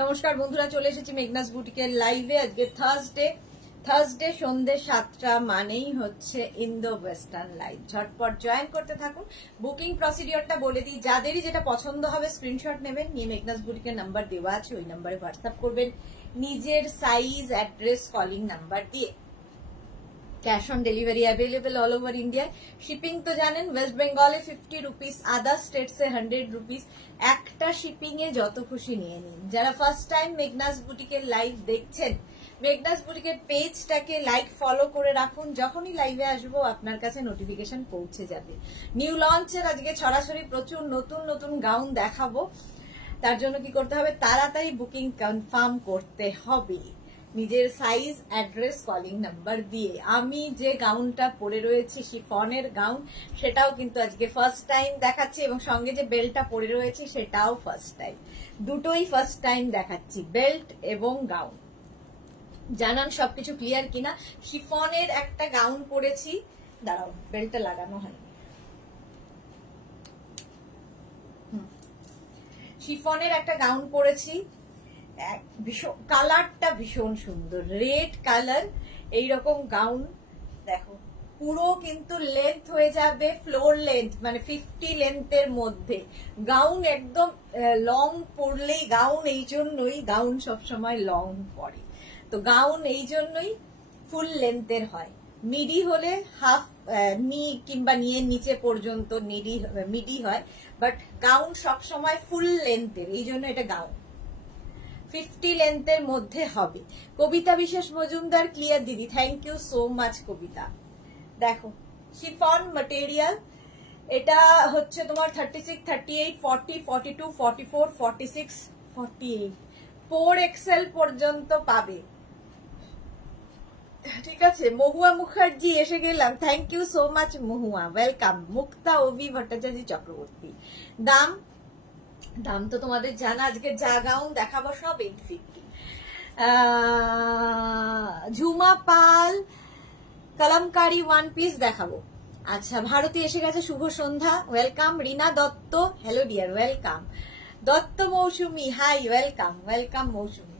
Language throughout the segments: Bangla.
নমস্কার বন্ধুরা, চলে এসেছি মেঘনাস বুটিকের লাইভে। আজকে থার্সডে সন্ধ্যে 7টা মানেই হচ্ছে ইন্দো ওয়েস্টার্ন লাইভ। ঝটপট জয়েন করতে থাকুন। বুকিং প্রসিডিওরটা বলে দিই, যাদেরই যেটা পছন্দ হবে স্ক্রিনশট নেবেন, নিয়ে মেঘনাস বুটিকের নাম্বার দেওয়া আছে, ওই নাম্বারে হোয়াটসঅ্যাপ করবেন নিজের সাইজ, অ্যাড্রেস, কলিং নাম্বার দিয়ে। Cash on delivery available all over India. Shipping তো জানেন, ওয়েস্ট বেঙ্গলে 50 রুপিস, আদার স্টেটসে 100 রুপিস। একটা শিপিং এ যত খুশি নিয়ে নিন। যারা ফার্স্ট টাইম মেঘনাস বুটিকের লাইভ দেখছেন, মেঘনাস বুটিকের পেজটাকে লাইক ফলো করে রাখুন। যখনই লাইভে আসবো আপনার কাছে নোটিফিকেশন পৌঁছে যাবে। নিউ লঞ্চের আজকে ছড়াছড়ি প্রচুর নতুন নতুন গাউন দেখাবো। তার জন্য কি করতে হবে, তাড়াতাড়ি বুকিং কনফার্ম করতে হবে নিজের সাইজ, অ্যাড্রেস, কলিং নাম্বার দিয়ে। আমি যে গাউনটা পরে রয়েছি শিফনের গাউন, সেটাও কিন্তু আজকে ফার্স্ট টাইম দেখাচ্ছি, এবং সঙ্গে যে বেল্টটা পরে রয়েছি সেটাও ফার্স্ট টাইম। দুটোই ফার্স্ট টাইম দেখাচ্ছি, বেল্ট এবং গাউন। জানান সবকিছু ক্লিয়ার কিনা। শিফনের একটা গাউন পরেছি, দাঁড়াও বেল্টটা লাগানো হয়নি। শিফনের একটা গাউন পরেছি, কালারটা ভীষণ সুন্দর, রেড কালার। এইরকম গাউন দেখো, পুরো কিন্তু লেন্থ হয়ে যাবে ফ্লোর লেন্থ, মানে 50 লেন্থের মধ্যে। গাউন একদম লং পরলেই, গাউন এই জন্যই, গাউন সবসময় লং পরে, তো গাউন এই জন্যই ফুল লেন্থের হয়। মিডি হলে হাফ নি কিংবা নিয়ে নিচে পর্যন্ত মিডি হয়, বাট গাউন সবসময় ফুল লেন্থের, এই জন্য এটা গাউন 50 লেন্থের মধ্যে হবে। কবিতা বিশেষ মজুমদার, ক্লিয়ার দিদি, থ্যাংক ইউ সো মাচ কবিতা। দেখো শিফন ম্যাটেরিয়াল, এটা হচ্ছে তোমার 36, 38, 40, 42, 44, 46, 48, 4XL পর্যন্ত পাবে। ঠিক আছে, মহুয়া মুখার্জি এসে গেলাম, thank you so much Mahua, welcome. Mukta ওবি ভট্টাচার্য চক্রবর্তী। দাম তো তোমাদের জানা। আজকে যা গাউন দেখাবো সব 850। ঝুমা পাল কলমকারি ওয়ান পিস দেখাবো। আচ্ছা, ভারতী এসে গেছে, শুভ সন্ধ্যা, welcome. Rina Dutta, hello dear, welcome. Dutta Mousumi, hi, welcome welcome Mousumi.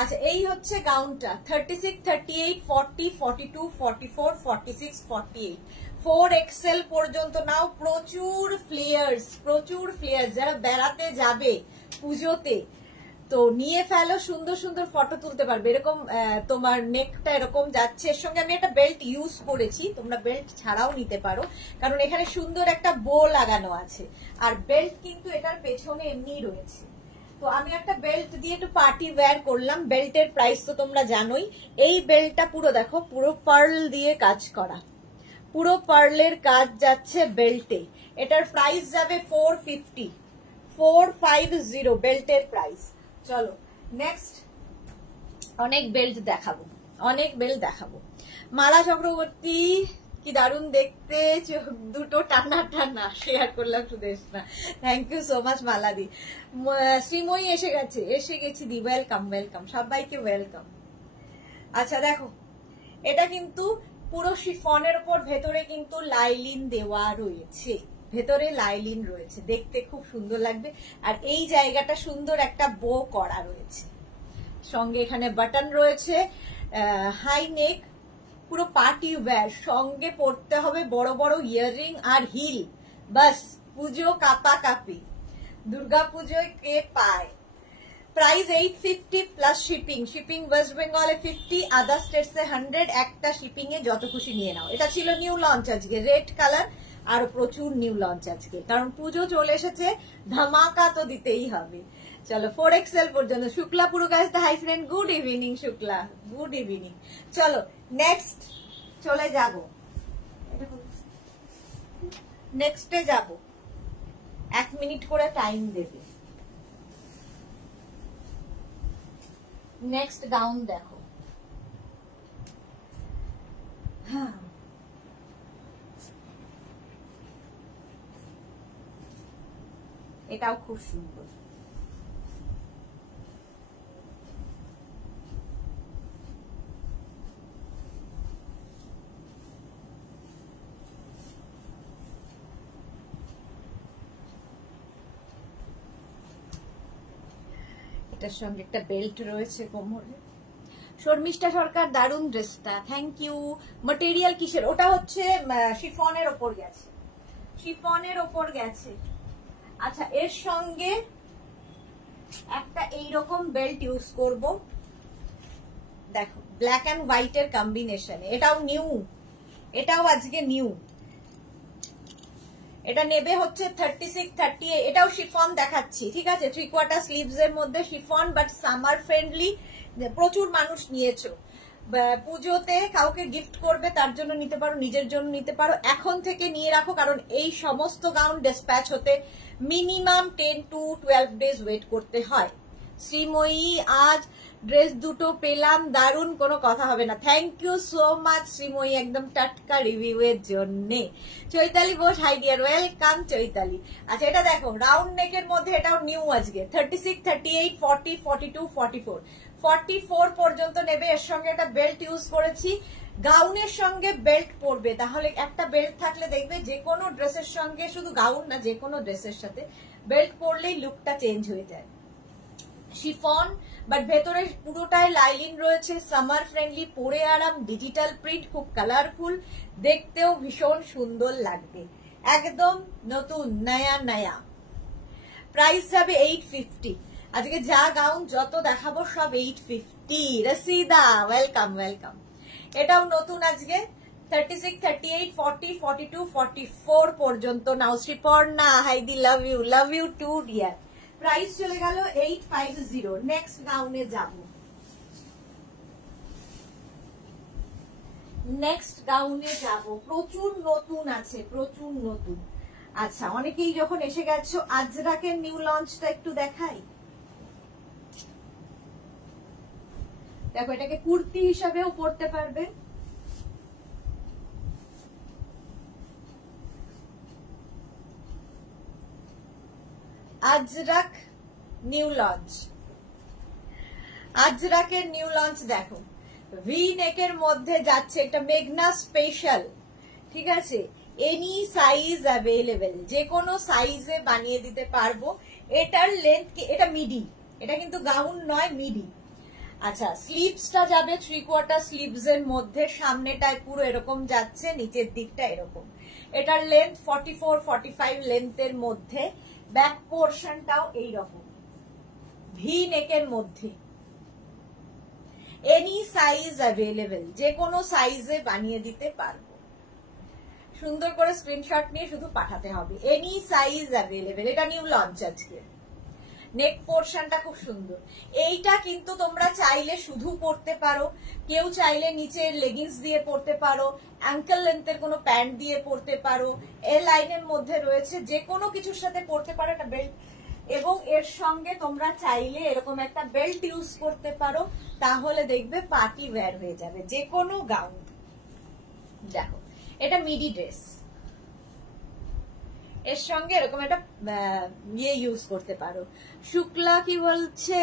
আচ্ছা, এই হচ্ছে গাউনটা 36, 38, 40, 42, 44, 46, 48, 4XL পর্যন্ত নাও। প্রচুর ফ্লেয়ার্স, যারা বেড়াতে যাবে পুজোতে তো নিয়ে ফেলো, সুন্দর সুন্দর ফটো তুলতে পারবে। এরকম তোমার নেকটা এরকম যাচ্ছে, এর সঙ্গে আমি একটা বেল্ট ইউজ করেছি, তোমরা বেল্ট ছাড়াও নিতে পারো, কারণ এখানে সুন্দর একটা বো লাগানো আছে, আর বেল্ট কিন্তু এটার পেছনে এমনিই রয়েছে। তো আমি একটা বেল্ট দিয়ে একটু পার্টি ওয়্যার করলাম। বেল্টের প্রাইস তো তোমরা জানোই। এই বেল্টটা পুরো দেখো, পুরো পার্ল দিয়ে কাজ করা, পুরো পার্লের কাজ যাচ্ছে বেল্টে। এটার প্রাইস যাবে 450 বেল্টের প্রাইস। চলো নেক্সট, অনেক বেল্ট দেখাবো। মালা চক্রবর্তী, কি দারুণ দেখতে, দুটো টানা টানা, শেয়ার করলাম সুদেশ না, থ্যাংক ইউ সো মাচ মালাদি। শ্রীময়ী এসে গেছি দি, ওয়েলকাম, সবাইকে ওয়েলকাম। আচ্ছা দেখো, এটা কিন্তু পুরো শিফনের উপর ভেতরে কিন্তু লাইলিন দেওয়া রয়েছে, দেখতে খুব সুন্দর লাগবে। আর এই জায়গাটা সুন্দর একটা বো করা রয়েছে, সঙ্গে এখানে বাটন রয়েছে, হাই নেক, পুরো পার্টি ওয়্যার। সঙ্গে পড়তে হবে বড় বড় ইয়াররিং আর হিল, বাস পুজো কাপাকাপি। দুর্গা পুজোয় কে পায়। প্রাইস 850 প্লাস শিপিং ওয়েস্ট বেঙ্গলে 50, আদার স্টেটসে 100। একটা শিপিং এ যত খুশি নিয়ে নাও। এটা ছিল নিউ লঞ্চ আজকে, রেড কালার, আরো প্রচুর নিউ লঞ্চ আজকে, কারণ পুজো চলে এসেছে, ধামাকা তো দিতেই হবে। চলো 4XL পর্যন্ত। শুক্লা পুরো কাছে, hi friend, good evening Shukla, good evening. চলো নেক্সট চলে যাব, নেক্সটে যাব, 1 মিনিট করে টাইম দেবে। নেক্সট গাউন দেখো, হ্যাঁ এটাও খুব সুন্দর। এটার সঙ্গে একটা বেল্ট রয়েছে কোমরে। শর্মিষ্ঠা সরকার, দারুণ ড্রেসটা, থ্যাংক ইউ। ম্যাটেরিয়াল কিসের? ওটা হচ্ছে শিফনের ওপর গেছে, শিফনের ওপর গেছে। আচ্ছা, এর সঙ্গে একটা এইরকম বেল্ট ইউজ করব, দেখো ব্ল্যাক অ্যান্ড হোয়াইট এর কম্বিনেশনে। এটাও নিউ, এটাও আজকে নিউ। এটা নেবে হচ্ছে 36, 38। এটাও শিফন দেখাচ্ছি, ঠিক আছে? 3/4 স্লিভস এর মধ্যে শিফন, বাট সামার ফ্রেন্ডলি। প্রচুর মানুষ নিয়েছো, পুজোতে কাউকে গিফট করবে তার জন্য নিতে পারো, নিজের জন্য নিতে পারো। এখন থেকে নিয়ে রাখো, কারণ এই সমস্ত গাউন ডিসপ্যাচ হতে মিনিমাম 10 to 12 ডেজ ওয়েট করতে হয়। শ্রীময়ী, আজ ড্রেস দুটো পেলাম, দারুণ, কোনো কথা হবে না। Thank you so much Srimoyee, একদম টাটকা রিভিউ এর জন্য। Chaitali Bose, hi dear, welcome Chaitali. আচ্ছা, এটা দেখো রাউন্ড নেকের মধ্যে, এটাও নিউ আজকে। 36, 38, 40, 42, 44, 44 পর্যন্ত নেবে। এর সঙ্গে একটা বেল্ট ইউজ করেছি। গাউনের সঙ্গে বেল্ট পরবে, তাহলে একটা বেল্ট থাকলে দেখবে যে কোনো ড্রেসের সঙ্গে, শুধু গাউন না, যে কোনো ড্রেসের সাথে বেল্ট পরলেই লুকটা চেঞ্জ হয়ে যায়। শিফন, বাট ভেতরে পুরোটাই লাইলিন রয়েছে, সামার ফ্রেন্ডলি, পরে আরাম, ডিজিটাল প্রিন্ট, খুব কালারফুল, দেখতেও ভীষণ সুন্দর লাগবে, একদম নতুন নয়া নয়া। প্রাইস যাবে 850। আজকে যা গাউন যত দেখাবো সব 850। Rashida, welcome welcome. এটাও নতুন আজকে। 36, 38, 40, 42, 44 পর্যন্ত নাও। শ্রীপর্ণা, হাইদি, love you too dear. Price চলে গেল 850। নেক্সট গাউনে যাব, নেক্সট গাউনে যাব। প্রচুর নতুন আছে, প্রচুর নতুন। আচ্ছা, অনেকেই যখন এসে গেছো, আজরাকের নিউ লঞ্চটা একটু দেখাই। দেখো, এটাকে কুর্তি হিসাবেও পরতে পারবে। আজরাক নিউ লঞ্চ, আজরাকের নিউ লঞ্চ দেখো, ভি নেকের মধ্যে যাচ্ছে, এটা মেঘনা স্পেশাল, ঠিক আছে? এনি সাইজ অ্যাভেলেবেল, যে কোনো সাইজে বানিয়ে দিতে পারবো। এটার লেন্থ, এটা মিডি, এটা কিন্তু গাউন নয়, মিডি। আচ্ছা, স্লিভসটা যাবে 3/4 স্লিভস এর মধ্যে, সামনেটায় পুরো এরকম যাচ্ছে, নিচের দিকটা এরকম। এটার লেন্থ 44, 45 লেন্থের মধ্যে। ব্যাক পোর্শনটাও এইরকম ভি নেকের মধ্যে। এনি সাইজ অ্যাভেলেবেল, যে কোনো সাইজে বানিয়ে দিতে পারবো। সুন্দর করে স্ক্রিনশট নিয়ে শুধু পাঠাতে হবে। Any size available. এটা নিউ লঞ্চ আজকে। নেক পোর্শনটা খুব সুন্দর। এইটা কিন্তু তোমরা চাইলে শুধু পরতে পারো, কেউ চাইলে নিচে লেগিংস দিয়ে পরতে পারো, অ্যাঙ্কেল লেন্থের কোনো প্যান্ট দিয়ে পরতে পারো, এ লাইনের মধ্যে রয়েছে, যে কোনো কিছুর সাথে পরতে পারো একটা বেল্ট। এবং এর সঙ্গে তোমরা চাইলে এরকম একটা বেল্ট ইউজ করতে পারো, তাহলে দেখবে পার্টি ওয়্যার হয়ে যাবে যে কোনো গাউন। দেখো, এটা মিডি ড্রেস, এর সঙ্গে এরকম একটা ইয়ে ইউজ করতে পারো। শুক্লা কি বলছে,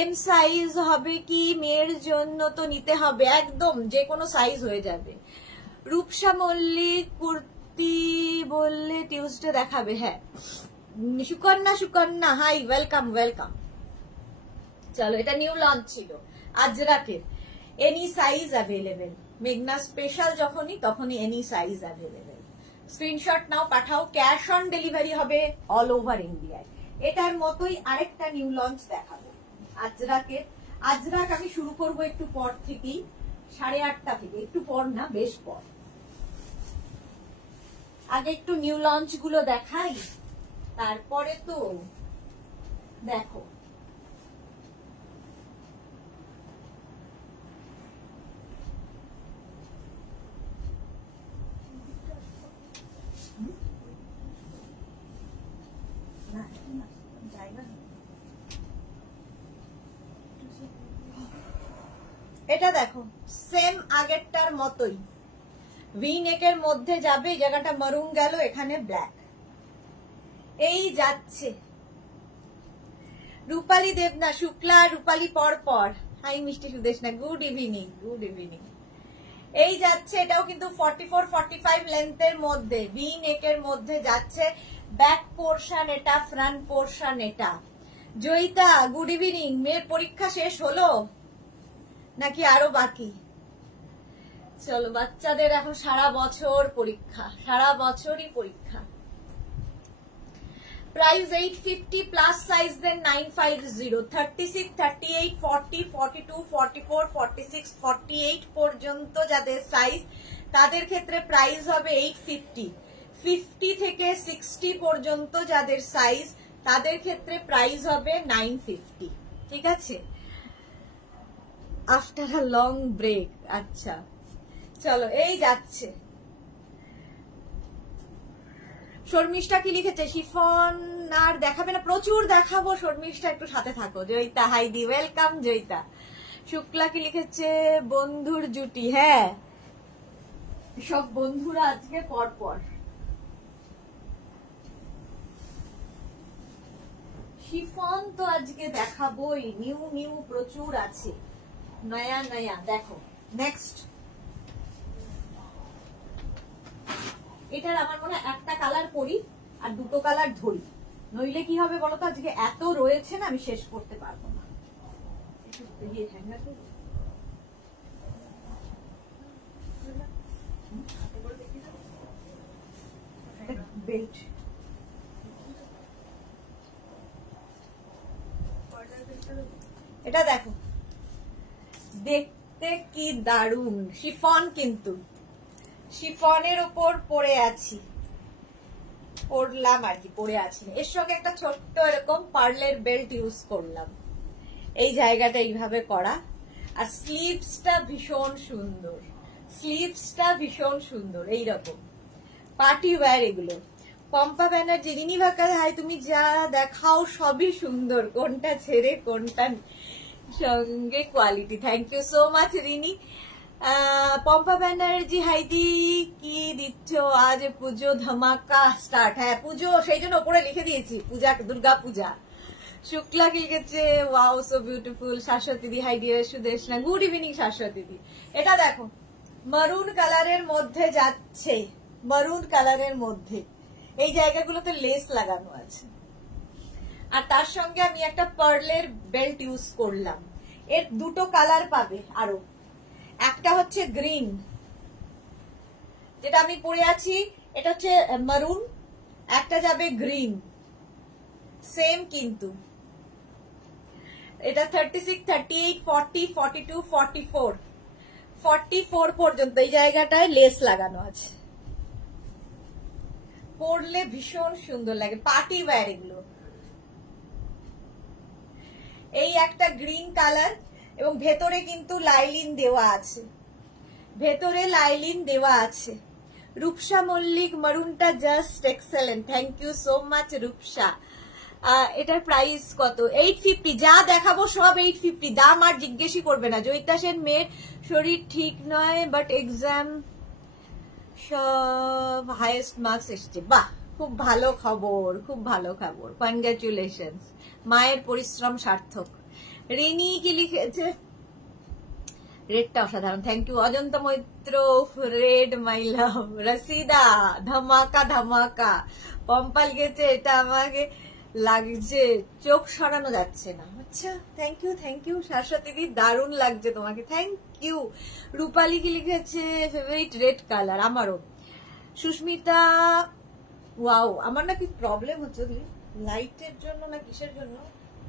এম সাইজ হবে কি? মেয়ের জন্য তো নিতে হবে, একদম যে কোনো সাইজ হয়ে যাবে। রূপসা মল্লিক, কুর্তি বললে টিউসডে দেখাবে। হ্যাঁ, সুকন্যা, হাই, ওয়েলকাম ওয়েলকাম। চলো, এটা নিউ লঞ্চ ছিল আজরাকের। এনি সাইজ অ্যাভেলেবেল, মেঘনা স্পেশাল তখনই any size available. Screenshot now, Pathao. Cash on delivery হবে অল ওভার ইন্ডিয়ায়। এটার মতোই আরেকটা নিউ লঞ্চ দেখাবো আজরাকের। আজরাক আমি শুরু করবো একটু পর থেকেই, 8:30 থেকে। একটু পর না, বেশ পর। আগে একটু নিউ লঞ্চ গুলো দেখাই, তারপরে তো দেখো। এটা দেখো, সেম আগেরটার মতোই ভি নেকের মধ্যে যাবে। এই জায়গাটা মারুন গেল, এখানে ব্ল্যাক। এই যাচ্ছে রূপালী দেবনা, শুক্লা, রূপালী পর। হাই মিষ্টি Sudeshna, good evening, good evening. এই যাচ্ছে, এটাও কিন্তু 44, 45 লেন্থের মধ্যে, ভি নেকের মধ্যে যাচ্ছে। ব্যাক পোর্শন এটা, ফ্রন্ট পোর্শন এটা। Joyita good evening. মেয়ের পরীক্ষা শেষ হলো নাকি আরো বাকি? চলো, বাচ্চাদের এখন সারা বছর পরীক্ষা, সারা বছরই পরীক্ষা। প্রাইস 850 প্লাস সাইজ দেন 950, 36, 38, 40, 42, 44, 46, 48 পর্যন্ত যাদের সাইজ তাদের ক্ষেত্রে প্রাইস হবে 850। 50 থেকে 60 পর্যন্ত যাদের সাইজ তাদের ক্ষেত্রে প্রাইস হবে 950। ঠিক আছে, আফটার আ লং ব্রেক। আচ্ছা চলো, এই যাচ্ছে। শর্মিষ্ঠা কি লিখেছে? শিফন আর দেখাবে না? প্রচুর দেখাবো শর্মিষ্ঠা, একটু সাথে থাকো। জয়িতা হাইদি ওয়েলকাম। জয়িতা শুক্লা কি লিখেছে? বন্ধুর জুটি। হ্যাঁ, সব বন্ধুরা আজকে পরপর। শিফন তো আজকে দেখাবোই, নিউ নিউ প্রচুর আছে, নয়া নয়া। দেখো নেক্সট, এটার আমার মনে হয় একটা কালার করি আর দুটো কালার ধরি, নইলে কি হবে বলতো, আজকে এত রয়েছে না আমি শেষ করতে পারবো না। বেল্ট এটা দেখো, দেখতে কি দারুণ। শিফন, কিন্তু শিফনের উপর পরে আছি, পরলাম আর কি, পরে আছি। এর সঙ্গে একটা ছোট্ট এরকম পার্লের বেল্ট ইউজ করলাম, এই জায়গাটা এইভাবে করা। আর স্লিভসটা ভীষণ সুন্দর, স্লিভসটা ভীষণ সুন্দর, এইরকম পার্টি ওয়্যার এগুলো। পম্পা ব্যানার্জি, রিনি ভাকার হাই, তুমি যা দেখাও সবই সুন্দর, কোনটা ছেড়ে কোনটা সঙ্গে quality. Thank you so much Rini. Pompa Banerjee হাইদি কি দিচ্ছ আজ? পুজো ধামাকা স্টার্ট। হ্যাঁ পুজো, সেই জন্য ওপরে লিখে দিয়েছি পূজা, দুর্গা পূজা। শুক্লা কি লিখেছে? Wow so beautiful. শাশ্বতী দি হাইডি সুদেশনা, গুড ইভিনিং শাশ্বতী দি। এটা দেখো, মারুন কালারের মধ্যে যাচ্ছে, মারুন কালারের মধ্যে এই জায়গাগুলোতে লেস লাগানো আছে, আর তার সঙ্গে আমি একটা পার্লের বেল্ট ইউজ করলাম। এর দুটো কালার পাবে আরো, একটা হচ্ছে গ্রিন যেটা আমি পরে আছি, এটা হচ্ছে মারুন, একটা যাবে গ্রিন, সেম কিন্তু। এটা 36, 38, 40, 42, 44, 44 পর্যন্ত এই জায়গাটায় লেস লাগানো আছে। পরলে ভীষণ সুন্দর লাগে, পার্টি ওয়্যার এগুলো। এই একটা গ্রিন কালার, এবং ভেতরে কিন্তু লাইলিন দেওয়া আছে, ভেতরে লাইলিন দেওয়া আছে। রূপসা মল্লিক, মারুনটা just excellent. Thank you so much Rupsa. এটার প্রাইস কত? 850। যা দেখাবো সব 850, দাম আর জিজ্ঞেসই করবে না। জয়িতা সেন, মেয়ের শরীর ঠিক নয় বাট এক্সাম সব হাইয়েস্ট মার্কস এসছে। বাহ, খুব ভালো খবর, খুব ভালো খবর, কনগ্রাচুলেশনস, মায়ের পরিশ্রম সার্থক। রিনি কি লিখেছে? রেডটা অসাধারণ, thank you. Ajanta Maitra, red my love. Rashida, ধামাকা ধামাকা। পম্পাল গেছে, এটা আমাকে লাগছে, চোখ সরানো যাচ্ছে না। আচ্ছা, thank you, thank you. Shashwati দি, দারুণ লাগছে তোমাকে, থ্যাংক ইউ। রূপালী কি লিখেছে? ফেভারিট রেড কালার, আমারও। সুস্মিতা, ওয়াও, আমার নাকি প্রবলেম হচ্ছে লাইটের জন্য না কিসের জন্য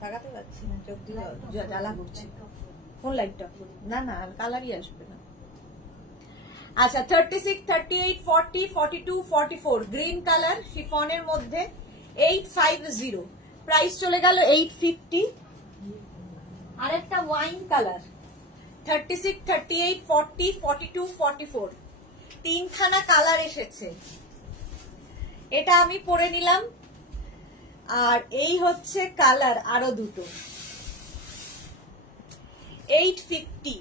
তাকাতে পারছি না, চোখ দিয়ে জ্বালা করছে। কোন লাইটটা? না না, কালারই আসবে না। আচ্ছা, 36, 38, 40, 42, 44 গ্রিন কালার শিফনের মধ্যে 850, প্রাইস চলে গেল 850। আরেকটা ওয়াইন কালার 36, 38, 40, 42, 44 তিনখানা কালার এসেছে। এটা আমি পরে নিলাম, আর এই হচ্ছে কালার আরো দুটো। 850,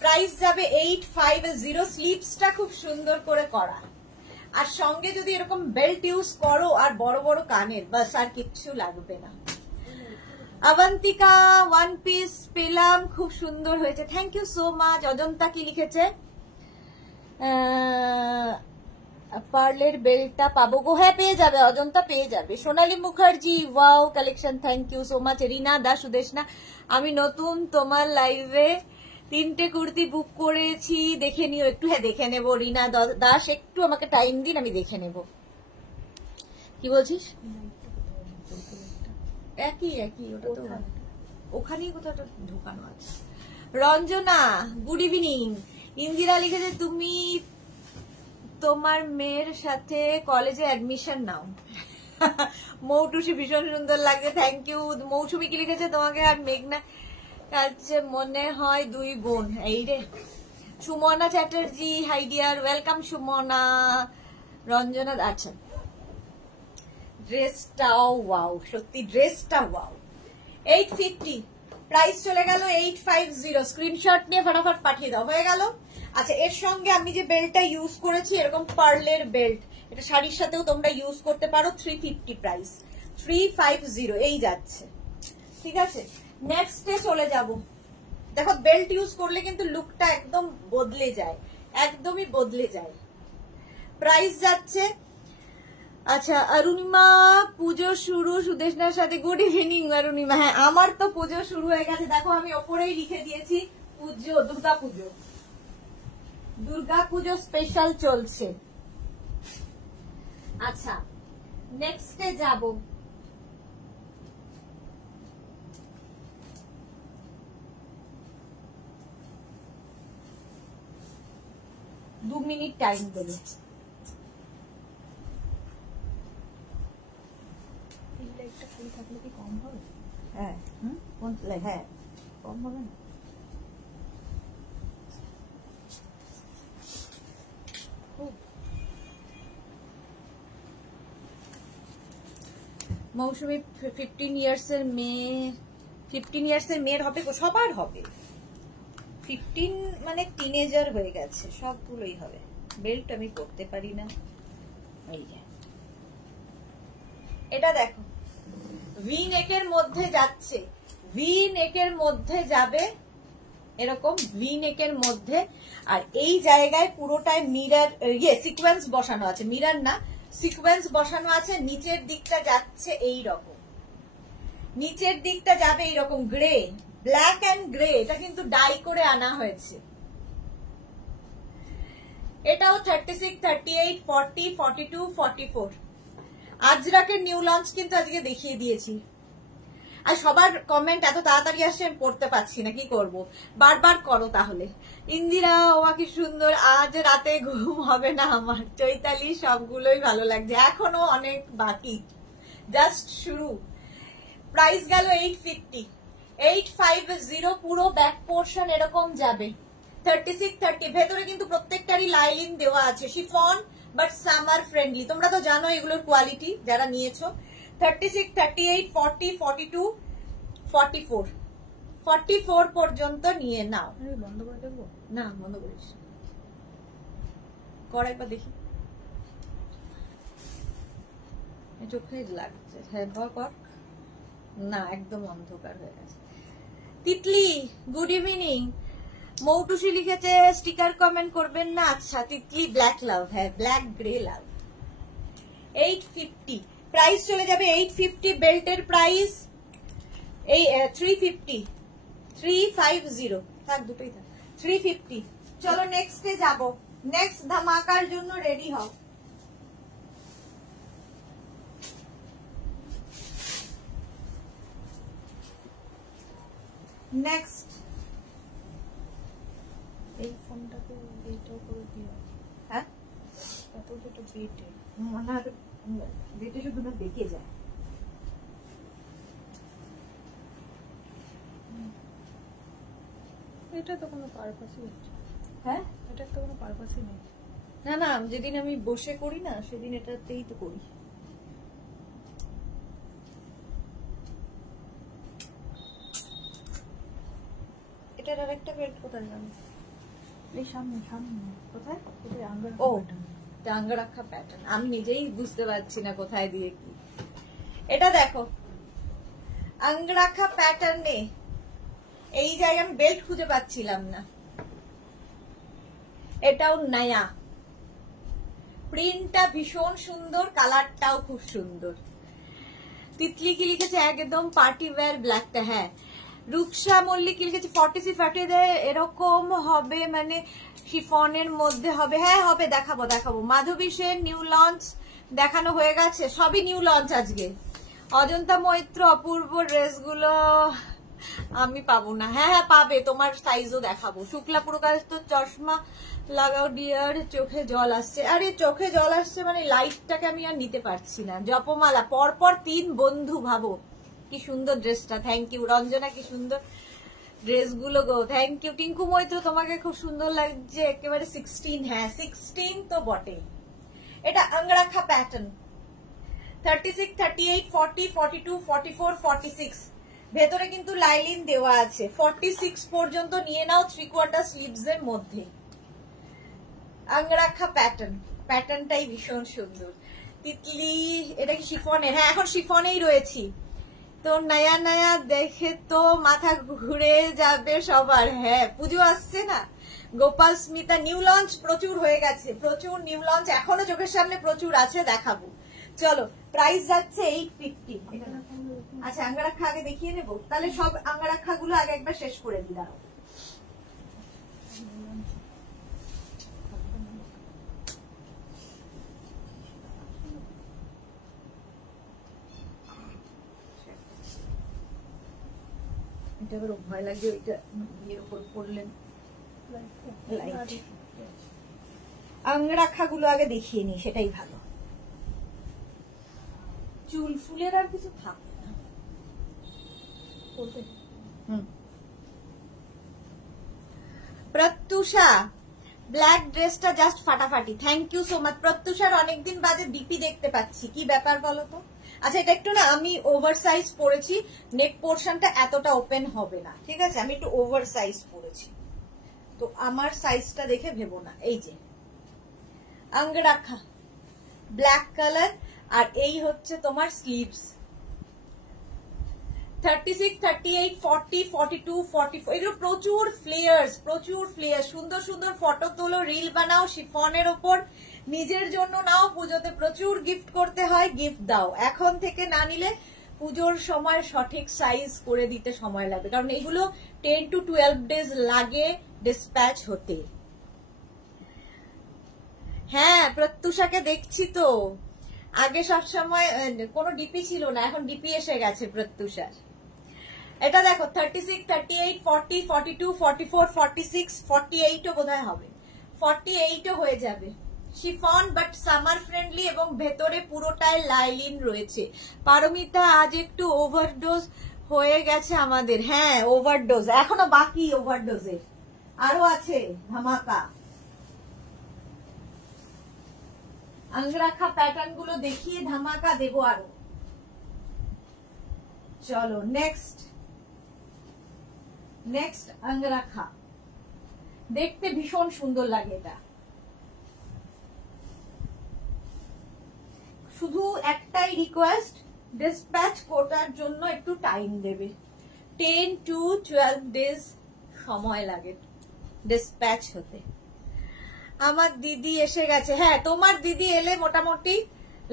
প্রাইস যাবে 850। স্লিভসটা খুব সুন্দর করে করা, আর সঙ্গে যদি এরকম বেল্ট ইউজ করো আর বড় বড় কানের, বাস আর কিচ্ছু লাগবে না। অবন্তিকা, ওয়ান পিস পেলাম, খুব সুন্দর হয়েছে, thank you so much. Ajanta কি লিখেছে? পার্লের বেলটা পাবো গো? হ্যাঁ পেয়ে যাবে, অজন্তা পেয়ে যাবে। Sonali Mukherjee, wow collection, thank you so much. Rina Das, Sudeshna, আমি নতুন তোমার লাইভে 3টে কুর্তি বুক করেছি, দেখে নিও একটু। হ্যাঁ দেখে নেবো রিনা দাস, একটু আমাকে টাইম দিন, আমি দেখে নেব। কি বলছিস? একই একই, ওটা তো ওখানেই কোথাও ঢোকানো আছে। Ranjana, good evening. ইন্দিরা লিখেছে তুমি তোমার মেয়ের সাথে কলেজে অ্যাডমিশন নাও। মৌটুসি, ভীষণ সুন্দর লাগছে, থ্যাংক ইউ। মৌসুমি কি লিখেছে তোমাকে আর মেঘনা কাছে মনে হয় 2 বোন। এই রে। Sumana Chatterjee, high dear, welcome Sumana. Ranjana, আচ্ছা ড্রেসটাও ওয়াও, সত্যি ড্রেসটা ওয়াও। 850 প্রাইস চলে গেল 850। স্ক্রিনশট নিয়ে ফটাফট পাঠিয়ে দাও, হয়ে গেল। আচ্ছা, এর সঙ্গে আমি যে বেল্টটা ইউজ করেছি এরকম পার্লের বেল্ট, এটা শাড়ির সাথেও তোমরা ইউজ করতে পারো। 350 প্রাইস, 350 এই যাচ্ছে। ঠিক আছে, নেক্সটে চলে যাব। দেখো বেল্ট ইউজ করলে কিন্তু লুকটা একদম বদলে যায়, একদমই বদলে যায়। প্রাইস যাচ্ছে, আচ্ছা অরুণিমা, পুজো শুরু সুদেশনার সাথে। Good evening Arunima. হ্যাঁ আমার তো পুজো শুরু হয়ে গেছে, দেখো আমি ওপরেই লিখে দিয়েছি পুজো, দুর্গা পুজো, দুর্গা পুজো স্পেশাল চলছে। আচ্ছা নেক্সটে যাব। দু মিনিট টাইম দেবে। থাকলে কি কম হবে? হ্যাঁ হ্যাঁ কম হবে না। মৌসুমী 15 ইয়ার্সের মেয়ে, 15 ইয়ার্সের মেয়ের হবে, সবার হবে। 15 মানে টিনেজার হয়ে গেছে, সবগুলোই হবে। বেল্ট আমি পরতে পারি না। এই যে এটা দেখো, ভি নেকের মধ্যে যাচ্ছে, ভি নেকের মধ্যে যাবে এরকম, ভি নেকের মধ্যে। আর এই জায়গায় পুরোটাই মিরর, সিকোয়েন্স বসানো আছে, মিরর না সিকোয়েন্স বসানো আছে। নিচের দিকটা যাচ্ছে এই রকম, নিচের দিকটা যাবে এইরকম গ্রে, ব্ল্যাক এন্ড গ্রে। এটা কিন্তু ডাই করে আনা হয়েছে। এটাও 36, 38, 40, 42, 44। আজরাকের নিউ লঞ্চ কিন্তু আজকে দেখিয়ে দিয়েছি। আর সবার কমেন্ট এত তাড়াতাড়ি আসছে, আমি পড়তে পারছি না, কি করব, বারবার করো তাহলে। ইন্দিরা, ওমা কি সুন্দর, আজ রাতে ঘুম হবে না আমার। চৈতালি, সবগুলোই ভালো লাগছে, এখনো অনেক বাকি, জাস্ট শুরু। প্রাইস গেল 850, 850। পুরো ব্যাক পোর্শন এরকম যাবে, 36, 30। ভেতরে কিন্তু প্রত্যেকটারই লাইলিন দেওয়া আছে, শিফন বাট সামার ফ্রেন্ডলি। তোমরা তো জানো এগুলোর কোয়ালিটি যারা নিয়েছো। 36, 38, 40, 42, 44, 44 পর্যন্ত নিয়ে নাও। বন্ধ করে দেবো না, বন্ধ করিস, কর একবার দেখি। চোখে লাগছে, হ্যাঁ কর। না একদম অন্ধকার হয়ে গেছে। Titli, good evening. মৌটুসি লিখেছে স্টিকার কমেন্ট করবেন না। আচ্ছা তিতলি, ব্ল্যাক লাভ, হ্যাঁ ব্ল্যাক গ্রে লাভ। 850 প্রাইস চলে যাবে, 850। বেল্টের প্রাইস এই 350, 350 থাক, দুটোই থাক, 350। চলো নেক্সটে যাব, নেক্সট ধামাকার জন্য রেডি হও। নেক্সট এই ফোনটাকে এইটাও করে দিও। হ্যাঁ এত যেটা বেটে মনে বেটে শুধু না দেখে যায়। এটা তো কোনো পারপাসই হচ্ছে। হ্যাঁ এটা তো কোনো পারপাসই নেই। না না, যেদিন আমি বসে করি না সেদিন এটাতেই তো করি। এটার আর একটা বেল্ট কোথায় জানো? এই সামনে সামনে। কোথায়? ও আঙ্গারাখা প্যাটার্ন, আমি নিজেই বুঝতে পারছি না কোথায় দিয়ে কি। এটা দেখো আঙ্গারাখা প্যাটার্নে, এই জায়গায় আমি বেল্ট খুঁজে পাচ্ছিলাম না। এটাও নয়া প্রিন্টটা ভীষণ সুন্দর, কালারটাও খুব সুন্দর। তিতলি কি লিখেছে একদম পার্টি ওয়্যার ব্ল্যাকটা, হ্যাঁ। রুকসা মল্লিক কি লিখেছে 40 এরকম হবে, মানে শিফনের মধ্যে হবে, হ্যাঁ হবে, দেখাবো দেখাবো। মাধবী সেন নিউ লঞ্চ দেখানো হয়ে গেছে, সবই নিউ লঞ্চ আজকে। অজন্তা মৈত্র অপূর্ব ড্রেসগুলো আমি পাবো না, হ্যাঁ হ্যাঁ পাবে, তোমার সাইজও দেখাবো। শুক্লা পুরকার তো চশমা লাগাও ডিয়ার, চোখে জল আসছে। আরে চোখে জল আসছে মানে লাইটটাকে আমি আর নিতে পারছি না। জপমালা পরপর 3 বন্ধু, ভাবো কি সুন্দর ড্রেসটা, থ্যাংক ইউ। রঞ্জনা কি সুন্দর ড্রেসগুলো গো, থ্যাংক ইউ। টিঙ্কু মৈত্র তোমাকে খুব সুন্দর লাগছে, একেবারে 16, হ্যাঁ 16 তো বটে। এটা অঙ্গরাখা প্যাটার্ন, 36, 38, 40, 42, 44, 46 ভেতরে কিন্তু লাইলিন দেওয়া আছে। 46 পর্যন্ত নিয়ে নাও 3/4 স্লিভস এর মধ্যে। অঙ্গরাখা প্যাটার্ন, প্যাটার্নটাই ভীষণ সুন্দর। তিতলি এটা কি শিফনের? হ্যাঁ এখন শিফনেই রয়েছি। তো নয়া নয়া দেখে তো মাথা ঘুরে যাবে সবার। হ্যাঁ পুজো আসছে না। গোপাল স্মিতা নিউ লঞ্চ প্রচুর হয়ে গেছে, প্রচুর নিউ লঞ্চ এখনো চোখের সামনে প্রচুর আছে, দেখাবো। চলো প্রাইস যাচ্ছে 850। আচ্ছা আঙ্গারাক্ষা আগে দেখিয়ে নেবো, তাহলে সব আঙ্গারাক্ষা গুলো আগে একবার শেষ করে দিলাম। এটা আবার ভয় লাগে, ওইটা ইয়ের উপর পড়লেন। আঙ্গারাক্ষা গুলো আগে দেখিয়ে নি, সেটাই ভালো। চুল ফুলের আর কিছু থাকবে না। প্রত্যুষা ব্ল্যাক ড্রেসটা জাস্ট ফাটাফাটি, থ্যাংক ইউ সো মাচ। প্রত্যুষার অনেকদিন বাদে ডিপি দেখতে পাচ্ছি, কি ব্যাপার বলো তো? আচ্ছা এটা একটু না আমি ওভার সাইজ পরেছি, নেক পোর্শনটা এতটা ওপেন হবে না, ঠিক আছে? আমি একটু ওভার সাইজ পরেছি, তো আমার সাইজটা দেখে ভেবো না। এই যে অঙ্গরাখা ব্ল্যাক কালার, আর এই হচ্ছে তোমার স্লিভস। 36, 38, 40, 42, 44 এগুলো প্রচুর ফ্লেয়ার্স, প্রচুর ফ্লেয়ার। সুন্দর সুন্দর ফটো তোলো, রিল বানাও শিফনের ওপর, নিজের জন্য নাও, পুজোতে প্রচুর গিফট করতে হয়, গিফট দাও। এখন থেকে না নিলে পুজোর সময় সঠিক সাইজ করে দিতে সময় লাগবে, কারণ এগুলো 10 to 12 ডেজ লাগে ডিসপ্যাচ হতে। হ্যাঁ প্রত্যুষাকে দেখছি তো, আগে সব সময় কোনো ডিপি ছিল না, এখন ডিপি এসে গেছে প্রত্যুষার। এটা দেখো 36, 38, 40, 42, 44, 46, 48 ও বোধহয় হবে, 48 ও হয়ে যাবে। শিফন বাট সামার ফ্রেন্ডলি এবং ভেতরে পুরোটাই লাইলিন রয়েছে। পারমিতা আজ একটু ওভারডোজ হয়ে গেছে আমাদের, হ্যাঁ ওভারডোজ এখনো বাকি, ওভারডোজের আরো আছে ধামাকা। অঙ্গরাখা প্যাটার্ন গুলো দেখিয়ে ধামাকা দেবো আরো। চলো নেক্সট, নেক্সট অঙ্গরাখা দেখতে ভীষণ সুন্দর লাগে। এটা শুধু একটাই রিকোয়েস্ট, ডিসপ্যাচ কোটার জন্য একটু টাইম দেবে, 10 to 12 ডেজ সময় লাগে ডিসপ্যাচ হতে। আমার দিদি এসে গেছে, হ্যাঁ তোমার দিদি এলে মোটামুটি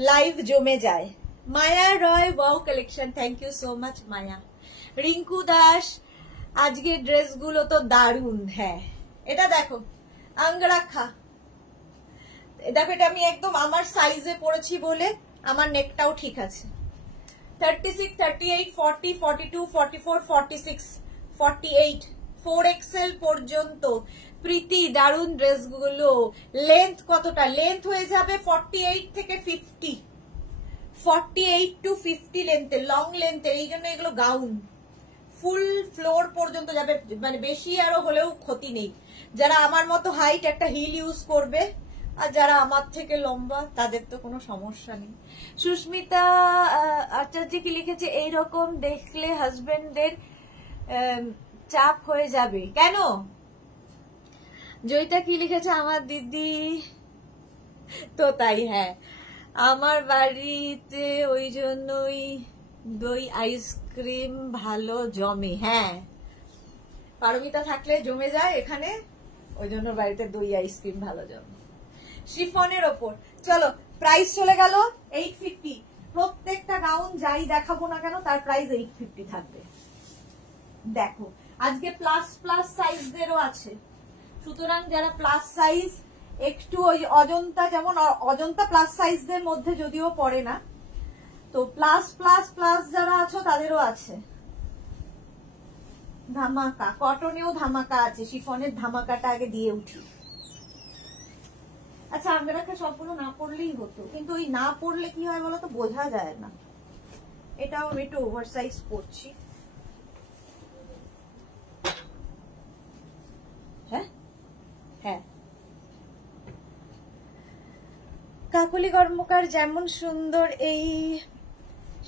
লাইভ জমে যায়। Maya Roy wow collection, thank you so much Maya. Rinku Das আজকে ড্রেসগুলো তো দারুণ। হ্যাঁ এটা দেখো অঙ্গরাখা, দেখো এটা আমি একদম আমার সাইজে পরেছি বলে আমার নেকটাও ঠিক আছে। 36, 38, 40, 42, 44, 46, 48 4XL পর্যন্ত। প্রীতি দারুণ ড্রেসগুলো। লেন্থ কতটা? লেন্থ হয়ে যাবে 48 থেকে 50, 48 to 50 লেন্থে, লং লেন্থে। এই জন্য এগুলো গাউন, ফুল ফ্লোর পর্যন্ত যাবে, মানে বেশি আরো হলেও ক্ষতি নেই। যারা আমার মতো হাইট একটা হিল ইউজ করবে, আর যারা আমার থেকে লম্বা তাদের তো কোনো সমস্যা নেই। সুস্মিতা আচার্য কি লিখেছে, এইরকম দেখলে হাজবেন্ডের চাপ হয়ে যাবে কেন? জয়িতা কি লিখেছে, আমার দিদি তো তাই, হ্যাঁ আমার বাড়িতে ওই জন্যই দই আইসক্রিম ভালো জমে। হ্যাঁ পারমিতা থাকলে জমে যায় এখানে, ওই জন্য বাড়িতে দই আইসক্রিম ভালো জমে। শিফনের ওপর। চলো প্রাইস চলে গেল 850। প্রত্যেকটা গাউন যাই দেখাবো না কেন তার প্রাইস 850 থাকবে। দেখো আজকে প্লাস প্লাস সাইজদেরও আছে, সুতরাং যারা প্লাস সাইজ একটু ওই অজন্তা, যেমন অজন্তা প্লাস সাইজদের মধ্যে যদিও পড়ে না, তো প্লাস প্লাস প্লাস যারা আছো তাদেরও আছে ধামাকা। কটনেও ধামাকা আছে, শিফনের ধামাকাটা আগে দিয়ে উঠি। আচ্ছা আঙ্গরাখা সবগুলো না পড়লেই হতো, কিন্তু ওই না পড়লে কি হয় বলো তো, বোঝা যায় না। এটাও আমি একটু ওভার সাইজ পড়ছি। হ্যাঁ হ্যাঁ, কাকলি কর্মকার যেমন সুন্দর এই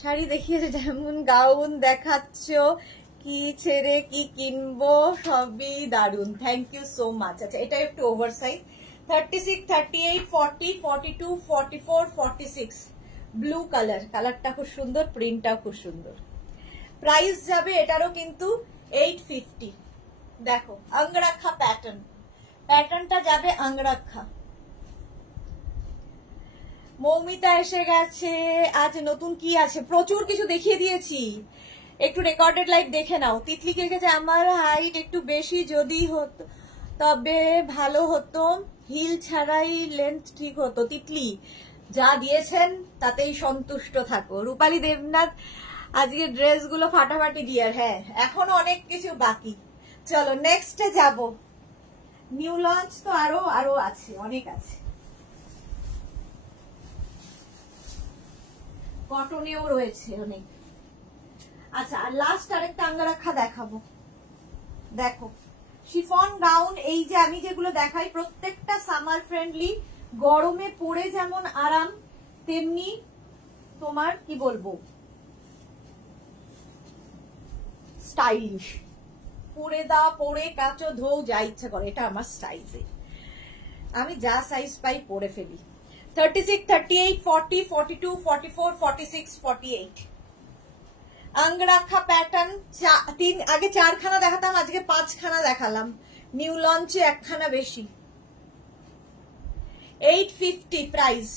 শাড়ি দেখিয়েছে, যেমন গাউন দেখাচ্ছ, কি ছেড়ে কি কিনবো, সবই দারুন, থ্যাংক ইউ সো মাচ। আচ্ছা এটা একটু ওভার সাইজ, 36, 38, 40, 42, 44, 46 ব্লু কালার, কালারটা খুব সুন্দর, প্রিন্টটাও খুব সুন্দর। প্রাইস যাবে এটারও কিন্তু 850। দেখো অঙ্গরাখা প্যাটার্ন, প্যাটার্নটা যাবে অঙ্গরাখা। মৌমিতা এসে গেছে। আজ নতুন কি আছে, প্রচুর কিছু দেখিয়ে দিয়েছি, একটু রেকর্ডেড লাইভ দেখে নাও। তিতলি কে গেছে, আমার হাইট একটু বেশি যদি হতো তবে ভালো হতো, হিল ছাড়াই লেন্থ ঠিক হতো। তিতলি যা দিয়েছেন তাতেই সন্তুষ্ট থাকো। রূপালী দেবনাথ আজকে ড্রেসগুলো ফাটাফাটি দিয়ে, হ্যাঁ এখনো অনেক কিছু বাকি। চলো নেক্সটে যাব, নিউ লঞ্চ তো আরো আছে, অনেক আছে। কটনেও রয়েছে অনেক। আচ্ছা আর লাস্ট আরেকটা অঙ্গরাখা দেখাবো। দেখো শিফন গাউন, এই যে আমি যেগুলো দেখাই প্রত্যেকটা সামার ফ্রেন্ডলি, গরমে পরে যেমন আরাম তেমনি তোমার কি বলবো স্টাইলিশ। পরে দা, পরে কাচো, ধো, যা ইচ্ছা করে, এটা আমার স্টাইলে, আমি যা সাইজ পাই পরে ফেলি। 36, 38, 40, 42, 44, 46, 48 অঙ্গরাখা প্যাটার্ন। আগে 4 খানা দেখাতাম, আজকে 5 খানা দেখালাম, নিউ লঞ্চে 1 খানা বেশি। 850 প্রাইস,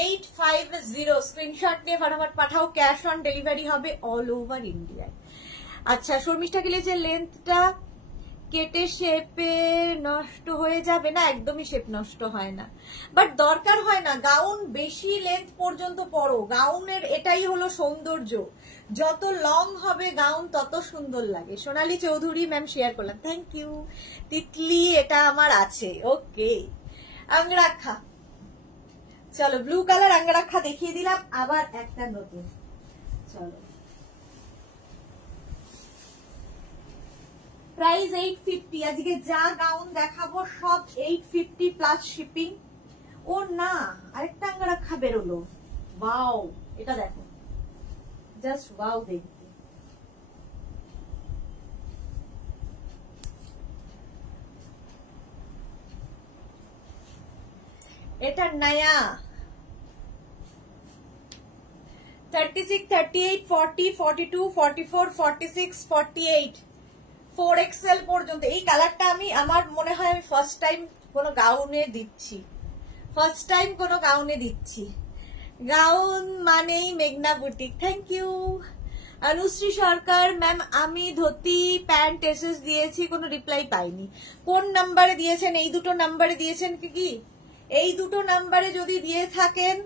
850। স্ক্রিনশট নিয়ে ফটাফট পাঠাও, ক্যাশ অন ডেলিভারি হবে অল ওভার ইন্ডিয়ায়। আচ্ছা শর্মিষ্ঠা গেলে যে লেন্থটা কেটে শেপে নষ্ট হয়ে যাবে না, একদমই শেপ নষ্ট হয় না, বাট দরকার হয় না গাউন বেশি লেন্থ পর্যন্ত পরো। গাউনের এটাই হলো সৌন্দর্য, যত লং হবে গাউন তত সুন্দর লাগে। সোনালী চৌধুরী ম্যাম শেয়ার করলাম, থ্যাংক ইউ। তিতলি এটা আমার আছে, ওকে। অঙ্গরাখা, চলো ব্লু কালার অঙ্গরাখা দেখিয়ে দিলাম, আবার একটা নতুন। চলো প্রাইস 850। আজকে যা গাউন দেখাবো সব 850 প্লাস শিপিং। ও না, আরেকটা অঙ্গরাখা বেরোলো, ওয়াও, এটা দেখো, জাস্ট ওয়াও দেখতে। এটা নয়া 36, 38, 40, 42, 44, 46, 48 4XL পর্যন্ত। এই কালারটা আমি, আমার মনে হয় আমি ফার্স্ট টাইম কোনো গাউনে দিচ্ছি, ফার্স্ট টাইম কোনো গাউনে দিচ্ছি। গাউন মানেই মেঘনা boutique, thank you. Anushree Sarkar ma'am, আমি ধুতি প্যান্ট এসএস দিয়েছি, কোনো রিপ্লাই পাইনি। কোন নাম্বারে দিয়েছেন? এই দুটো নাম্বারে দিয়েছেন কি? এই দুটো নাম্বারে যদি দিয়ে থাকেন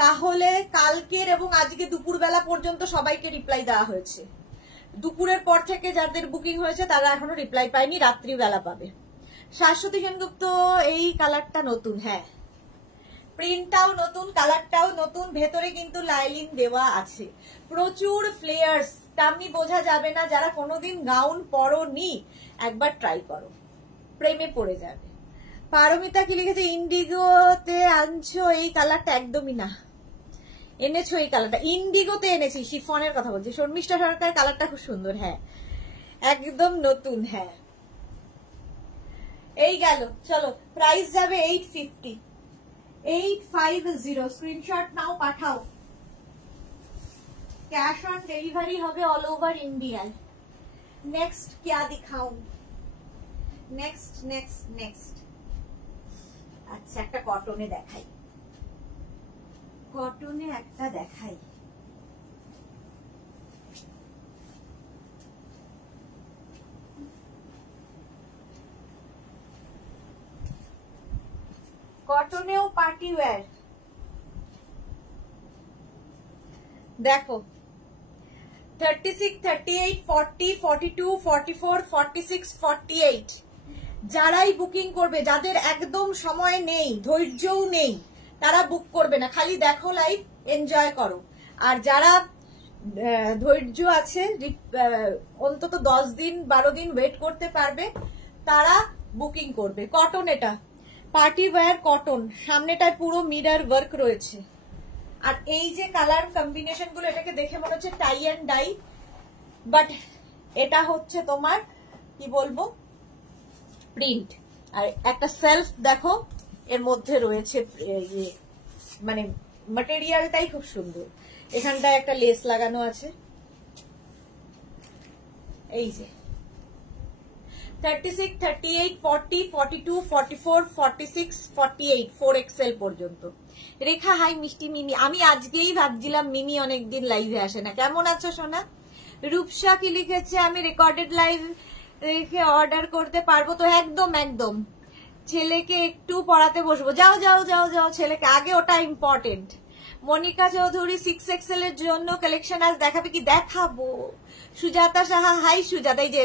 তাহলে কালকের এবং আজকে দুপুরবেলা পর্যন্ত সবাইকে রিপ্লাই দেওয়া হয়েছে। দুপুরের পর থেকে যাদের বুকিং হয়েছে তারা এখনো রিপ্লাই পায়নি, রাত্রিবেলা পাবে। শাশ্বতী সেনগুপ্ত, এই কালারটা নতুন, হ্যাঁ প্রিন্টটাও নতুন, কালারটাও নতুন, ভেতরে কিন্তু লাইলিন দেওয়া আছে, প্রচুর ফ্লেয়ার্স, তেমনি বোঝা যাবে না। যারা কোনোদিন গাউন পরোনি একবার ট্রাই করো, প্রেমে পড়ে যাবে। পারমিতা কি লিখেছে, ইন্ডিগোতে আনছো এই কালারটা? একদমই না, এনেছো এই কালারটা, ইন্ডিগোতে এনেছি, শিফনের কথা বলছি। শর্মিষ্ঠা সরকার, কালারটা খুব সুন্দর, হ্যাঁ একদম নতুন, হ্যাঁ। এই গেল, চলো প্রাইস যাবে 850, 850। Screenshot now, Pathao, cash on delivery হবে অল ওভার ইন্ডিয়ায়। নেক্সট क्या दिखाऊं, নেক্সট নেক্সট নেক্সট আচ্ছা একটা কটনে দেখাই, কটনে একটা দেখাই। কটনেও পার্টি ওয়্যার দেখো 36, 38, 40, 42, 44, 46, 48 যারাই বুকিং করবে, যাদের একদম সময় নেই, ধৈর্যও নেই, তারা বুক করবে না, খালি দেখো লাইভ, এনজয় করো। আর যারা ধৈর্য আছে, অন্তত 10 দিন 12 দিন ওয়েট করতে পারবে, তারা বুকিং করবে। কটন, এটা পার্টি ওয়্যার কটন, সামনেটায় পুরো মিরর ওয়ার্ক রয়েছে। আর এই যে কালার কম্বিনেশন গুলো, এটাকে দেখে মনে হচ্ছে টাই অ্যান্ড ডাই, বাট এটা হচ্ছে তোমার কি বলবো প্রিন্ট। আর একটা সেলফ দেখো এর মধ্যে রয়েছে, মানে ম্যাটেরিয়ালটাই খুব সুন্দর। এখানটায় একটা লেস লাগানো আছে, এই যে 36, 38, 40, 42, 44, 46, 48 4XL পর্যন্ত। রেখা হাই মিষ্টি মিমি, আমি আজকেই ভাবছিলাম মিমি অনেকদিন লাইভে আসে না। কেমন আছো সোনা? রূপসা কি লিখেছে, আমি রেকর্ডেড লাইভ রেখে অর্ডার করতে পারবো তো? একদম একদম, ছেলেকে একটু পড়াতে বসবো। যাও যাও যাও যাও, ছেলেকে আগে, ওটা ইম্পর্টেন্ট। মনিকা চৌধুরী 6XL এর জন্য কালেকশন আজ দেখাবে কি? দেখাবো। সুজাতা সাহা হাই সুজাতা, এই যে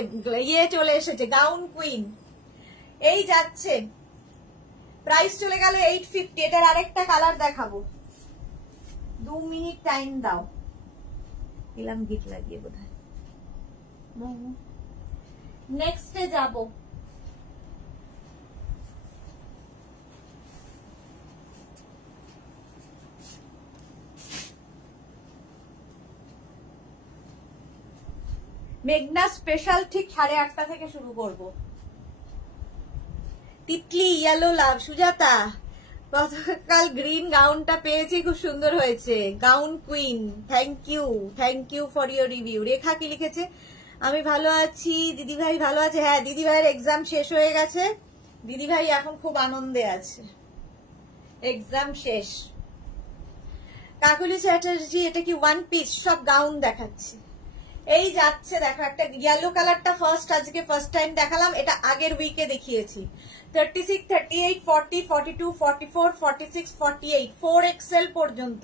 ইয়ে চলে এসেছে, গাউন কুইন এই যাচ্ছে, প্রাইস চলে গেল 850। এটার আরেকটা কালার দেখাবো, 2 মিনিট টাইম দাও। দিলাম গিট লাগিয়ে বোধহয়। নেক্সটে যাব, মেঘনা স্পেশাল ঠিক 8:30 থেকে শুরু করব। তিতলি ইয়েলো লাভ, সুজাতা গতকাল গ্রিন গাউনটা পেয়েছি, খুব সুন্দর হয়েছে। Gown queen, thank you for your review. Rekha কি লিখেছে, আমি ভালো আছি, দিদি ভাই ভালো আছে। হ্যাঁ, দিদি ভাইয়ের এক্সাম শেষ হয়ে গেছে, দিদি ভাই এখন খুব আনন্দে আছে, এক্সাম শেষ। কাকুলি চ্যাটার্জি, এটা কি ওয়ান পিস? সব গাউন দেখাচ্ছি, এই যাচ্ছে দেখো। একটা ইয়েলো কালারটা আজকে ফার্স্ট টাইম দেখালাম, এটা আগের উইকে দেখিয়েছি। 36, 38, 40, 42, 44, 46, 48 4XL পর্যন্ত,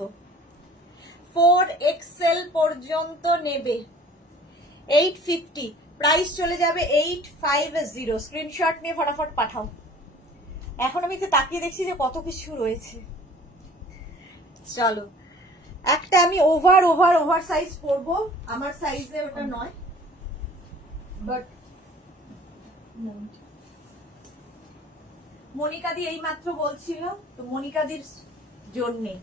4XL পর্যন্ত নেবে 850, প্রাইস চলে যাবে 850। স্ক্রিনশট নিয়ে ফটাফট পাঠাও। এখন আমি তো তাকিয়ে দেখছি যে কত কিছু রয়েছে। চলো, একটা আমি ওভার সাইজ পরবো, আমার সাইজে ওটা নয়, বাট মনিকাদি এই মাত্র বলছিল, তো মনিকাদির জন্যে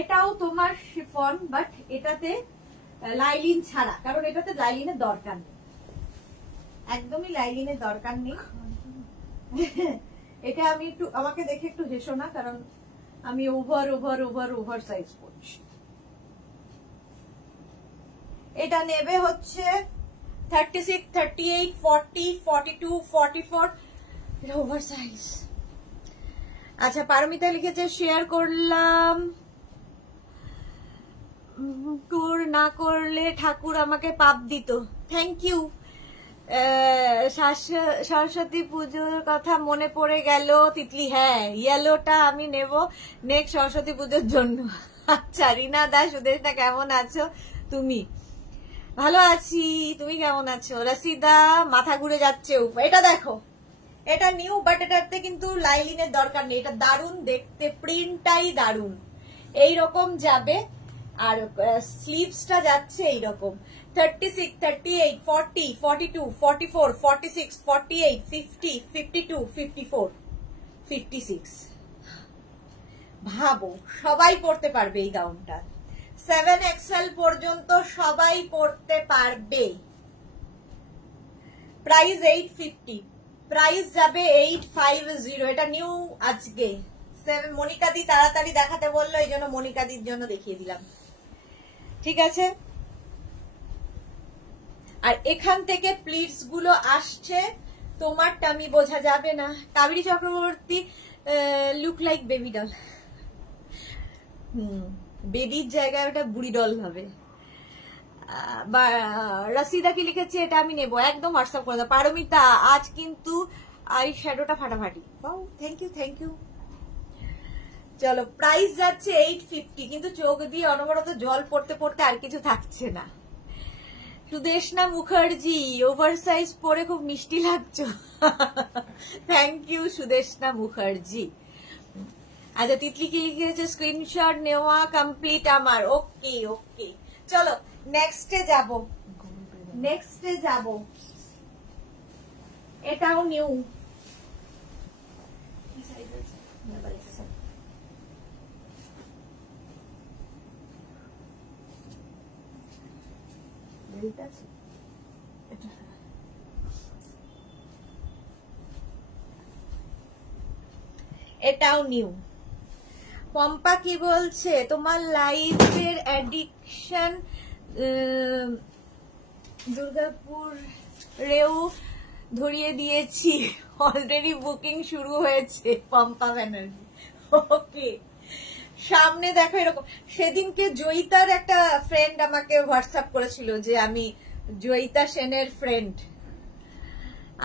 এটাও তোমার শিফন, বাট এটাতে লাইলিন ছাড়া, কারণ এটাতে লাইলিনের দরকার নেই, একদমই লাইলিনের দরকার নেই। এটা আমি একটু, আমাকে দেখে একটু হেসো না, কারণ আমি ওভার সাইজ পড়ছি। এটা নেবে হচ্ছে 36, 38, 40, 42, 44 ওভার সাইজ। আচ্ছা, পারমিতা লিখেছে শেয়ার করলাম, ট্যুর না করলে ঠাকুর আমাকে পাপ দিত। Thank you. সরস্বতী পুজোর কথা মনে পড়ে গেল তিতলি। হ্যাঁ, ইয়েলোটা আমি নেব নেক্সট সরস্বতী পুজোর জন্য। আচ্ছা, রিনা দাস সুদেশটা কেমন আছো তুমি? ভালো আছি, তুমি কেমন আছো? রসিদা মাথা ঘুরে যাচ্ছে। এটা দেখো, এটা নিউ, বাট এটাতে কিন্তু লাইলিনের দরকার নেই। এটা দারুন দেখতে, প্রিন্টটাই দারুন, এইরকম যাবে। আর স্লিভসটা যাচ্ছে এইরকম। 36, 38, 40, 42, 44, 46, 48, 50, 52, 54, 56। ভাবো, সবাই পড়তে পারবে এই গাউনটা। 7XL পর্যন্ত সবাই পড়তে পারবে। প্রাইস 850, প্রাইস যাবে 850। এটা নিউ আজকে। মনিকাদি তাড়াতাড়ি দেখাতে বললো, এই জন্য মনিকাদির জন্য দেখিয়ে দিলাম, ঠিক আছে। আর এখান থেকে প্লিটস গুলো আসছে তোমার টামি বোঝা যাবে না। Kaberi Chakraborty look like baby doll. বেবির জায়গায় ওটা বুড়ি ডল হবে। রাশিদা কি লিখেছে এটা আমি নেবো, একদম হোয়াটসঅ্যাপ করে দাও। পারমিতা আজ কিন্তু আই শ্যাডোটা ফাটাফাটি। Thank you thank you. চলো প্রাইস যাচ্ছে 850, কিন্তু চোখ দিয়ে অনবরত জল পড়তে পড়তে আর কিছু থাকছে না। সুদেশনা মুখার্জি ওভার সাইজ পরে খুব মিষ্টি লাগছো। Thank you Sudeshna Mukherjee. আচ্ছা তিতলি কি লিখেছে স্ক্রিনশট নেওয়া কমপ্লিট আমার। ওকে ওকে চলো নেক্সটে যাব। নেক্সটে যাব, এটাও নিউ। এটাও নিউ। পম্পা কি বলছে তোমার লাইফের অ্যাডিকশন দুর্গাপুর রেও ধরিয়ে দিয়েছি, অলরেডি বুকিং শুরু হয়েছে। পম্পা ব্যানার্জি ওকে। সামনে দেখো এরকম, সেদিনকে জয়িতার একটা ফ্রেন্ড আমাকে হোয়াটসঅ্যাপ করেছিল যে আমি জয়িতা সেনের ফ্রেন্ড।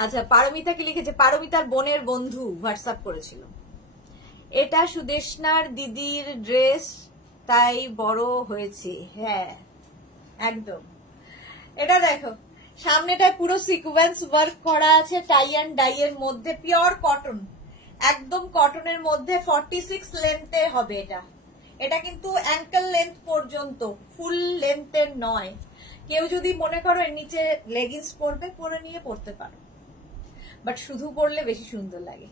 আচ্ছা পারমিতা কি লিখেছে, পারমিতার বোনের বন্ধু হোয়াটসঅ্যাপ করেছিল। এটা সুদেশনার দিদির ড্রেস তাই বড় হয়েছে। হ্যাঁ একদম। এটা দেখো সামনেটায় পুরো সিকোয়েন্স ওয়ার্ক করা আছে, টাই অ্যান্ড ডাই এর মধ্যে, পিওর কটন, একদম কটনের মধ্যে 46 লেন্থে হবে এটা। এটা কিন্তু অ্যাঙ্কেল লেন্থ পর্যন্ত, ফুল লেন্থের নয়। কেউ যদি মনে করো এর নিচে লেগিংস পরবে, পরে নিয়ে পরতে পারো, বাট শুধু পরলে বেশি সুন্দর লাগে।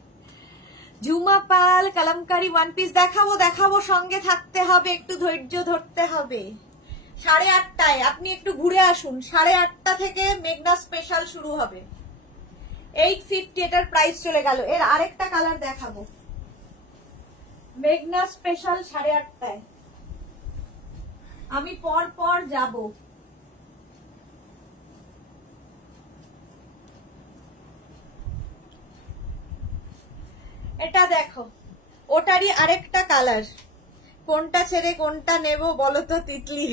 ঝুমা পাল কালামকারি ওয়ান পিস দেখাবো দেখাবো, সঙ্গে থাকতে হবে, একটু ধৈর্য ধরতে হবে। 8:30টায় আপনি একটু ঘুরে আসুন, 8:30 থেকে মেঘনা স্পেশাল শুরু হবে। 850 এটার প্রাইস চলে গেল। এর আরেকটা কালার দেখাবো, মেঘনা স্পেশাল 8:30টায়। আমি পর পর যাব। এটা দেখো ওটারই আরেকটা কালার, কোনটা ছেড়ে কোনটা নেব বলো তো তিতলি।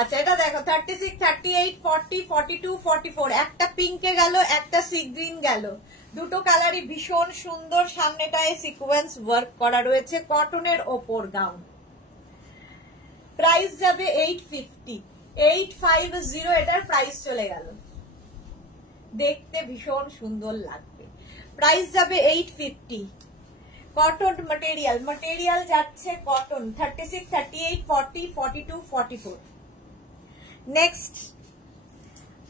আচ্ছা এটা দেখো 36, 38, 40, 42, 44, একটা পিঙ্কে গেল, একটা সি গ্রিন গেল। দুটো কালারই ভীষণ সুন্দর। সামনেটায় সিকোয়েন্স ওয়ার্ক করা রয়েছে, কটনের ওপর গাউন। প্রাইস যাবে 850, 850 এটার প্রাইস চলে গেল। দেখতে ভীষণ সুন্দর লাগবে। প্রাইস যাবে 850। কটন ম্যাটেরিয়াল, ম্যাটেরিয়াল যাচ্ছে কটন। 36, 38, 40, 42, 44। নেক্সট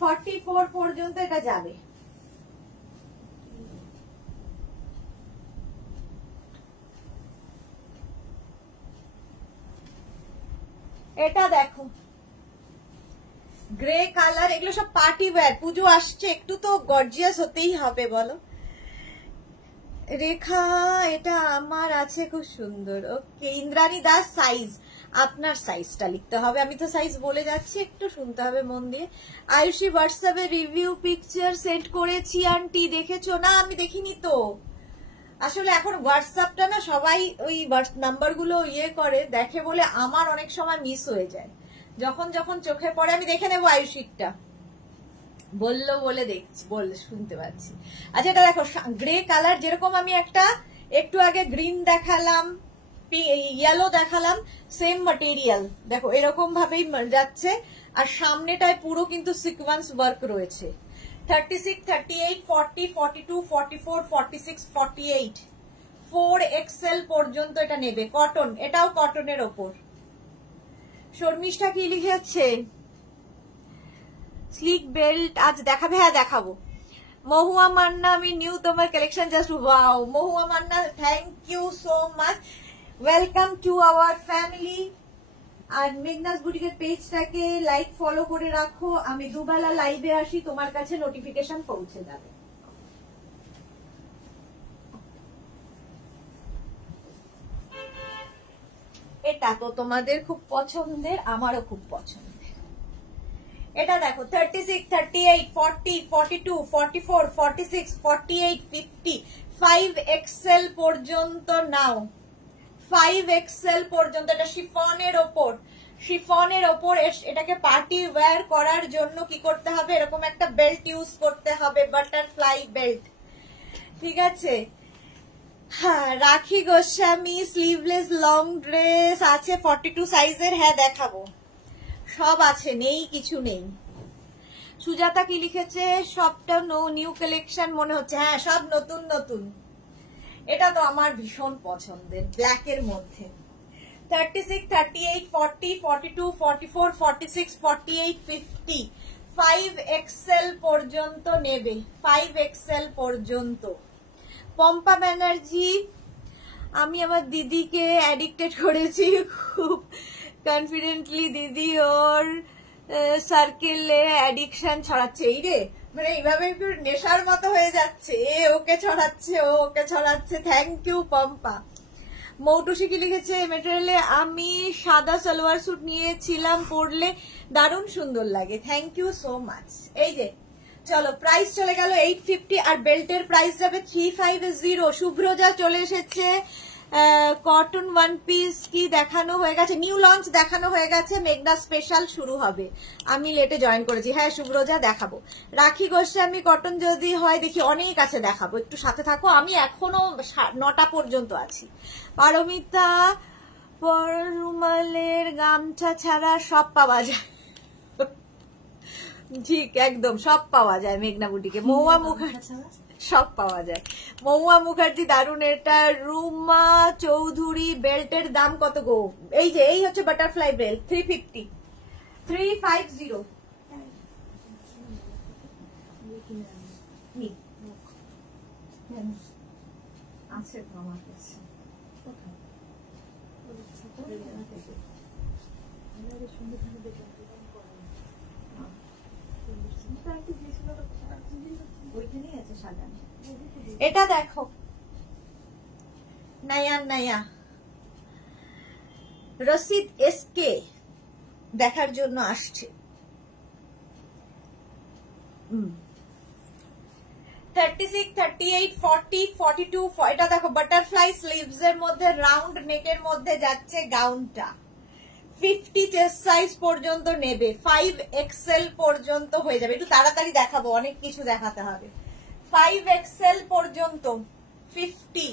44 পর্যন্ত এটা যাবে। এটা দেখো গ্রে কালার, এগুলো সব পার্টি ওয়্যার। পুজো আসছে, একটু তো গর্জিয়াস হতেই হবে বলো। রেখা এটা আমার আছে, খুব সুন্দর। ওকে ইন্দ্রাণী দাস সাইজ, আপনার সাইজটা লিখতে হবে, আমি তো সাইজ বলে যাচ্ছি, একটু শুনতে হবে মন দিয়ে। আয়ুষী হোয়াটসঅ্যাপে রিভিউ পিকচার সেন্ড করেছি আন্টি, দেখেছো? না আমি দেখিনি তো। আসলে এখন হোয়াটসঅ্যাপটা না সবাই ওই নাম্বার গুলো করে দেখে বলে আমার অনেক সময় মিস হয়ে যায়। যখন যখন চোখে পড়ে আমি দেখে নেবো। আয়ুষীরটা বললো বলে দেখছি, বললে শুনতে পাচ্ছি। আচ্ছা এটা দেখো গ্রে কালার, যেরকম আমি একটা একটু আগে গ্রিন দেখালাম, ইয়েলো দেখালাম, সেম ম্যাটেরিয়াল দেখো এরকম ভাবেই যাচ্ছে। আর সামনেটায় পুরো কিন্তু সিকোয়েন্স ওয়ার্ক রয়েছে। 36, 38, 40, 42, 44, 46, 48, 4XL পর্যন্ত এটা নেবে। কটন, এটাও কটনের ওপর। শর্মিষ্ঠা কি লিখেছে? স্লিক বেল্ট আজ দেখাবে? হ্যাঁ দেখাবো। মহুয়া মান্না আমি নিউ তোমার collection, just wow. Mahua Manna thank you so much, welcome to our family. আর মেঘনাস বুটিকের পেজটাকে লাইক ফলো করে রাখো, আমি দুবেলা লাইভে আসি, তোমার কাছে নোটিফিকেশন পৌঁছে যাবে। এটা তো তোমাদের খুব পছন্দের, আমারও খুব পছন্দের। এটা দেখো 36, 38, 40, 42, 44, 46, 48, 50, 5XL পর্যন্ত নাও, 5XL পর্যন্ত। এটা শিফনের ওপর, শিফনের ওপর এটাকে পার্টি ওয়্যার করার জন্য কি করতে হবে, এরকম একটা বেল্ট ইউজ করতে হবে, বাটারফ্লাই বেল্ট, ঠিক আছে। হ্যাঁ, রাখি গোস্বামী স্লিভলেস লং ড্রেস আছে 42 সাইজের, হ্যাঁ দেখাবো, সব আছে, নেই কিছু নেই। সুজাতা কি লিখেছে, সবটা নিউ কালেকশন মনে হচ্ছে, হ্যাঁ সব নতুন নতুন। এটা তো আমার ভীষণ পছন্দের, ব্ল্যাক এর মধ্যে। 36, 38, 40, 42, 44, 46, 48, 50, 5XL পর্যন্ত নেবে, 5XL পর্যন্ত। পম্পা ব্যানার্জি, আমি আমার দিদিকে অ্যাডিক্টেড করেছি খুব কনফিডেন্টলি, দিদি ওর সার্কেলে অ্যাডিকশন ছড়াচ্ছে। এই রে, মানে এইভাবে একটু নেশার মতো হয়ে যাচ্ছে, এ ওকে ছড়াচ্ছে, ও ওকে ছড়াচ্ছে। Thank you Pampa. মৌটুসি কি লিখেছে, মেটেরিয়ালে আমি সাদা সালোয়ার স্যুট নিয়েছিলাম, পরলে দারুণ সুন্দর লাগে, থ্যাংক ইউ সো মাচ। এই যে চলো, প্রাইস চলে গেল 850 আর বেল্টের প্রাইস যাবে 350। শুভ্রজা চলে এসেছে, কটন ওয়ান পিস কি দেখানো হয়ে গেছে, নিউ লঞ্চ দেখানো হয়ে গেছে, মেঘনা স্পেশাল শুরু হবে, আমি লেটে জয়েন করেছি। হ্যাঁ শুভ্রজা দেখাবো। রাখি গোস্বামী কটন যদি হয় দেখি, অনেক আছে দেখাবো, একটু সাথে থাকো, আমি এখনো 9টা পর্যন্ত আছি। পারমিতা, রুমালের গামছা ছাড়া সব পাওয়া যায়, ঠিক একদম সব পাওয়া যায় মেঘনা বুটিকে। মহুয়া মুখার্জি, সব পাওয়া যায়। মহুয়া মুখার্জি দারুন। এটা রুমা চৌধুরী, বেল্টের দাম কত গো? এই যে এই হচ্ছে বাটারফ্লাই বেল্ট, 350, 350। আছে তো আমার কাছে, এটা দেখো, নয়া নয়া রশিদ এসকে দেখার জন্য আসছে। 36, 38, 40, 42, এটা দেখো বাটারফ্লাই স্লিভস এর মধ্যে, রাউন্ড নেকের মধ্যে যাচ্ছে গাউনটা। 50 চেস্ট সাইজ পর্যন্ত নেবে, 5XL পর্যন্ত হয়ে যাবে। একটু তাড়াতাড়ি দেখাবো, অনেক কিছু দেখাতে হবে। 5XL পর্যন্ত 50,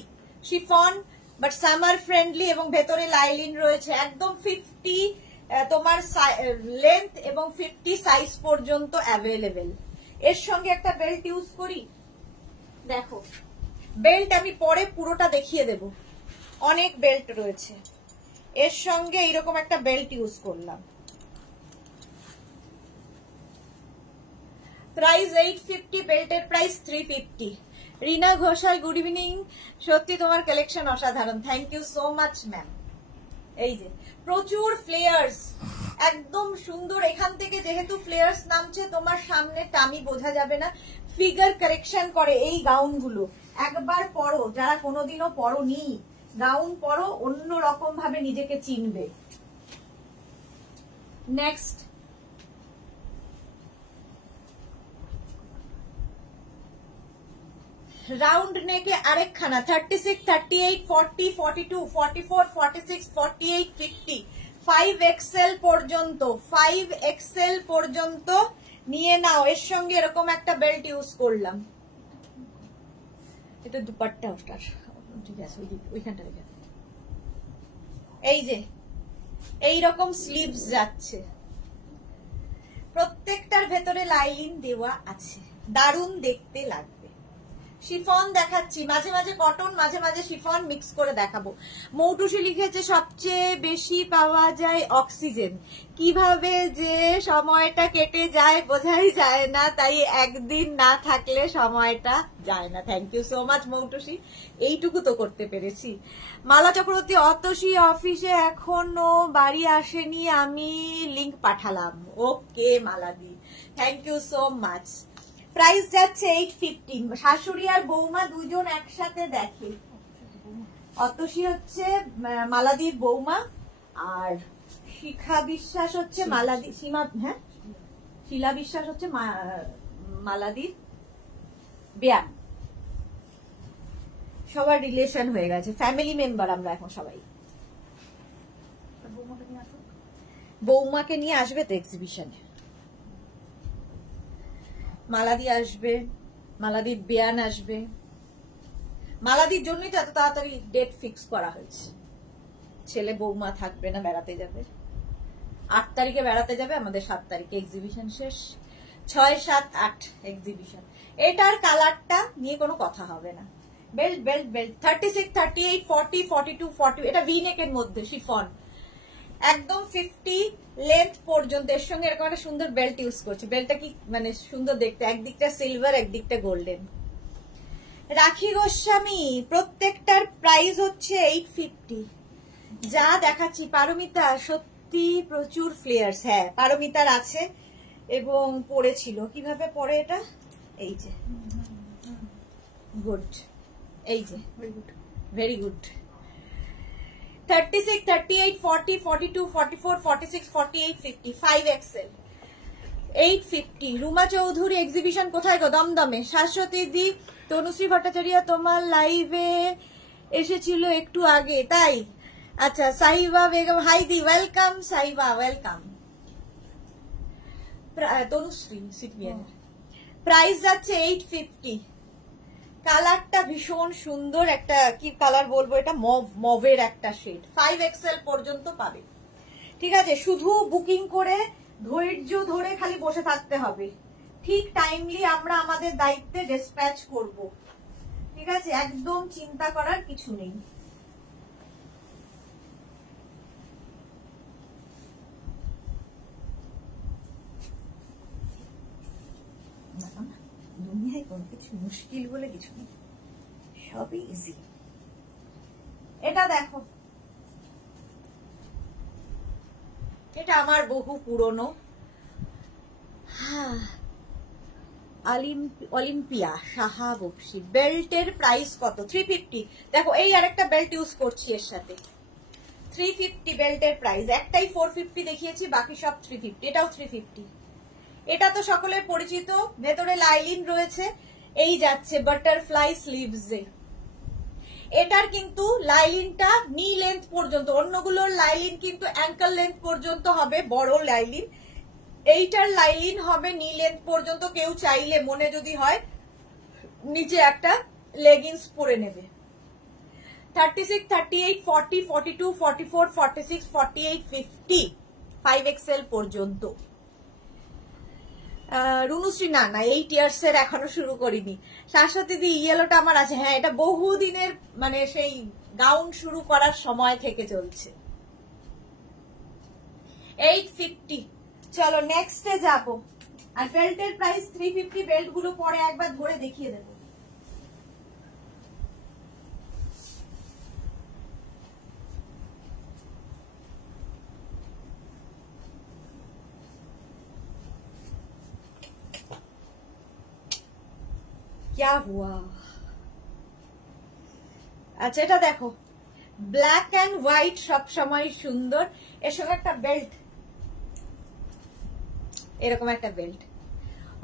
শিফন বাট সামার ফ্রেন্ডলি এবং ভেতরে লাইলিন রয়েছে, একদম 50 তোমার লেন্থ এবং 50 সাইজ পর্যন্ত অ্যাভেলেবেল। এর সঙ্গে একটা বেল্ট ইউজ করি, দেখো বেল্ট আমি পরে পুরোটা দেখিয়ে দেব, অনেক বেল্ট রয়েছে। এর সঙ্গে এইরকম একটা বেল্ট ইউজ করলাম, প্রাইস 850, বেল্টের price 350। Rina Ghoshal, good evening, সত্যি তোমার কালেকশন অসাধারণ, thank you so much ma'am. এই যে প্রচুর ফ্লেয়ার্স, একদম সুন্দর। এখান থেকে যেহেতু ফ্লেয়ার্স নামছে, তোমার সামনে টামি বোঝা যাবে না, ফিগার কারেকশন করে এই গাউনগুলো। একবার পরো, যারা কোনোদিনও পরোনি, গাউন পরো, অন্য রকম ভাবে নিজেকে চিনবে। নেক্সট রাউন্ড নেকে আরেকখানা, 36, 38, 40, 42, 44, 46, 48, 50, 5XL পর্যন্ত, 5XL পর্যন্ত নিয়ে নাও। এর সঙ্গে এরকম একটা বেল্ট ইউজ করলাম, এটা দুপাট্টা, ওটার ঠিক আছে, ওইখানটা রেখে। এই যে এইরকম স্লিভস যাচ্ছে, প্রত্যেকটার ভেতরে লাইলিন দেওয়া আছে, দারুণ দেখতে লাগবে। শিফন দেখাচ্ছি, মাঝে মাঝে কটন, মাঝে মাঝে শিফন মিক্স করে দেখাবো। মৌটুসি লিখেছে সবচেয়ে বেশি পাওয়া যায় অক্সিজেন, কিভাবে যে সময়টা কেটে যায় বোঝাই যায় না, তাই একদিন না থাকলে সময়টা যায় না। Thank you so much Moutushi, এইটুকু তো করতে পেরেছি। মালা চক্রবর্তী, অতসী অফিসে এখনো বাড়ি আসেনি, আমি লিংক পাঠালাম। ওকে মালাদি, thank you so much. Price যাচ্ছে 850। শাশুড়ি আর বৌমা দুজন একসাথে দেখে। অতসী হচ্ছে মালাদির বৌমা, আর শিখা বিশ্বাস হচ্ছে মালাদি, সীমা, হ্যাঁ শিলা বিশ্বাস হচ্ছে মালাদির বেয়ান। সবার রিলেশন হয়ে গেছে, ফ্যামিলি মেম্বার আমরা এখন সবাই। বৌমাকে নিয়ে আসবে তো এক্সিবিশনে, মালাদি আসবে, মালাদির বেয়ান আসবে। মালাদির জন্যই তো এত তাড়াতাড়ি ডেট ফিক্স করা হয়েছে। ছেলে বৌমা থাকবে না, বেড়াতে যাবে। 8 তারিখে বেড়াতে যাবে, আমাদের 7 তারিখে এক্সিবিশন শেষ। 6, 7, 8 এক্সিবিশন। এটার কালারটা নিয়ে কোনো কথা হবে না। Belt belt belt 36, 38, 40, 42, 40। এটা ভি নেকের মধ্যে শিফন, একদম 50 লেন্থ পর্যন্ত। এর সঙ্গে এরকম একটা সুন্দর বেল্ট ইউজ করছে। বেল্টটা কি মানে সুন্দর দেখতে, একদিকটা সিলভার একদিকটা গোল্ডেন। রাখি গোস্বামী, প্রত্যেকটার প্রাইস হচ্ছে 850। যা দেখাচ্ছি পারমিতা সত্যি প্রচুর ফ্লেয়ার্স। হ্যাঁ পারমিতার আছে এবং পড়েছিল। কিভাবে পড়ে এটা, এই যে গুড, এই যে very good. 36, 38, 40, 42, 44, 46, 48, 50, 5XL 850। Ruma Chowdhury exhibition কোথায় গো? দমদমে। শাশ্বতী দি, তনুশ্রী ভট্টাচার্য তোমার লাইভে এসেছিল একটু আগে, তাই? আচ্ছা সাইবা বেগম, হাই দি, welcome Saiba, welcome. Tanushree CTN, price যাচ্ছে 850। কালারটা ভীষণ সুন্দর, একটা কি কালার বলবো, এটা মভের একটা শেড। 5XL পর্যন্ত পাবে, ঠিক আছে? শুধু বুকিং করে ধৈর্য ধরে খালি বসে থাকতে হবে। ঠিক টাইমলি আমরা আমাদের দায়িত্বে ডিসপ্যাচ করব, ঠিক আছে? একদম চিন্তা করার কিছু নেই। দুনিয়ায় কোন কিছু মুশকিল বলে কিছু নেই, সবই ইজি। এটা দেখো, এটা আমার বহু পুরনো অলিম্পিয়া সাহা বক্সি। বেল্টের প্রাইস কত? 350। দেখো এই আরেকটা বেল্ট ইউজ করছি এর সাথে, 350 বেল্টের প্রাইস। একটাই 450 দেখিয়েছি, বাকি সব 350। এটাও 350। এটা তো সকলের পরিচিত, ভেতরে লাইলিন রয়েছে। এই যাচ্ছে বাটারফ্লাই স্লিভসে। এটার কিন্তু লাইলিনটা নি লেন্থ পর্যন্ত, অন্যগুলোর লাইলিন কিন্তু অ্যাঙ্কল লেন্থ পর্যন্ত হবে, বড় লাইলিন। এইটার লাইলিন হবে নি লেন্থ পর্যন্ত। কেউ চাইলে মনে যদি হয় নিচে একটা লেগিংস পরে নেবে। 36, 38, 40, 42, 44, 46, 48, 50, 5XL পর্যন্ত। রুনুশ্রী, না না 8 ইয়ার্স এর এখনো শুরু করিনি। শাশ্বতী দি, ইয়েলোটা আমার আছে। হ্যাঁ এটা বহুদিনের, মানে সেই গাউন শুরু করার সময় থেকে চলছে। 850। চলো নেক্সটে যাবো। আর বেল্টের প্রাইস 350। বেল্ট গুলো পরে একবার ধরে দেখিয়ে দেবো। क्या हुआ? আচ্ছা এটা দেখো, ব্ল্যাক এন্ড হোয়াইট সব সময় সুন্দর। এর সঙ্গে একটা বেল্ট, এরকম একটা বেল্ট।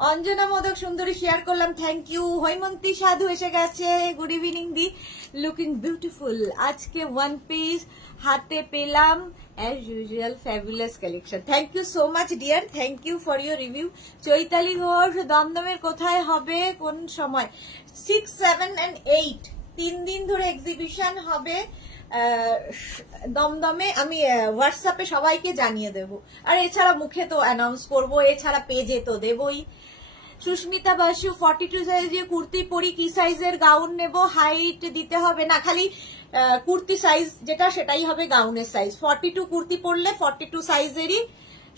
অঞ্জনা মোদক সুন্দরী শেয়ার করলাম, থ্যাংক ইউ। হৈমন্তী সাধু এসে গেছে, গুড ইভিনিং দি, লুকিং বিউটিফুল। আজকে ওয়ান পিস হাতে পেলাম, as usual fabulous collection. Thank you so much dear, thank you for your review. Chaitali Ghosh, দমদমের কোথায় হবে, কোন সময়? 6, 7 and 8 3 দিন ধরে এক্সিবিশন হবে দমদমে। আমি হোয়াটসঅ্যাপে সবাইকে জানিয়ে দেব, আর এছাড়া মুখে তো অ্যানাউন্স করবো, এছাড়া পেজে তো দেবই। সুস্মিতা বাসু, 42 সাইজের কুর্তি পরি, কি সাইজের গাউন নেব? হাইট দিতে হবে না, খালি কুর্তি সাইজ যেটা সেটাই হবে গাউনের সাইজ। 42 কুর্তি পরলে 42 সাইজেরই,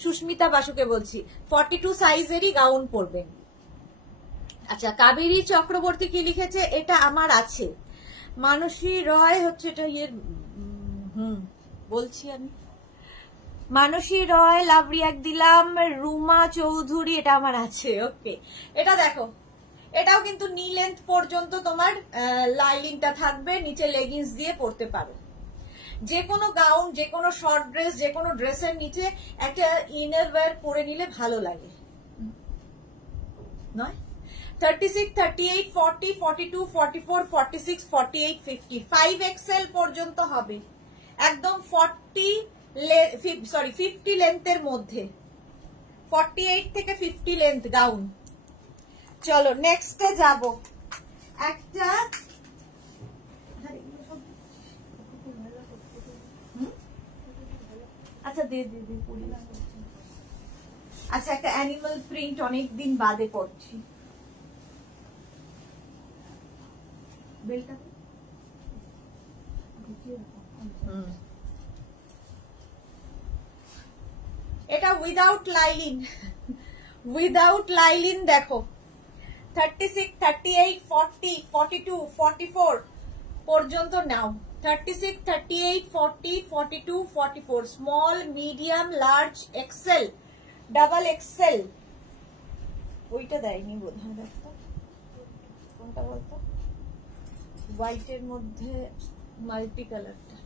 সুস্মিতা বাসুকে বলছি, 42 সাইজেরই গাউন পরবেন। আচ্ছা কাবেরী চক্রবর্তী কি লিখেছে? এটা আমার আছে। মানসী রয় হচ্ছে এটা, ইয়ে বলছি আমি, মানসী রয় লাভ রিয়াক্ট দিলাম। রুমা চৌধুরী, এটা আমার আছে। ওকে এটা দেখো, এটাও কিন্তু নি লেন্থ পর্যন্ত তোমার লাইলিনটা থাকবে, নিচে লেগিংস দিয়ে পরতে পারো। যে কোনো গাউন, যে কোনো শর্ট ড্রেস, যে কোনো ড্রেসের নিচে একটা ইনার ওয়্যার পরে নিলে ভালো লাগে। নয় 36, 38, 40, 42, 44, 46, 48, 50 5XL পর্যন্ত হবে একদম 50 লেন্থের মধ্যে 48 থেকে 50 লেন্থ গাউন। চলো নেক্সটে যাব একটা আচ্ছা আচ্ছা একটা অ্যানিমাল প্রিন্ট অনেকদিন বাদে পড়ছি এটা উইদাউট লাইলিন দেখো 36, 38, 40, 42, 44 পর্যন্ত নাও 36, 38, 40, 42, 44 small medium large XL double Excel ওইটা দেয়নি বোধহয় দেখো কোনটা বলতো হোয়াইটের মধ্যে মাল্টি কালারটা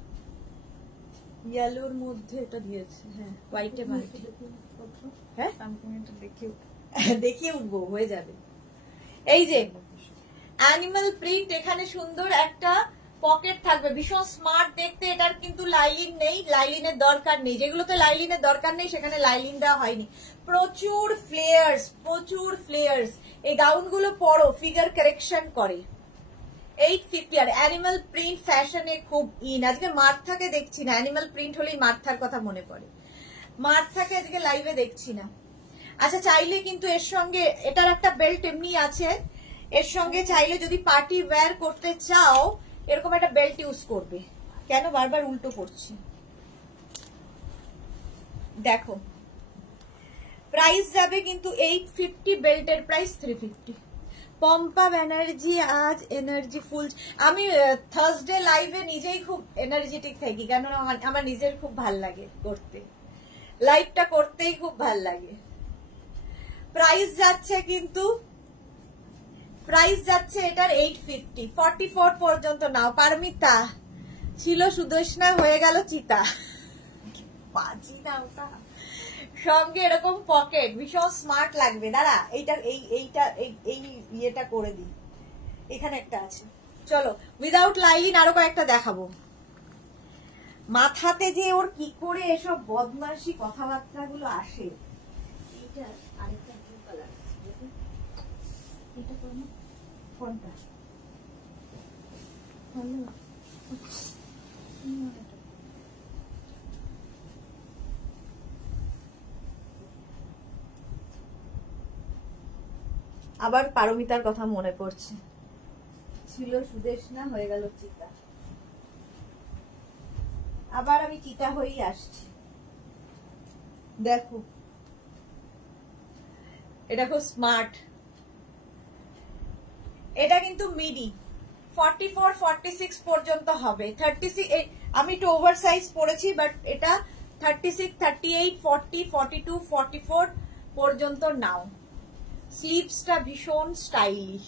ইয়েলোর মধ্যে এটা দিয়েছে হ্যাঁ হোয়াইটে মাল্টি হ্যাঁ দেখিয়ে উঠবো হয়ে যাবে এই যে অ্যানিমাল প্রিন্ট এখানে সুন্দর একটা পকেট থাকবে ভীষণ স্মার্ট দেখতে এটার কিন্তু লাইলিন নেই লাইলিনের দরকার নেই যেগুলোতে লাইলিনের দরকার নেই সেখানে লাইলিন দেওয়া হয়নি প্রচুর ফ্লেয়ার্স এই গাউনগুলো পরো ফিগার কারেকশন করে 850 আর অ্যানিমাল প্রিন্ট ফ্যাশনে খুব ইন আজকে মার্থাকে দেখছি না অ্যানিমাল প্রিন্ট হলেই মার্থার কথা মনে পড়ে মার্থাকে আজকে লাইভে দেখছি না আচ্ছা চাইলে কিন্তু এর সঙ্গে এটার একটা বেল্ট এমনি আছে এর সঙ্গে চাইলে যদি পার্টি ওয়্যার করতে চাও এরকম একটা বেল্ট ইউজ করবে কেন বারবার উল্টো করছি দেখো প্রাইস যাবে কিন্তু 850 বেল্টের প্রাইস 350 পম্পা ব্যানার্জি আজ এনার্জি ফুল আমি থার্সডে লাইভে নিজেই খুব এনার্জেটিক থাকি কেন আমার নিজের খুব ভাল লাগে করতে লাইভটা করতেই খুব ভাল লাগে প্রাইস যাচ্ছে কিন্তু এটার 850 44 পর্যন্ত নাও পারমিতা ছিল সুদেশনা হয়ে গেল চিতা বাজি না ওটা সঙ্গে এরকম পকেট ভীষণ স্মার্ট লাগবে দাঁড়া এই ইয়েটা করে দিই এখানে একটা আছে চলো উইদাউট লাইলিন আরো কয়েকটা দেখাবো মাথাতে যে ওর কি করে এসব বদমাশি কথাবার্তা গুলো আসে এইটা আরেকটা ব্লু কালার এটা কোনটা আবার পারমিতার কথা মনে পড়ছে ছিল সুদেশনা হয়ে গেল চিতা আবার আমি চিতা হয়েই আসছি দেখো এটা খুব স্মার্ট এটা কিন্তু মিডি 44 46 পর্যন্ত হবে 36 আমি একটু ওভার সাইজ পরেছি বাট এটা 36 38 40 42 44 পর্যন্ত নাও স্লিভসটা ভীষণ স্টাইলিশ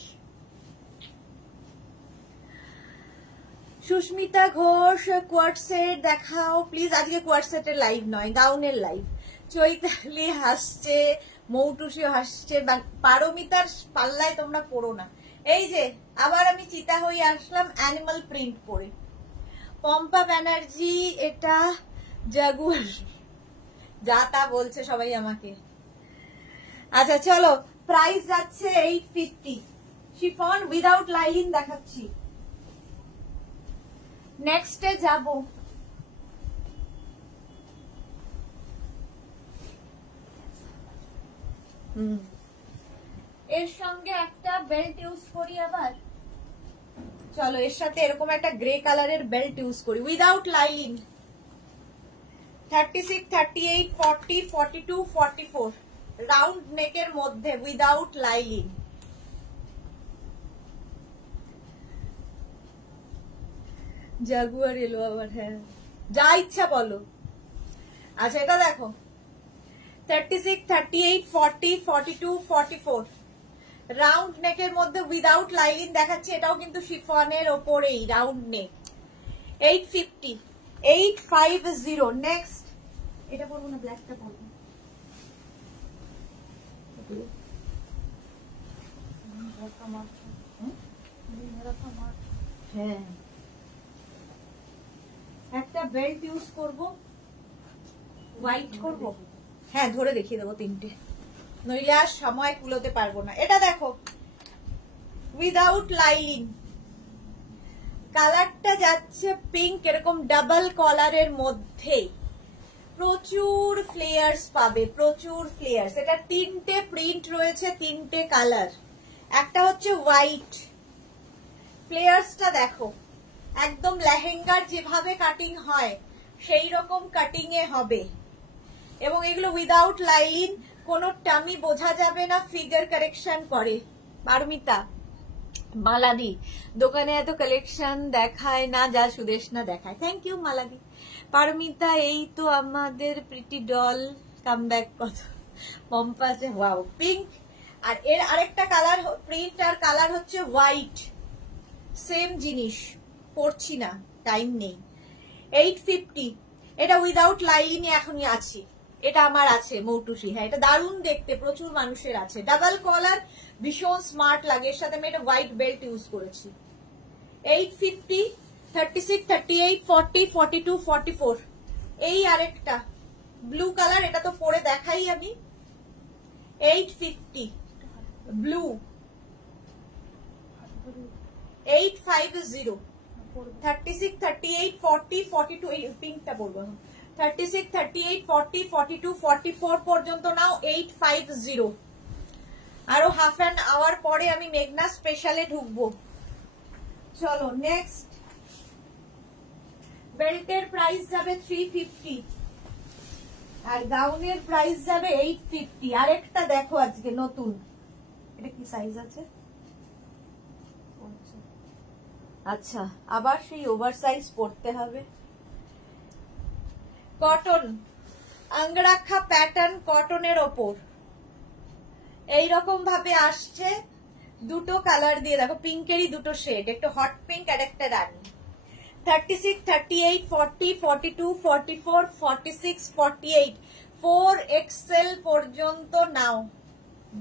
সুস্মিতা ঘোষ কোয়ার্টসেট দেখাও প্লিজ আজকে কোয়ার্টসেটের লাইভ নয় গাউনের লাইভ চৈতালি হাসছে মৌটুসিও হাসছে পারমিতার পাল্লায় তোমরা পড়ো না এই যে আবার আমি চিতা হয়ে আসলাম অ্যানিমাল প্রিন্ট পরে পম্পা ব্যানার্জি এটা জাগুয়ার যা তা বলছে সবাই আমাকে আচ্ছা চলো প্রাইস যাচ্ছে 850 শিফন উইদাউট লাইলিন দেখাচ্ছি নেক্সটে যাব এর সঙ্গে একটা বেল্ট ইউজ করি আবার চলো এর সাথে এরকম একটা গ্রে কালারের বেল্ট ইউজ করি উইদাউট লাইলিন 36 38 40 42 44 রাউন্ড নেকের মধ্যে উইদাউট লাইলিন জাগুয়ার এলো আবার হ্যাঁ যা ইচ্ছা বলো আচ্ছা এটা দেখো 36 38 40 42 44 রাউন্ড নেকের মধ্যে উইদাউট লাইলিন দেখাচ্ছি এটাও কিন্তু শিফনের ওপরেই রাউন্ড নেক 850 850 নেক্সট এটা পরবো না ব্ল্যাকটা পরবো হ্যাঁ, একটা বেল্ট ইউজ করব, হোয়াইট করব। হ্যাঁ, ধরে দেখিয়ে দেবো তিনটে, নইলে আর সময় কুলোতে পারবো না। এটা দেখো, উইদাউট লাইলিং, কালারটা যাচ্ছে পিঙ্ক, এরকম ডাবল কলারের মধ্যে প্রচুর ফ্লেয়ার্স পাবে, প্রচুর ফ্লেয়ার্স। এটা তিনটে প্রিন্ট রয়েছে, তিনটে কালার। একটা হচ্ছে হোয়াইট, ফ্লেয়ার্সটা দেখো, একদম লেহেঙ্গার যেভাবে কাটিং হয় সেই রকম কাটিং এ হবে, এবং এগুলো উইদাউট লাইলিং, কোনো টামি বোঝা যাবে না, ফিগার কারেকশন করে। পারমিতা, মালাদি দোকানে এত কালেকশন দেখায় না যা সুদেশনা দেখায়। Thank you মালাদি। পারমিতা, এই তো আমাদের প্রিটি ডল কামব্যাক কত পম্পাসে। ওয়াও, পিঙ্ক, আর এর আরেকটা কালার প্রিন্ট আর কালার হচ্ছে হোয়াইট, সেম জিনিস, পড়ছি না, টাইম নেই। 850, এটা উইদাউট লাইলিং এখনই আছে, এটা আমার আছে মৌটুসি। হ্যাঁ, এটা দারুণ দেখতে, প্রচুর মানুষের আছে। ডাবল কলার, ভীষণ স্মার্ট লাগে। এর সাথে আমি এটা হোয়াইট বেল্ট ইউজ করেছি। 850, 36, 38, 40, 42, 44। এই আরেকটা ব্লু কালার, এটা তো পরে দেখাই আমি। 850 ব্লু, 850, 36, 38, 40, 42, এই পিঙ্কটা বলবো, 36, 38, 40, 42, 44 পর্যন্ত নাও। 850। আরো হাফ অ্যান আওয়ার পরে আমি মেঘনা স্পেশালে ঢুকবো। চলো নেক্সট, বেল্টের প্রাইস যাবে 350 আর গাউনের প্রাইস যাবে 850। আরেকটা দেখো আজকে নতুন, এটা কি সাইজ আছে? আচ্ছা, আবার সেই ওভার সাইজ পড়তে হবে। কটন, আঙ্গরাক্ষা প্যাটার্ন কটনের ওপর এইরকম ভাবে আসছে, দুটো কালার দিয়ে দেখো, পিঙ্কেরই দুটো শেড, একটা হট পিঙ্ক আর একটা রানী। 36, 38, 40, 42, 44, 46, 48, 4XL পর্যন্ত নাও,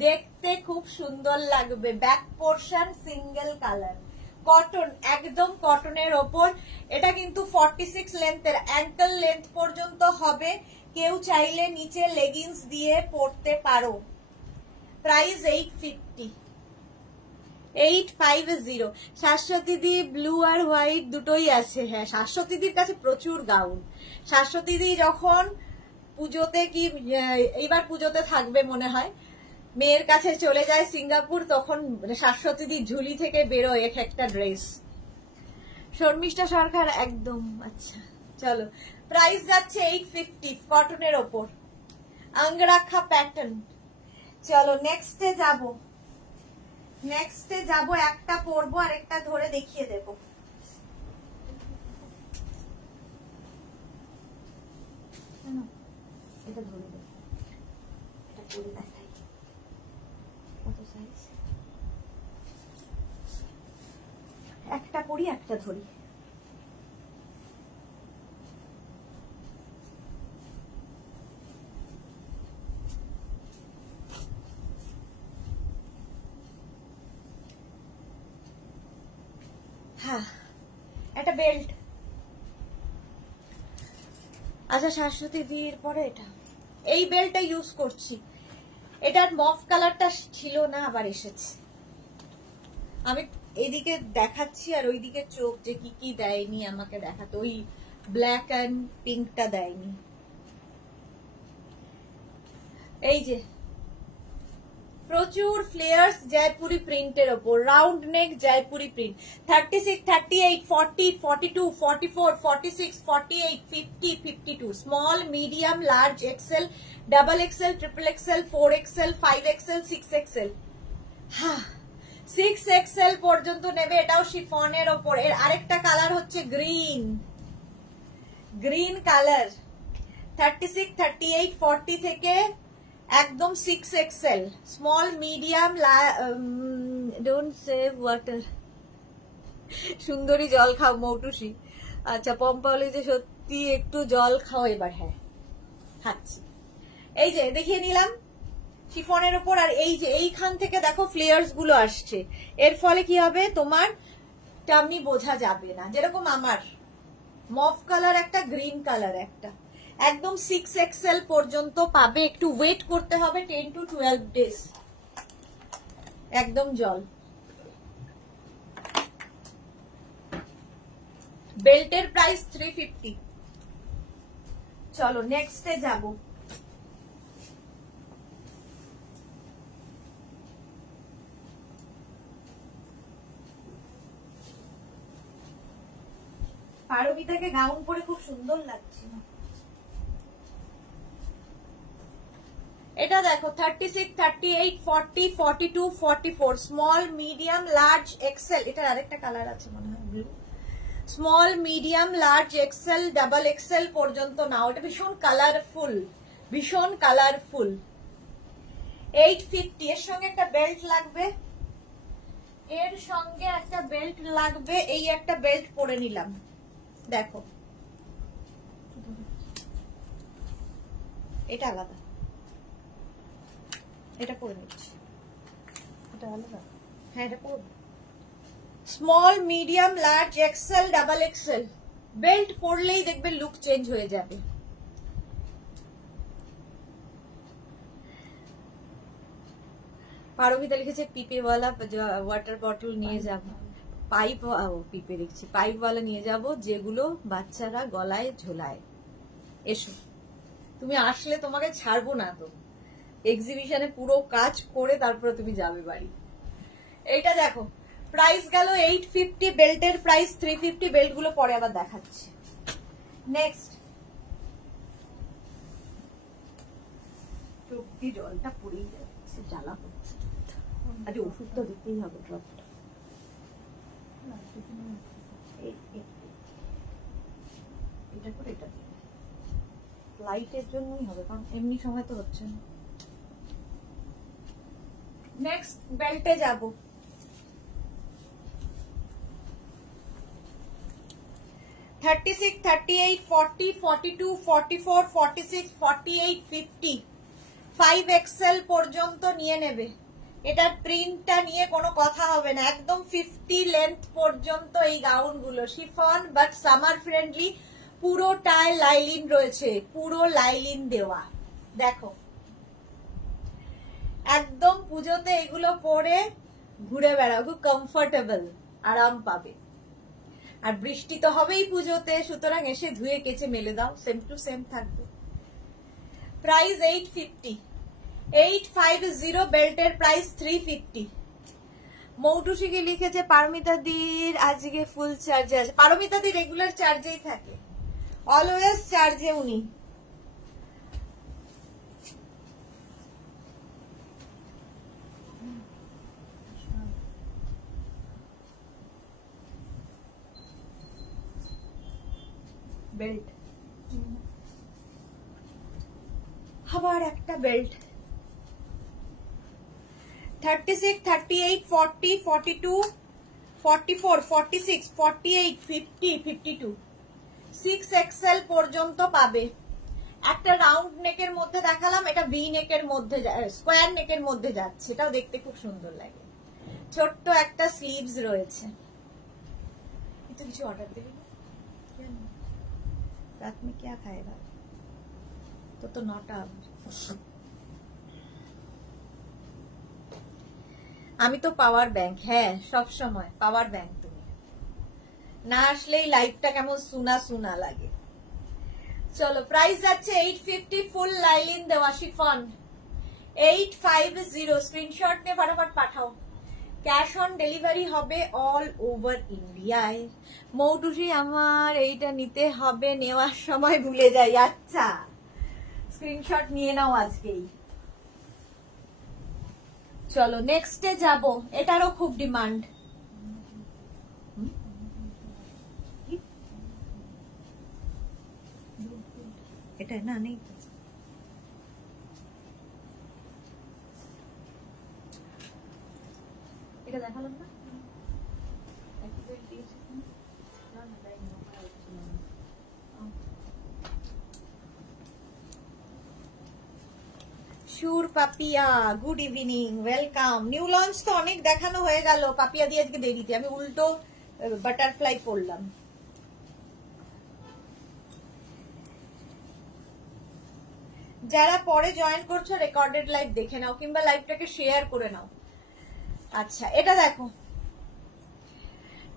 দেখতে খুব সুন্দর লাগবে। Back portion single colour, cotton, একদম কটনের ওপর। এটা কিন্তু 46 লেন্থের, অ্যাঙ্কেল লেন্থ পর্যন্ত হবে, কেউ চাইলে নিচে লেগিংস দিয়ে পরতে পারো। প্রাইস 850, 850। শাশ্বতীদি ব্লু আর হোয়াইট দুটোই আছে। হ্যাঁ, শাশ্বতীদির কাছে প্রচুর গাউন। শাশ্বতীদি যখন পুজোতে, কি এইবার পুজোতে থাকবে মনে হয়, মেয়ের কাছে চলে যায় সিঙ্গাপুর, তখন শাশ্বতীদি ঝুলি থেকে বেরোয় এক একটা ড্রেস। শর্মিষ্ঠা সরকার, একদম। আচ্ছা চলো, প্রাইস যাচ্ছে 850 কটনের ওপর, আঙ্গরাক্ষা প্যাটার্ন। চলো নেক্সটে যাব, নেক্সটে যাব, একটা পরবো আর একটা ধরে দেখিয়ে দেব। এটা ধরে দেব, এটা পরে দেখাই কত সাইজ। একটা পরি একটা ধরি। হ্যাঁ, একটা বেল্ট। আচ্ছা, শাশ্বতী দির পরে এটা, এই বেল্টটা ইউজ করছি। এটার মফ কালারটা ছিল না, আবার এসেছে। আমি এইদিকে দেখাচ্ছি আর ওইদিকে চোখ যে কি কি দেয়নি আমাকে দেখাতো, ওই ব্ল্যাক অ্যান্ড পিঙ্কটা দেয়নি। এই যে প্রচুর ফ্লেয়ার্স জয়পুরি প্রিন্টের ওপর, round neck Jaipuri print. 36, 38, 40, 42, 44, 46, 48, 50, 52, small, medium, large, XL, double XL, triple XL, 4XL, 5XL, 6XL। হ্যাঁ, 6XL পর্যন্ত নেবে। এটাও শিফনের ওপর। এর আরেকটা কালার হচ্ছে গ্রিন, গ্রিন কালার। 36, 38, 40 থেকে একদম 6XL, small, medium, don't save water. সুন্দরী জল খাও মৌটুসি। আচ্ছা, পম্পা বলে যে সত্যি একটু জল খাও এবার। হ্যাঁ, খাচ্ছি। এই যে দেখিয়ে নিলাম শিফনের উপর। আর এই যে এইখান থেকে দেখো ফ্লেয়ার্স গুলো আসছে, এর ফলে কি হবে তোমার টামি বোঝা যাবে না। যেরকম আমার মফ কালার একটা, গ্রিন কালার একটা, একদম 6XL পর্যন্ত পাবে। একটু ওয়েট করতে হবে 10 to 12 ডেজ। একদম জল। বেল্টের প্রাইস 350। চলো নেক্সটে যাব। পারমিতাকে গাউন পরে খুব সুন্দর লাগছে। এটা দেখো 36, 38, 40, 42, 44, স্মল, মিডিয়াম, লার্জ, এক্সেল। এটার আরেকটা কালার আছে মনে হয় blue. Small, medium, large, XL, double XL পর্যন্ত নাও। এটা ভীষণ কালারফুল, ভীষণ কালারফুল। 850। এর সঙ্গে একটা বেল্ট লাগবে, এর সঙ্গে একটা বেল্ট লাগবে। এই একটা বেল্ট পরে নিলাম, দেখো এটা আলাদা, এটা পরে নিচ্ছি। এটা আলাদা, হ্যাঁ এটা পরবো। Small, medium, large, XL, double XL. Belt পরলেই দেখবে লুক চেঞ্জ হয়ে যাবে। পারমিতা লিখেছে পিপেওয়ালা ওয়াটার বটল নিয়ে যাব। পাইপ, পিপে লিখছি, পাইপওয়ালা নিয়ে যাব যেগুলো বাচ্চারা গলায় ঝোলায়। এসো, তুমি আসলে তোমাকে ছাড়বো না তো। এক্সিবিশনে পুরো কাজ করে তারপরে তুমি যাবে বাড়ি। এইটা দেখো, প্রাইস গেল 850, বেল্টের প্রাইস 350। বেল্ট গুলো পরে আবার দেখাচ্ছি। নেক্সট, টুপি জলটা পড়েই যাচ্ছে, জ্বালা করছে। আরে ওষুধ তো দিতেই হবে, ড্রপটা। এটা করে এটা লাইটের জন্যই হবে, কারণ এমনি সময় তো হচ্ছে না। নেক্সট বেল্টে যাব। $36, $38, $40, $42, $44, $46, $48, $50, 5XL পর্যন্ত নিয়ে নেবে। এটার প্রিন্টটা নিয়ে কোনো কথা হবে না। একদম 50 লেন্থ পর্যন্ত এই গাউন গুলো শিফন, বাট সামার ফ্রেন্ডলি। পুরোটায় লাইলিন রয়েছে, পুরো লাইলিন দেওয়া। দেখো একদম পুজোতে এগুলো পরে ঘুরে বেড়াও, খুব কমফোর্টেবল, আরাম পাবে। আর বৃষ্টি তো হবেই পুজোতে, সুতরাং এসে ধুয়ে কেচে মেলে দাও, সেম টু সেম থাকবে। প্রাইস 850, 850। বেল্টের প্রাইস 350। মৌটুসিকে লিখেছে পারমিতা দির আজকে ফুল চার্জে আছে। পারমিতা দি রেগুলার চার্জেই থাকে, অলওয়েজ চার্জে উনি। বেল্ট, আবার একটা বেল্ট। 36, 38, 40, 42, 44, 46, 48, 50, 52, 6XL পর্যন্ত পাবে। একটা রাউন্ড নেকের মধ্যে দেখালাম, এটা ভি নেকের মধ্যে, স্কোয়ার নেকের মধ্যে যাচ্ছে। এটাও দেখতে খুব সুন্দর লাগে। ছোট্ট একটা স্লিভস রয়েছে। এটা কিছু অর্ডার দেবে? रात में क्या खाएगा? तो 9টা। আমি তো পাওয়ার ব্যাংক, হ্যাঁ সব সময় পাওয়ার ব্যাংক। তুমি না আসলেই লাইফটা কেমন সুনা সুনা লাগে। চলো প্রাইস যাচ্ছে 850, ফুল লাইলিন দেওয়া শিফন। 850, স্ক্রিনশট নিয়ে ফটাফট পাঠাও। ক্যাশ অন ডেলিভারি হবে অল ওভার ইন্ডিয়ায়। মৌটুসি আমার এইটা নিতে হবে, নেওয়ার সময় ভুলে যাই। আচ্ছা, স্ক্রিনশট নিয়ে নাও আজকেই। চলো নেক্সটে যাব। এটারও খুব ডিমান্ড। এটা না নেই, এটা দেখালাম না। Sur Papiya good evening, welcome. New launch তো অনেক দেখানো হয়ে গেল, পাপিয়া দিয়ে আজকে দেরিতে আমি উল্টো বাটারফ্লাই পরলাম। যারা পরে জয়েন করছো রেকর্ডেড লাইভ দেখে নাও কিংবা লাইভটাকে শেয়ার করে নাও। আচ্ছা এটা দেখো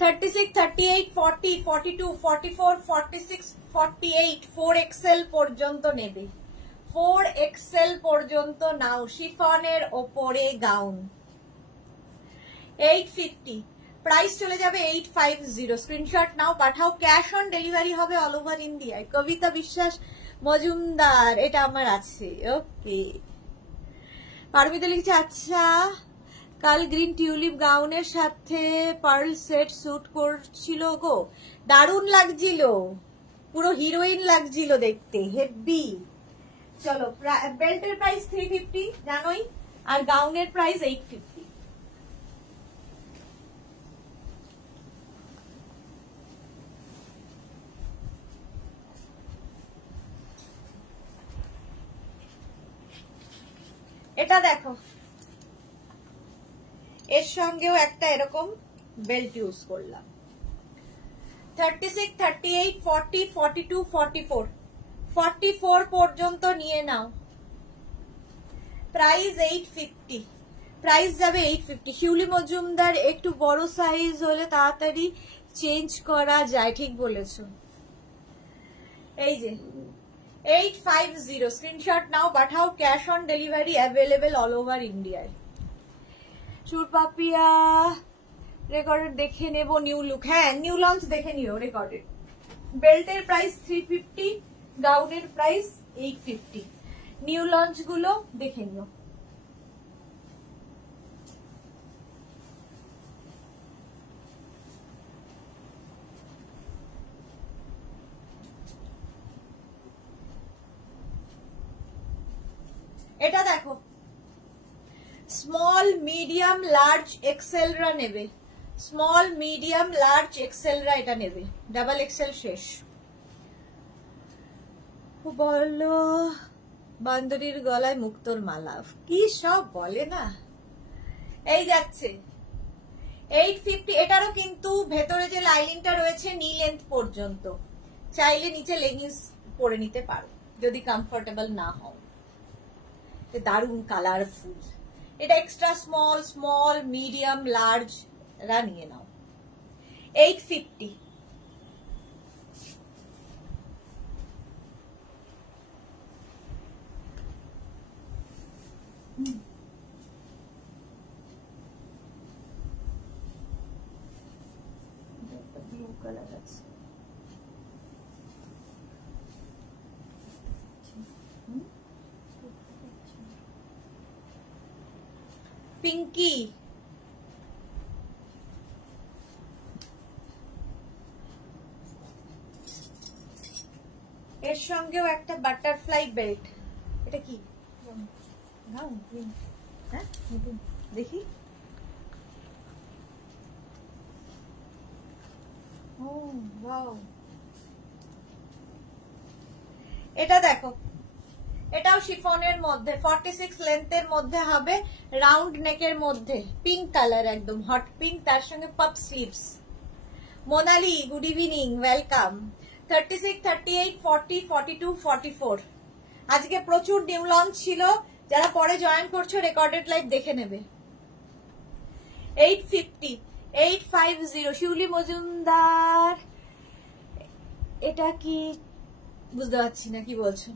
36, 38, 40, 42, 44, 46, 48 4XL পর্যন্ত নেবে, 4XL পর্যন্ত নাও। শিফনের ওপরে গাউন 850, প্রাইস চলে যাবে 850। Screenshot now, Pathao. Cash on delivery হবে অল ওভার ইন্ডিয়ায়। কবিতা বিশ্বাস মজুমদার, এটা আমার আছে। ওকে, পারমিতা লিখছে আচ্ছা কাল গ্রিন টিউলিপ গাউনের সাথে পার্ল সেট স্যুট করছিল গো, দারুণ লাগছিল, পুরো হিরোইন লাগছিল দেখতে, হেভি। চলো, বেল্টের প্রাইস 350 জানোই, আর গাউনের প্রাইস 850। এটা দেখো, এর সঙ্গেও একটা এরকম বেল্ট ইউজ করলাম। 36, 38, 40, 42, 44, 44 পর্যন্ত নিয়ে নাও। প্রাইস 850, প্রাইস যাবে 850। শিউলি মজুমদার, একটু বড় সাইজ হলে তাড়াতাড়ি চেঞ্জ করা যায়, ঠিক বলেছো। এই যে 850, screenshot now, Pathao. Cash on delivery available all over ইন্ডিয়ায়। সুর পাপিয়া রেকর্ডেড দেখে নেব নিউ লুক, হ্যাঁ নিউ লঞ্চ দেখে নিও রেকর্ডেড। বেল্টের প্রাইস 350, গাউনের প্রাইস 850। নিউ লঞ্চ গুলো দেখে নিও। এটা দেখো, স্মল মিডিয়াম লার্জ এক্সেলরা নেবে, স্মল মিডিয়াম লার্জ এক্সেলরা এটা নেবে, ডাবল এক্সেল শেষ। বলো বান্দরীর গলায় মুক্তোর মালা, কি সব বলে না। এই যাচ্ছে 850, এটারও কিন্তু ভেতরে যে লাইনিংটা রয়েছে নি লেন্থ পর্যন্ত, চাইলে নিচে লেগিংস পরে নিতে পারো যদি কমফোর্টেবল না হও। দারুণ কালারফুল, এটা extra small, small, medium, large রা নিয়ে নাও। 850। ব্লু কালার আছে, পিঙ্কি। এর সঙ্গেও একটা বাটারফ্লাই বেল্ট, এটা কি হ্যাঁ দেখি। ও ওয়াও, এটা দেখো, এটাও শিফনের মধ্যে 46 লেন্থের মধ্যে হবে, রাউন্ড নেকের মধ্যে, পিঙ্ক কালার, একদম হট পিঙ্ক, তার সঙ্গে পাপ sleeves. Monali good evening, welcome. 36, 38, 40, 42, 44। আজকে প্রচুর নিউ লঞ্চ ছিল, যারা পরে জয়েন করছো রেকর্ডেড লাইভ দেখে নেবে। 850, 850। শিউলি মজুমদার, এটা কি বুঝতে পারছি না কি বলছো,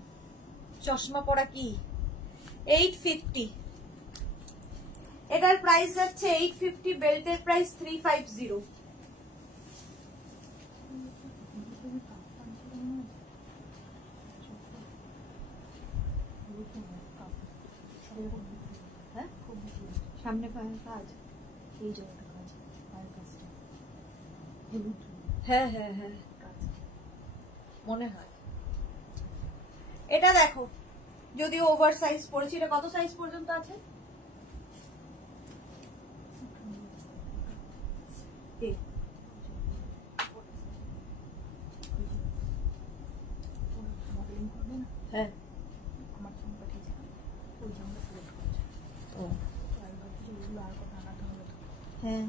চশমা পরা কি। 850, এটার প্রাইস যাচ্ছে 850, বেল্টের প্রাইস 350। সামনে কাজ, এই জায়গাটা কাজ, হ্যাঁ হ্যাঁ হ্যাঁ মনে হয়। এটা দেখো, যদিও ওভার সাইজ পড়েছি, এটা কত সাইজ পর্যন্ত আছে? হ্যাঁ হ্যাঁ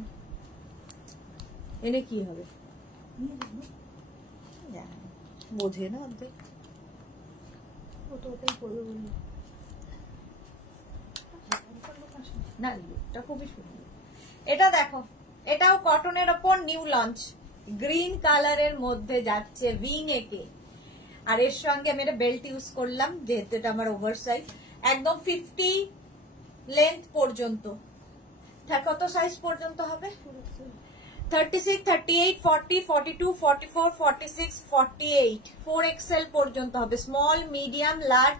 এনে কি হবে বোঝে না অর্ধেক, ও তো ওটাই করবে বললো না। এটা খুবই সুন্দর। এটা দেখো, এটাও কটনের ওপর নিউ লঞ্চ, গ্রিন কালারের মধ্যে যাচ্ছে ভি নেকে, আর এর সঙ্গে আমি একটা বেল্ট ইউজ করলাম যেহেতু এটা আমার ওভার সাইজ, একদম 50 লেন্থ পর্যন্ত। কত সাইজ পর্যন্ত হবে? 36, 38, 40, 42, 44, 46, 48, 4XL পর্যন্ত হবে। Small, medium, large,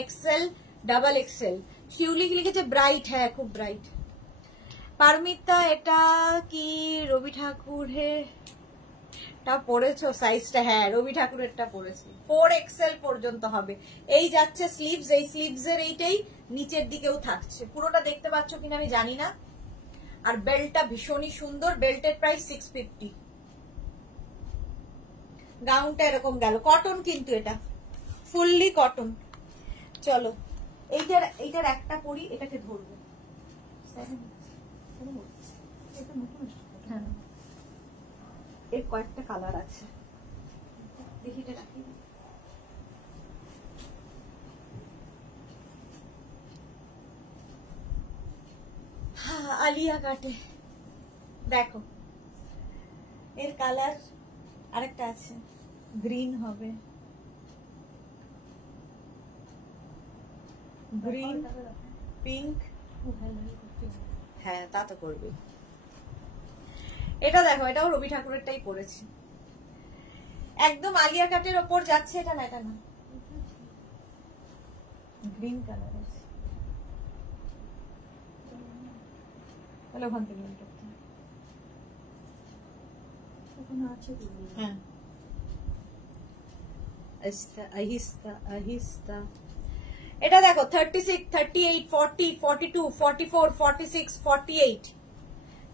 XL, double XL. Shiuli লিখেছে ব্রাইট, হ্যাঁ খুব ব্রাইট। পারমিতা এটা কি রবি ঠাকুরের টা পড়েছো সাইজটা? হ্যাঁ রবি ঠাকুরেরটা পড়েছি। 4XL পর্যন্ত হবে। এই যাচ্ছে স্লিভস, এই স্লিভস এর এইটাই নিচের দিকেও থাকছে। পুরোটা দেখতে পাচ্ছ কিনা আমি জানি না। আর বেল্টটা ভীষণই সুন্দর, বেল্টের প্রাইস 650। গাউনটা এরকম গেল, কটন কিন্তু এটা ফুললি কটন। চলো এইটার একটা পরি, এটাকে ধরবো। হ্যাঁ এর কয়েকটা কালার আছে, দেখি এটা রাখি। আলিয়া কাটে দেখো, এর কালার আরেকটা আছে, গ্রিন হবে, গ্রিন, পিঙ্ক। হ্যাঁ তা তো করবে। এটা দেখো, এটাও রবি ঠাকুরেরটাই পড়েছে, একদম আলিয়া কাটের ওপর যাচ্ছে। এটা না, এটা না, গ্রিন কালার আছে। তাহলে ওখান থেকে হ্যাঁ আহিস্তা আহিস্তা। এটা দেখো 36, 38, 40, 42, 44, 46, 48,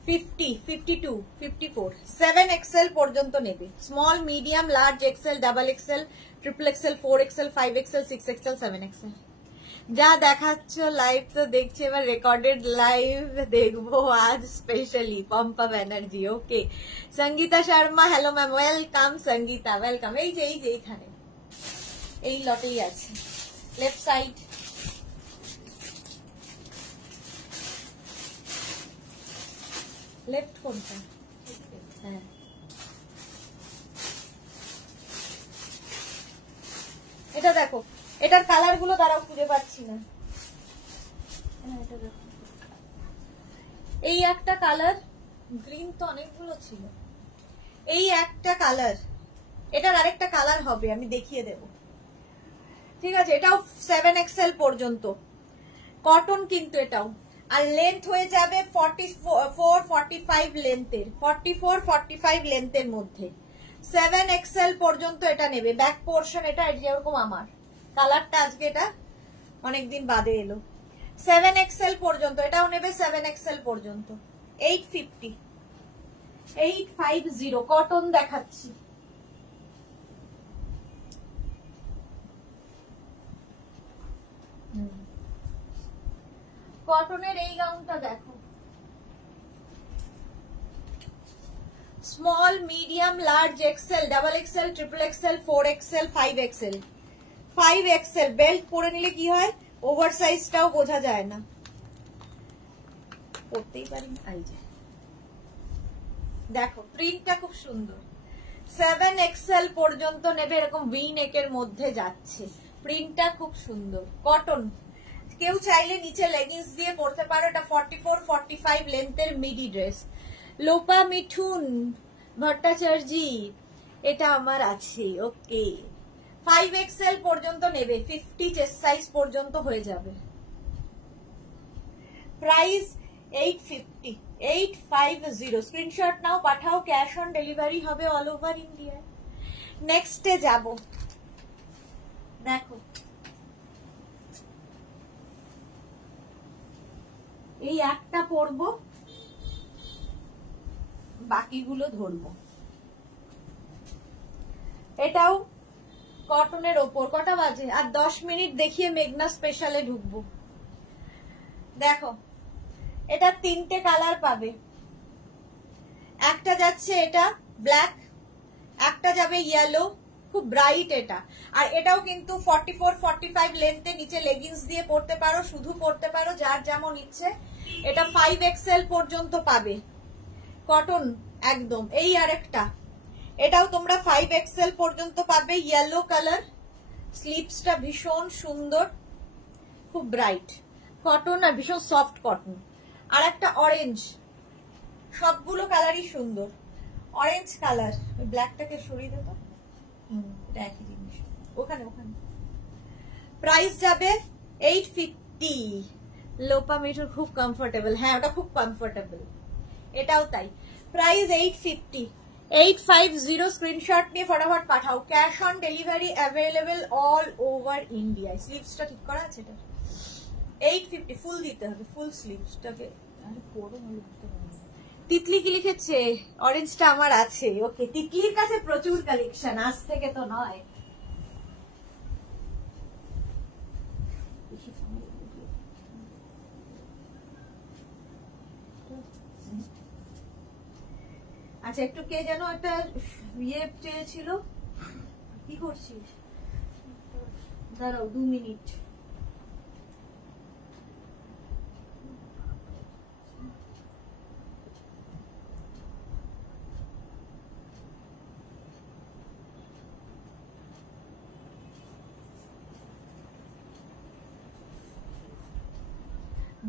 50, 52, 54, 7XL পর্যন্ত নেবে। Small, medium, large, XL, double XL, triple XL, 4XL, 5XL, 6XL, 7XL। যা দেখাচ্ছ লাইভ তো দেখছি, এবার রেকর্ডেড লাইভ দেখবো আজ specially. Pompa Banerjee, okay. Sangeeta Sharma, hello ma'am, welcome Sangeeta, welcome. এই যে এইখানে এই লটেই আছে, লেফট সাইড। লেফট কোনটা? হ্যাঁ এটা দেখো, এটার কালার গুলো দাঁড়াও খুঁজে পাচ্ছি না। এটা দেখো, এই একটা কালার, গ্রিন তো অনেকগুলো ছিল, এই একটা কালার, এটার আরেকটা কালার হবে, আমি দেখিয়ে দেব, ঠিক আছে। এটাও 7XL পর্যন্ত, কটন কিন্তু এটাও। আর লেন্থ হয়ে যাবে 44, 45 লেন্থের, 44, 45 লেন্থের মধ্যে। 7XL পর্যন্ত এটা নেবে। ব্যাক পোর্শন এটা যেরকম আমার কালারটা, আজকে এটা অনেকদিন বাদে এলো। 7XL পর্যন্ত এটাও নেবে, 7XL পর্যন্ত। 850, 850 কটন দেখাচ্ছি। কটনের এই গাউনটা দেখো, small, medium, large, XL, double XL, triple XL, 4XL, 5XL। 5XL belt পরে নিলে কি হয়, ওভার সাইজটাও বোঝা যায় না, পরতেই পারি না। এই যে দেখো, প্রিন্টটা খুব সুন্দর। 7XL পর্যন্ত নেবে, এরকম ভি নেকের মধ্যে যাচ্ছে, প্রিন্টটা খুব সুন্দর, কটন। কেউ চাইলে নিচে লেগিংস দিয়ে পরতে পারো। এটা 44, 45 লেন্থের মিডি ড্রেস। লোপা মিঠুন ভট্টাচার্যি, এটা আমার আছে, ওকে। 5XL পর্যন্ত নেবে, 50 চেস্ট সাইজ পর্যন্ত হয়ে যাবে। Price 850, 850। Screenshot now, Pathao, cash on delivery হবে অল ওভার ইন্ডিয়া। নেক্সটে যাব, দেখো এই একটা পরবো, বাকিগুলো ধরবো। এটাও কটনের ওপর। কটা বাজে? আর 10 মিনিট দেখিয়ে মেঘনা স্পেশালে ঢুকবো। দেখো এটা 3টে কালার পাবে, একটা যাচ্ছে এটা ব্ল্যাক, একটা যাবে ইয়েলো, খুব ব্রাইট এটা। আর এটাও কিন্তু 44-45 লেন্থে, নিচে লেগিংস দিয়ে পরতে পারো, শুধু পরতে পারো, যার যেমন ইচ্ছে। এটা 5XL পর্যন্ত পাবে, কটন একদম। এই আরেকটা, এটাও তোমরা 5XL পর্যন্ত পাবে, ইয়েলো কালার, স্লিপসটা ভীষণ সুন্দর, খুব ব্রাইট কটন আর ভীষণ সফট কটন। আর একটা অরেঞ্জ, সবগুলো কালারই সুন্দর। অরেঞ্জ কালার, ব্ল্যাকটাকে সরিয়ে দেবো, এটা একই জিনিস, ওখানে ওখানে। প্রাইস যাবে 850। লোপা মিঠুর খুব কমফোর্টেবল, হ্যাঁ ওটা খুব কমফোর্টেবল, এটাও তাই। প্রাইস 850, 850। স্ক্রিনশট নিয়ে ফটাফট পাঠাও। Cash on delivery available all over India. স্লিভসটা ঠিক করা আছে এটা, 850 ফুল দিতে হবে, ফুল স্লিভসটাকে। তিতলি কি লিখেছে? অরেঞ্জটা আমার আছে। ওকে, তিতলির কাছে প্রচুর কালেকশন, আজ থেকে তো নয়। আচ্ছা, একটু কে যেন একটা ইয়ে চেয়েছিল, কি করছিস? দাঁড়াও 2 minute.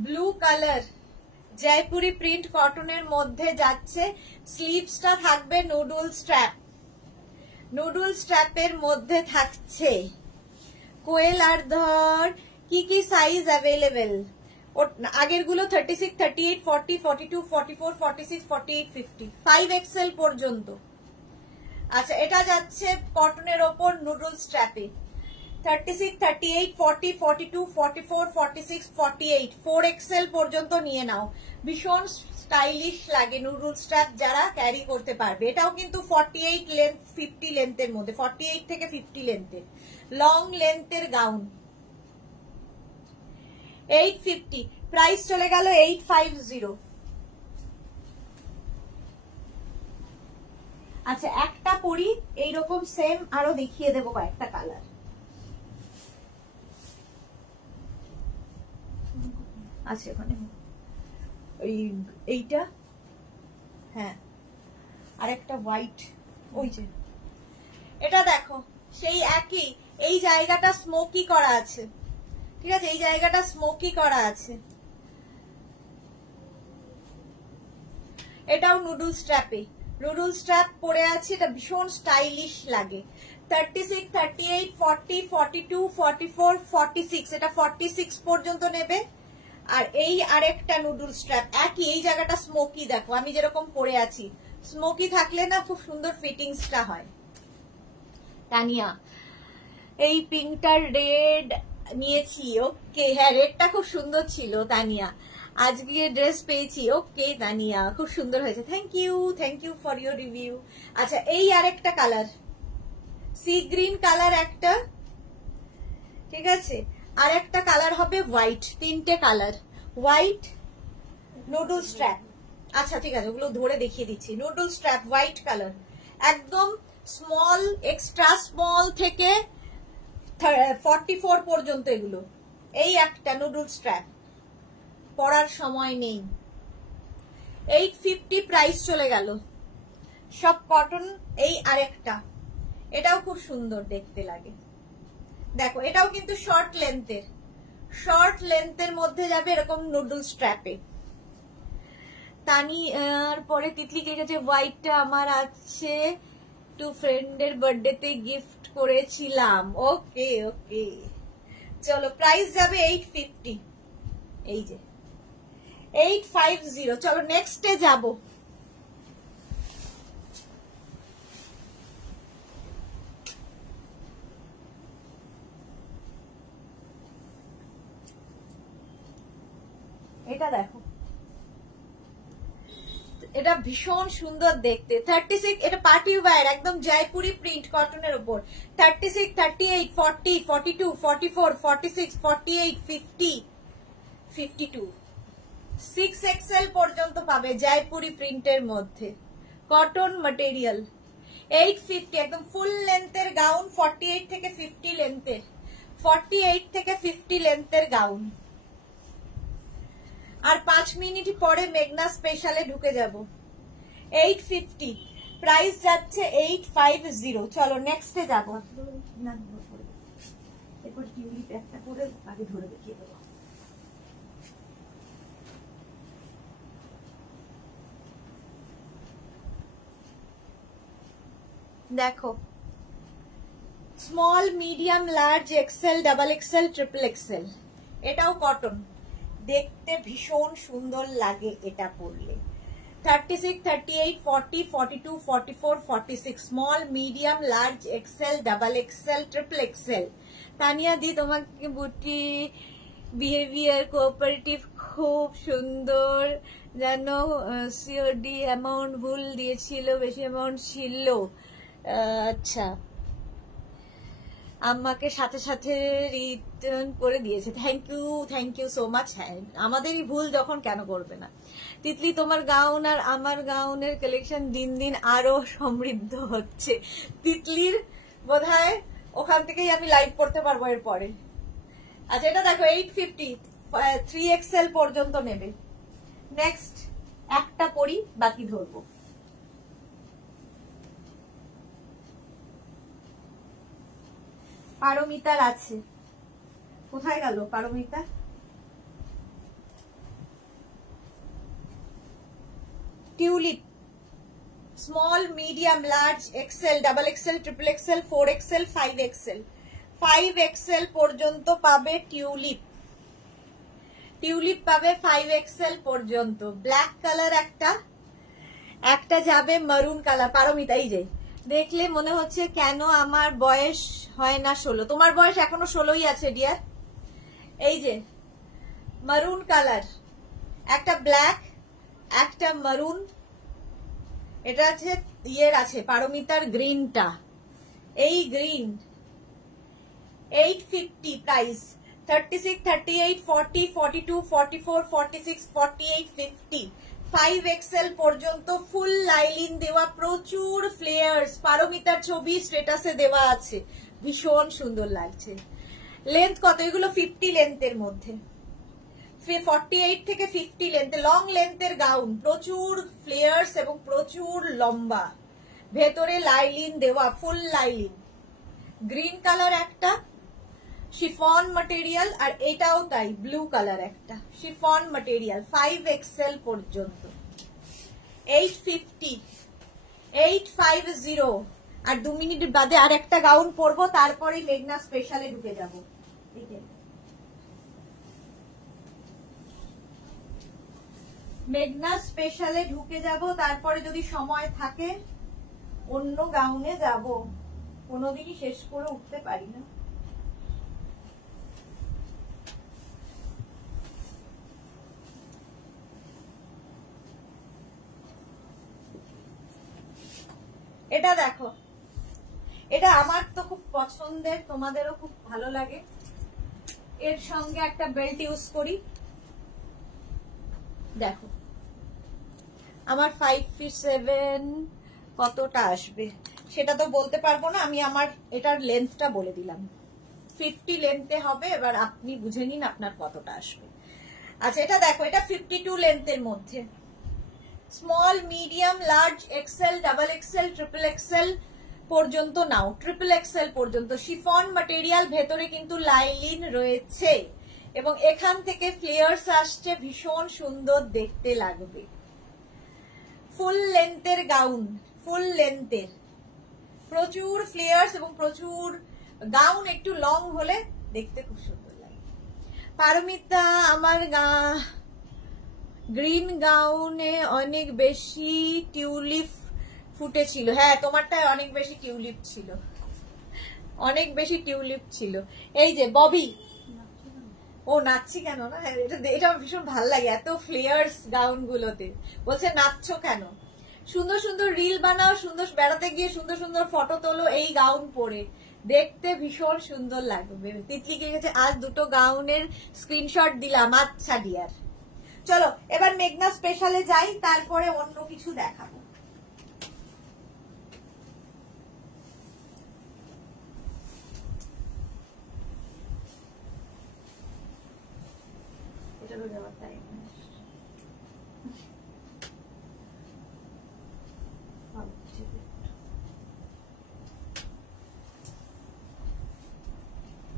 Blue colour Jaipuri print কটনের মধ্যে যাচ্ছে, স্লিভসটা থাকবে নুডল স্ট্র্যাপ, নুডল স্ট্র্যাপের মধ্যে থাকছে। কোয়েল আর ধর কি কি সাইজ অ্যাভেলেবেল? আগের গুলো 36, 38, 40, 42, 44, 46, 48, 50, 5XL পর্যন্ত। আচ্ছা, এটা যাচ্ছে কটনের ওপর নুডল স্ট্র্যাপে, 36, 38, 40, 42, 44, 46, 48, 4XL পর্যন্ত নিয়ে নাও। ভীষণ স্টাইলিশ লাগে নুডল স্ট্র্যাপ, যারা ক্যারি করতে পারবে। এটাও কিন্তু 48 লেন্থ 50 লেন্থের মধ্যে, 48 থেকে 50 লেন্থের লং লেন্থের গাউন। 850, প্রাইস চলে গেল 850। আচ্ছা, একটা পরি এইরকম সেম, আরো দেখিয়ে দেবো কয়েকটা কালার। আচ্ছা, ওখানে এইটা, হ্যাঁ, আর একটা হোয়াইট, ওই যে এটা দেখো, সেই একই। এই জায়গাটা স্মোকি করা আছে, ঠিক আছে, এই জায়গাটা স্মোকি করা আছে। এটাও নুডল স্ট্র্যাপে, নুডল স্ট্র্যাপ পরে আছে, এটা ভীষণ স্টাইলিশ লাগে। 36, 38, 40, 42, 44, 46, এটা 46 পর্যন্ত নেবে। আর এই আরেকটা নুডল স্ট্র্যাপ, একই, এই জায়গাটা স্মোকি, দেখো আমি যেরকম পরে আছি, স্মোকি থাকলে না খুব সুন্দর ফিটিংসটা হয়। তানিয়া, এই পিঙ্কটার রেড নিয়েছি, ওকে, হ্যাঁ রেডটা খুব সুন্দর ছিল তানিয়া, আজকে ড্রেস পেয়েছি। ওকে তানিয়া, খুব সুন্দর হয়েছে, thank you for your review. আচ্ছা, এই আরেকটা কালার, সি গ্রিন কালার একটা, ঠিক আছে, আর একটা কালার হবে হোয়াইট, তিনটে কালার, হোয়াইট নুডল স্ট্র্যাপ। আচ্ছা ঠিক আছে, ওগুলো ধরে দেখিয়ে দিচ্ছি। নুডল স্ট্র্যাপ হোয়াইট কালার, একদম স্মল, এক্সট্রা স্মল থেকে 44 পর্যন্ত এগুলো। এই একটা নুডল স্ট্র্যাপ, পরার সময় নেই। 850 প্রাইস চলে গেল, সব কটন। এই আরেকটা, এটাও খুব সুন্দর দেখতে লাগে, দেখো এটাও কিন্তু শর্ট লেন্থের মধ্যে যাবে, এরকম নুডল স্ট্র্যাপে। তানি আর পরে তিতলি কে গেছে, হোয়াইটটা আমার আছে, টু ফ্রেন্ডের বার্থডেতে গিফট করেছিলাম। ওকে ওকে, চলো প্রাইস যাবে 850, এই যে 850। চলো নেক্সটে যাবো। এটা দেখো, এটা ভীষণ সুন্দর দেখতে। 36, এটা পার্টি ওয়্যার, একদম জয়পুরি প্রিন্ট কটনের উপর। 36, 38, 40, 42, 44, 46, 48, 50, 52, 6XL পর্যন্ত পাবে জয়পুরি প্রিন্টের মধ্যে। কটন ম্যাটেরিয়াল, 850 একদম ফুল লেন্থের গাউন, 48 থেকে 50 লেন্থের, 48 থেকে 50 লেন্থের গাউন। আর 5 মিনিট পরে মেঘনা স্পেশালে ঢুকে যাব। 850 প্রাইস যাচ্ছে 850। চলো নেক্সটে যাবো। এরপর টিউলিপ একটা করে আগে ধরে দেখিয়ে দেবো। দেখো small, medium, large, XL, double XL, triple XL, এটাও কটন, দেখতে ভীষণ সুন্দর লাগে এটা পরলে। 36, 38, 40, 42, 44, 46, small, medium, large, XL, double XL, triple XL. Tania দি তোমাকে বুটি বিহেভিয়ার কোঅপারেটিভ খুব সুন্দর, জানো সিওডি অ্যামাউন্ট ভুল দিয়েছিল, বেশি অ্যামাউন্ট ছিল। আচ্ছা, আমাকে সাথে সাথে রিটার্ন করে দিয়েছে, থ্যাংক ইউ সো মাচ। হ্যাঁ, আমাদেরই ভুল যখন কেন করবে না। তিতলি তোমার গাউন আর আমার গাউনের কালেকশন দিন দিন আরো সমৃদ্ধ হচ্ছে। তিতলির বোধহয় ওখান থেকেই আমি লাইভ করতে পারবো এরপরে। আচ্ছা, এটা দেখো 850, 3XL পর্যন্ত নেবে। নেক্সট একটা পরি, বাকি ধরবো। পারমিতার আছে, কোথায় গেল Paromita? Tulip small, medium, large, XL, double XL, triple XL, 4XL, 5XL, 5XL পর্যন্ত পাবে টিউলিপ। টিউলিপ পাবে 5XL পর্যন্ত। ব্ল্যাক কালার একটা যাবে মারুন কালার। পারমিতা এই যে দেখলে মনে হচ্ছে কেন আমার বয়স হয় না 16, তোমার বয়স এখনো 16ই আছে ডিয়ার। এই যে মারুন কালার, একটা ব্ল্যাক, একটা মারুন, এটা আছে ইয়ের আছে পারমিতার গ্রিনটা, এই গ্রিন। 850 প্রাইস। 36, 38, 40, 42, 44, 46, 48, 50, 5XL পর্যন্ত ফুল লাইলিন দেওয়া, প্রচুর ফ্লেয়ার্স। পারমিতার ছবি স্ট্যাটাসে দেওয়া আছে, ভীষণ সুন্দর লাগছে। লেন্থ কত? এগুলো 50 লেন্থের মধ্যে, 48 থেকে 50 লেন্থ, লং লেন্থের গাউন, প্রচুর ফ্লেয়ার্স এবং প্রচুর লম্বা, ভেতরে লাইলিন দেওয়া, ফুল লাইলিন। গ্রিন কালার একটা, শিফন ম্যাটেরিয়াল, আর এটাও তাই ব্লু কালার একটা শিফন ম্যাটেরিয়াল, 5XL পর্যন্ত। 850, 850। আর 2 মিনিট বাদে আর একটা গাউন পরবো, তারপরে মেঘনা স্পেশালে ঢুকে যাব। মেঘনা স্পেশালে ঢুকে যাব, তারপরে যদি সময় থাকে অন্য গাউনে যাব, কোনোদিনই শেষ করে উঠতে পারি না। এটা দেখো, এটা আমার তো খুব পছন্দের, তোমাদেরও খুব ভালো লাগে। এর সঙ্গে একটা বেল্ট ইউজ করি, দেখো আমার 5 feet 7 কতটা আসবে সেটা তো বলতে পারবো না, আমি আমার এটার লেন্থটা বলে দিলাম। 50 লেন্থে হবে, এবার আপনি বুঝে নিন আপনার কতটা আসবে। আচ্ছা, এটা দেখো, এটা 52 লেন্থের মধ্যে, small, medium, large, XL, double XL, triple XL পর্যন্ত নাও, ট্রিপল এক্সেল পর্যন্ত। শিফন ম্যাটেরিয়াল, ভেতরে কিন্তু লাইলিন রয়েছে এবং এখান থেকে ফ্লেয়ার্স আসছে, ভীষণ সুন্দর দেখতে লাগবে। ফুল লেন্থের গাউন, ফুল লেন্থের, প্রচুর ফ্লেয়ার্স এবং প্রচুর গাউন, একটু লং হলে দেখতে খুব সুন্দর লাগে। পারমিতা আমার গ্রিন গাউনে অনেক বেশি টিউলিপ ফুটেছিল। হ্যাঁ, তোমারটায় অনেক বেশি টিউলিপ ছিল, অনেক বেশি টিউলিপ ছিল। এই যে ববি, ও নাচছি কেন না, এটা ভীষণ ভাল লাগে, এত ফ্লেয়ার্স গাউন গুলোতে। বলছে নাচছো কেন? সুন্দর সুন্দর রিল বানাও, সুন্দর বেড়াতে গিয়ে সুন্দর সুন্দর ফটো তোলো এই গাউন পরে, দেখতে ভীষণ সুন্দর লাগবে। তিতলিকে গেছে আজ 2টো গাউনের স্ক্রিনশট দিলাম। আচ্ছা ডিয়ার, চলো এবার মেঘনা স্পেশালে যাই, তারপরে অন্য কিছু দেখাবো। যাওয়ার টাইম।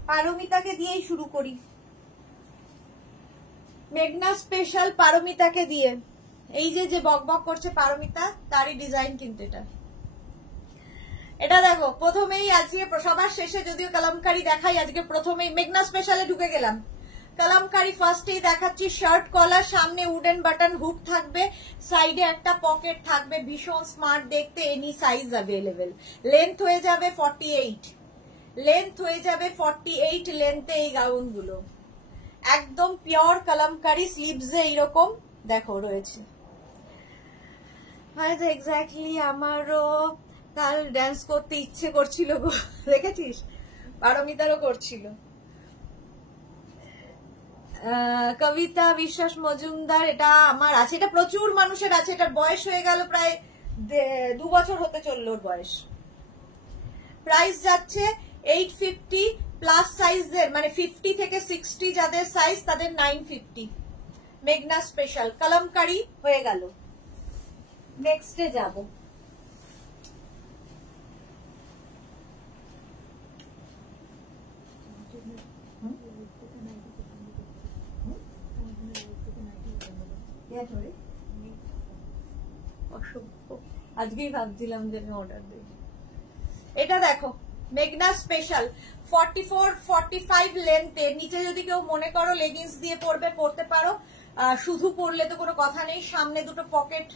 পারমিতাকে দিয়েই শুরু করি, মেঘনা স্পেশাল পারমিতাকে দিয়ে। এই যে বক বক করছে পারমিতা, তারই ডিজাইন কিন্তু এটা। এটা দেখো প্রথমেই আজকে সবার শেষে যদিও কালামকারি দেখাই, আজকে প্রথমেই মেঘনা স্পেশালে ঢুকে গেলাম। কালামকারি ফার্স্টেই দেখাচ্ছি, শার্ট কলার, সামনে উডেন বাটন হুক থাকবে, সাইডে একটা পকেট থাকবে, ভীষণ স্মার্ট দেখতে, এনি সাইজ অ্যাভেলেবেল। লেন্থ হয়ে যাবে 48, লেন্থ হয়ে যাবে 48 লেন্থে এই গাউন গুলো, একদম পিওর কালামকারি। স্লিভসে এইরকম দেখো রয়েছে। হয়তো এক্স্যাক্টলি আমারও কাল ড্যান্স করতে ইচ্ছে করছিল গো, দেখেছিস পারমিতারও করছিল। কবিতা বিশ্বাস মজুমদার, এটা আমার আছে, এটা প্রচুর মানুষের আছে, এটার বয়স হয়ে গেল প্রায় 2 বছর হতে চলল ওর বয়স। প্রাইস যাচ্ছে 850 প্লাস সাইজের, মানে 50 থেকে 60 যাদের সাইজ তাদের 950। মেঘনা স্পেশাল কালামকারি হয়ে গেল। নেক্সটে যাব, আজকেই ভাবছিলাম যে আমি অর্ডার দেব। এটা দেখো মেঘনা স্পেশাল 44-45 লেন্থে, নিচে যদি কেউ মনে করো লেগিংস দিয়ে পরবে পরতে পারো, শুধু পরলে তো কোনো কথা নেই। সামনে দুটো পকেট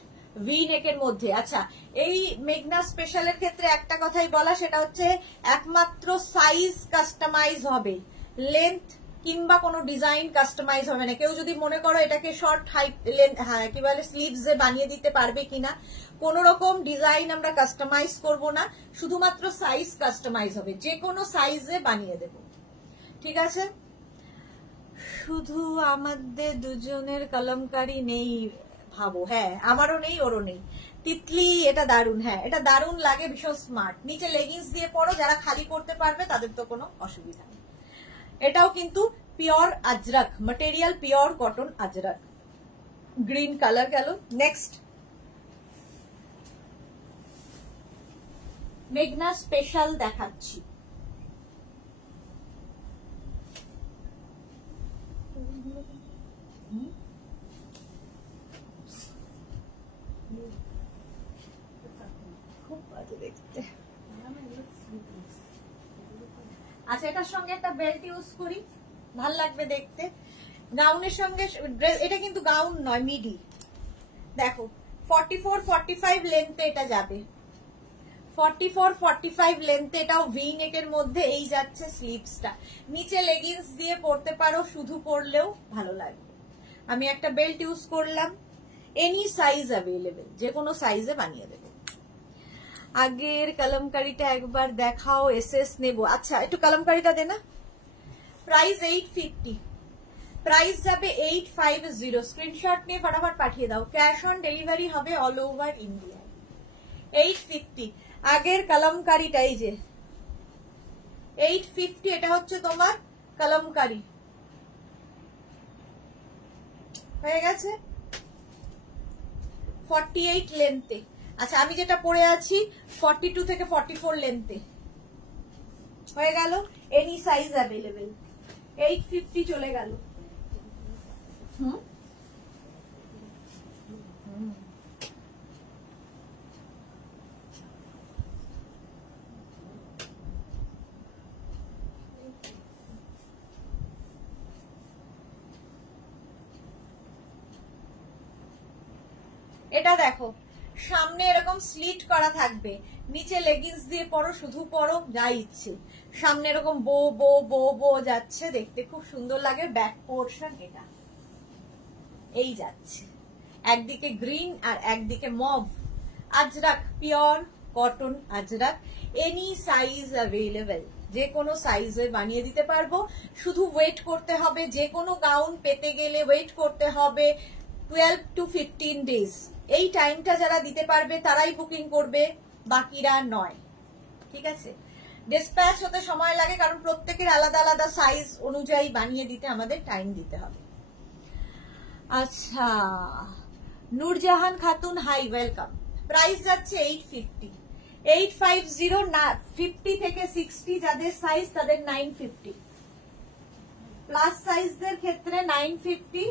ভি নেকের মধ্যে। আচ্ছা, এই মেঘনা স্পেশালের ক্ষেত্রে একটা কথাই বলা, সেটা হচ্ছে একমাত্র সাইজ কাস্টমাইজ হবে, লেন্থ কিংবা কোনো ডিজাইন কাস্টমাইজ হবে না। কেউ যদি মনে করো এটাকে শর্ট হাইট লেন্থ, হ্যাঁ কি বলে স্লিভসে বানিয়ে দিতে পারবে কিনা, কোন রকম ডিজাইন আমরা কাস্টমাইজ করব না, শুধুমাত্র সাইজ কাস্টমাইজ হবে, যে কোনো সাইজে বানিয়ে দেব। ঠিক আছে, শুধু আমাদের দুজনের কলমকারি নেই ভাবো। হ্যাঁ আমারও নেই, ওরও নেই। তিতলি এটা দারুন, হ্যাঁ এটা দারুন লাগে, ভীষণ স্মার্ট। নিচে লেগিংস দিয়ে পরো, যারা খালি পরতে পারবে তাদের তো কোনো অসুবিধা নেই। এটাও কিন্তু pure Ajrak material, pure cotton Ajrak. Green colour গেল। নেক্সট মেঘনা স্পেশাল দেখাচ্ছি। খুব বাজে দেখতে। আচ্ছা, এটার সঙ্গে একটা বেল্ট ইউজ করি, ভাল লাগবে দেখতে। গাউনের সঙ্গে ড্রেস, এটা কিন্তু গাউন নয়, মিডি। দেখো 44-45 লেন্থে এটা যাবে, 44-45 লেন্থে, এটাও ভি নেকের মধ্যে। এই যাচ্ছে স্লিভসটা, নিচে লেগিংস দিয়ে পরতে পারো, শুধু পরলেও ভালো লাগবে। আমি একটা বেল্ট ইউজ করলাম, এনি সাইজ অ্যাভেলেবেল, যে কোনো সাইজে বানিয়ে দেবো। আগের কলমকারিটা একবার দেখাও, এসএস নেব। আচ্ছা একটু কলমকারিটা দে না। প্রাইস 850, প্রাইস যাবে 850। স্ক্রিনশট নিয়ে ফটাফট পাঠিয়ে দাও, ক্যাশ অন ডেলিভারি হবে অল ওভার ইন্ডিয়া। 850 আগের কলমকারিটা, এই যে 850, এটা হচ্ছে তোমার কলমকারি হয়ে গেছে 48 লেন্থে। আচ্ছা, আমি যেটা পরে আছি 42 থেকে 44 লেন্থে হয়ে গেল, এনি সাইজ অ্যাভেলেবেল। 850 চলে গেল। এটা দেখো সামনে এরকম স্লিট করা থাকবে, নিচে লেগিংস দিয়ে পরো, শুধু পরো যা ইচ্ছে। সামনে এরকম বো বো বো বো যাচ্ছে, দেখতে খুব সুন্দর লাগে। ব্যাক পোর্শন এটা এই যাচ্ছে, একদিকে গ্রিন আর একদিকে mauve. Ajrak, pure cotton Ajrak, any size available, যে কোনো সাইজে বানিয়ে দিতে পারবো। শুধু ওয়েট করতে হবে, যে কোনো গাউন পেতে গেলে ওয়েট করতে হবে 12 to 15 ডেজ। এই টাইমটা যারা দিতে পারবে তারাই বুকিং করবে, বাকিরা নয়। ঠিক আছে, ডিসপ্যাচ হতে সময় লাগে, কারণ প্রত্যেকের আলাদা আলাদা সাইজ অনুযায়ী বানিয়ে দিতে আমাদের টাইম দিতে হবে। আচ্ছা, Nurjahan Khatun, hi, welcome. Price যাচ্ছে 850, 850 না, 50 থেকে 60 যাদের সাইজ তাদের 950, প্লাস সাইজদের ক্ষেত্রে 950।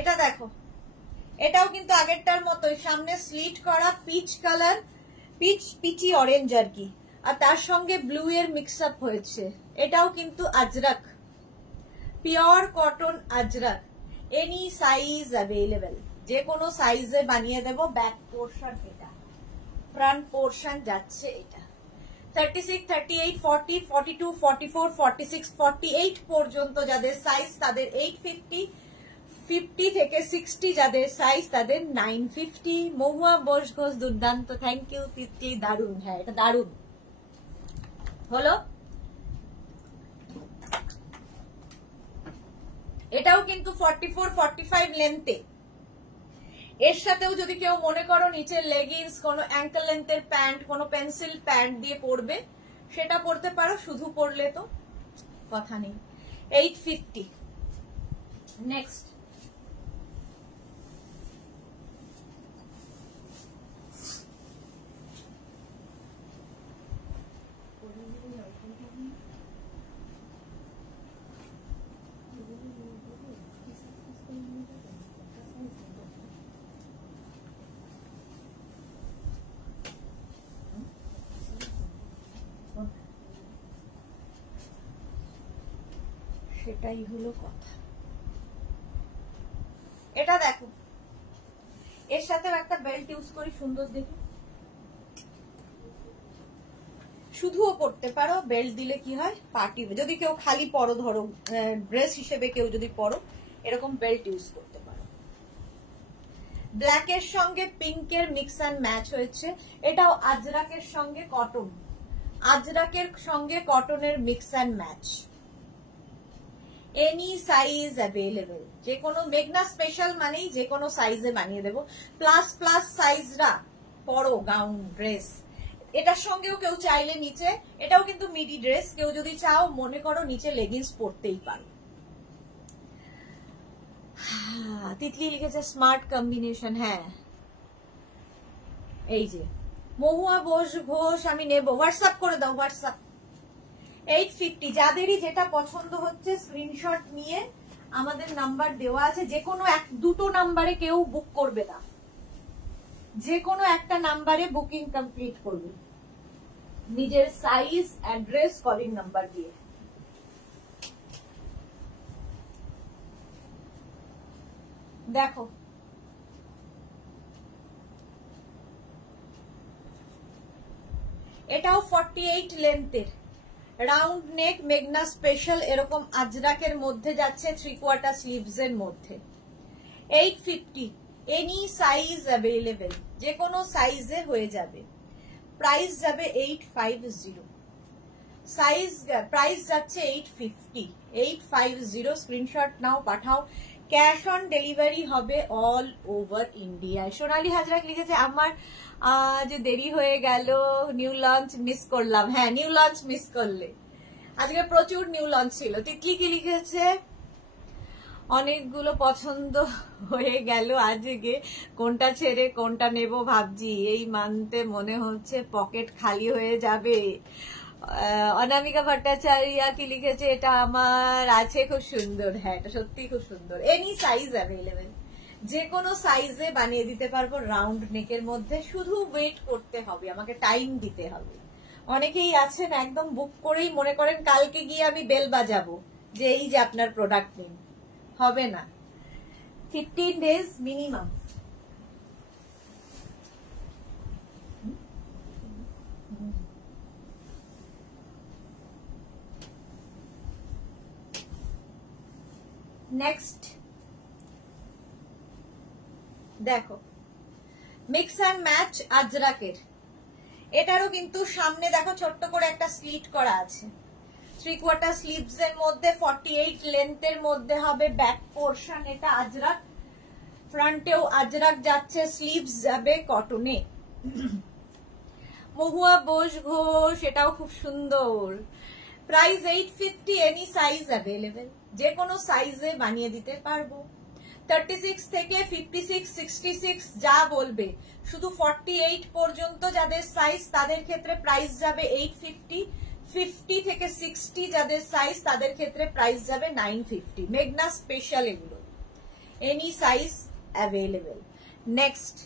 এটা দেখো, এটাও কিন্তু আগেরটার মতোই, সামনে স্লিট করা পিচ কালার, পিচি অরেঞ্জ আর কি, আর তার সঙ্গে ব্লু এর মিক্স আপ হয়েছে। এটাও কিন্তু Ajrak, pure cotton Ajrak, any size available, যে কোনো সাইজে বানিয়ে দেব। ব্যাক পোর্শন এটা, ফ্রন্ট পোর্শন যাচ্ছে এটা 36, 38, 40, 42, 44, 46, 48 পর্যন্ত যাদের সাইজ তাদের 850, 50 থেকে 60 যাদের সাইজ তাদের 950। মহুয়া বোস ঘোষ, দুর্দান্ত, থ্যাংক ইউ তিতলি, দারুন। হ্যাঁ, এটা দারুন হলো। এটাও কিন্তু 44, 45 লেন্থে। এর সাথেও যদি কেউ মনে করো নিচের লেগিংস, কোনো অ্যাঙ্কেল লেন্থের প্যান্ট, কোনো পেন্সিল প্যান্ট দিয়ে পরবে, সেটা পরতে পারো, শুধু পরলে তো কথা নেই। 850। নেক্সট, সেটাই হলো কথা। এটা দেখো, এর সাথে একটা বেল্ট ইউজ করি, সুন্দর দেখি, শুধুও পরতে পারো। বেল্ট দিলে কি হয়, পার্টি যদি কেউ খালি পরো, ধরো ড্রেস হিসেবে কেউ যদি পরো, এরকম বেল্ট ইউজ করতে পারো। ব্ল্যাকের সঙ্গে পিঙ্কের মিক্স অ্যান্ড ম্যাচ হয়েছে। এটাও আজরাকের সঙ্গে কটন, আজরাকের সঙ্গে কটনের mix and match. Any size available, যে কোনো মেঘনা স্পেশাল মানেই যে কোনো সাইজে বানিয়ে দেবো। প্লাস প্লাস সাইজরা পরো গাউন ড্রেস। এটার সঙ্গেও কেউ চাইলে নিচে, এটাও কিন্তু মিডি ড্রেস, কেউ যদি চাও মনে করো নিচে লেগিংস পরতেই পারো। তিতলি লিখেছে স্মার্ট কম্বিনেশন। হ্যাঁ, এই যে মহুয়া বোস ঘোষ, আমি নেব, হোয়াটসঅ্যাপ করে দাও, হোয়াটসঅ্যাপ। 850, যাদেরই যেটা পছন্দ হচ্ছে স্ক্রিনশট নিয়ে আমাদের নাম্বার দেওয়া আছে। যে কোনো দুটো নাম্বারে কেউ বুক করবে না, যে কোনো একটা নাম্বারে বুকিং কমপ্লিট করবে, নিজের সাইজ, অ্যাড্রেস, কলিং নাম্বার দিয়ে। দেখো, এটাও 48 লেন্থের, রাউন্ড নেক, মেঘনা স্পেশাল, এরকম আজরাকের মধ্যে যাচ্ছে, 3/4 স্লিভস এর মধ্যে। 850, এনি সাইজ অ্যাভেলেবেল, যে কোনো সাইজে হয়ে যাবে। প্রাইস যাবে 850, সাইজ প্রাইস যাচ্ছে 850, 850। Screenshot now, Pathao. Cash on delivery হবে অল ওভার ইন্ডিয়ায়। সোনালী হাজরা লিখেছে আমার আজ দেরি হয়ে গেল, নিউ লঞ্চ মিস করলাম। হ্যাঁ, নিউ লঞ্চ মিস করলে, আজকে প্রচুর নিউ লঞ্চ ছিল। তিতলি কি লিখেছে, অনেকগুলো পছন্দ হয়ে গেল আজকে, কোনটা ছেড়ে কোনটা নেব ভাবছি, এই মানতে মনে হচ্ছে পকেট খালি হয়ে যাবে। অনামিকা ভট্টাচার্য কি লিখেছে, এটা আমার আছে, খুব সুন্দর। হ্যাঁ, এটা সত্যি খুব সুন্দর। এনি সাইজ অ্যাভেলেবেল, যে কোনো সাইজে বানিয়ে দিতে পারবো রাউন্ড নেকের মধ্যে। শুধু ওয়েট করতে হবে, আমাকে টাইম দিতে হবে। অনেকেই আছেন একদম বুক করেই মনে করেন কালকে গিয়ে আমি বেল বাজাবো যে এই যে আপনার প্রোডাক্ট নিন, হবে না। 15 days মিনিমাম। নেক্সট দেখো, মিক্স অ্যান্ড ম্যাচ আজরাকের। এটারও কিন্তু সামনে দেখো ছোট্ট করে একটা স্লিট করা আছে, 3/4 স্লিভস এর মধ্যে, 48 লেন্থের মধ্যে হবে ব্যাক পোর্শন। এটা আজরাক, ফ্রন্টেও আজরাক যাচ্ছে, স্লিভস যাবে কটনে। মহুয়া বোস ঘোষ, এটাও খুব সুন্দর। প্রাইস 850, এনি সাইজ অ্যাভেলেবেল, যে কোনো সাইজে বানিয়ে দিতে পারবো। 36 থেকে 56, 66 যা বলবে, শুধু 48 পর্যন্ত যাদের সাইজ তাদের ক্ষেত্রে প্রাইস যাবে 850, 50 থেকে 60 যাদের সাইজ তাদের ক্ষেত্রে প্রাইস যাবে 950। মেঘনা স্পেশাল এগুলো, এনি সাইজ অ্যাভেলেবেল। নেক্সট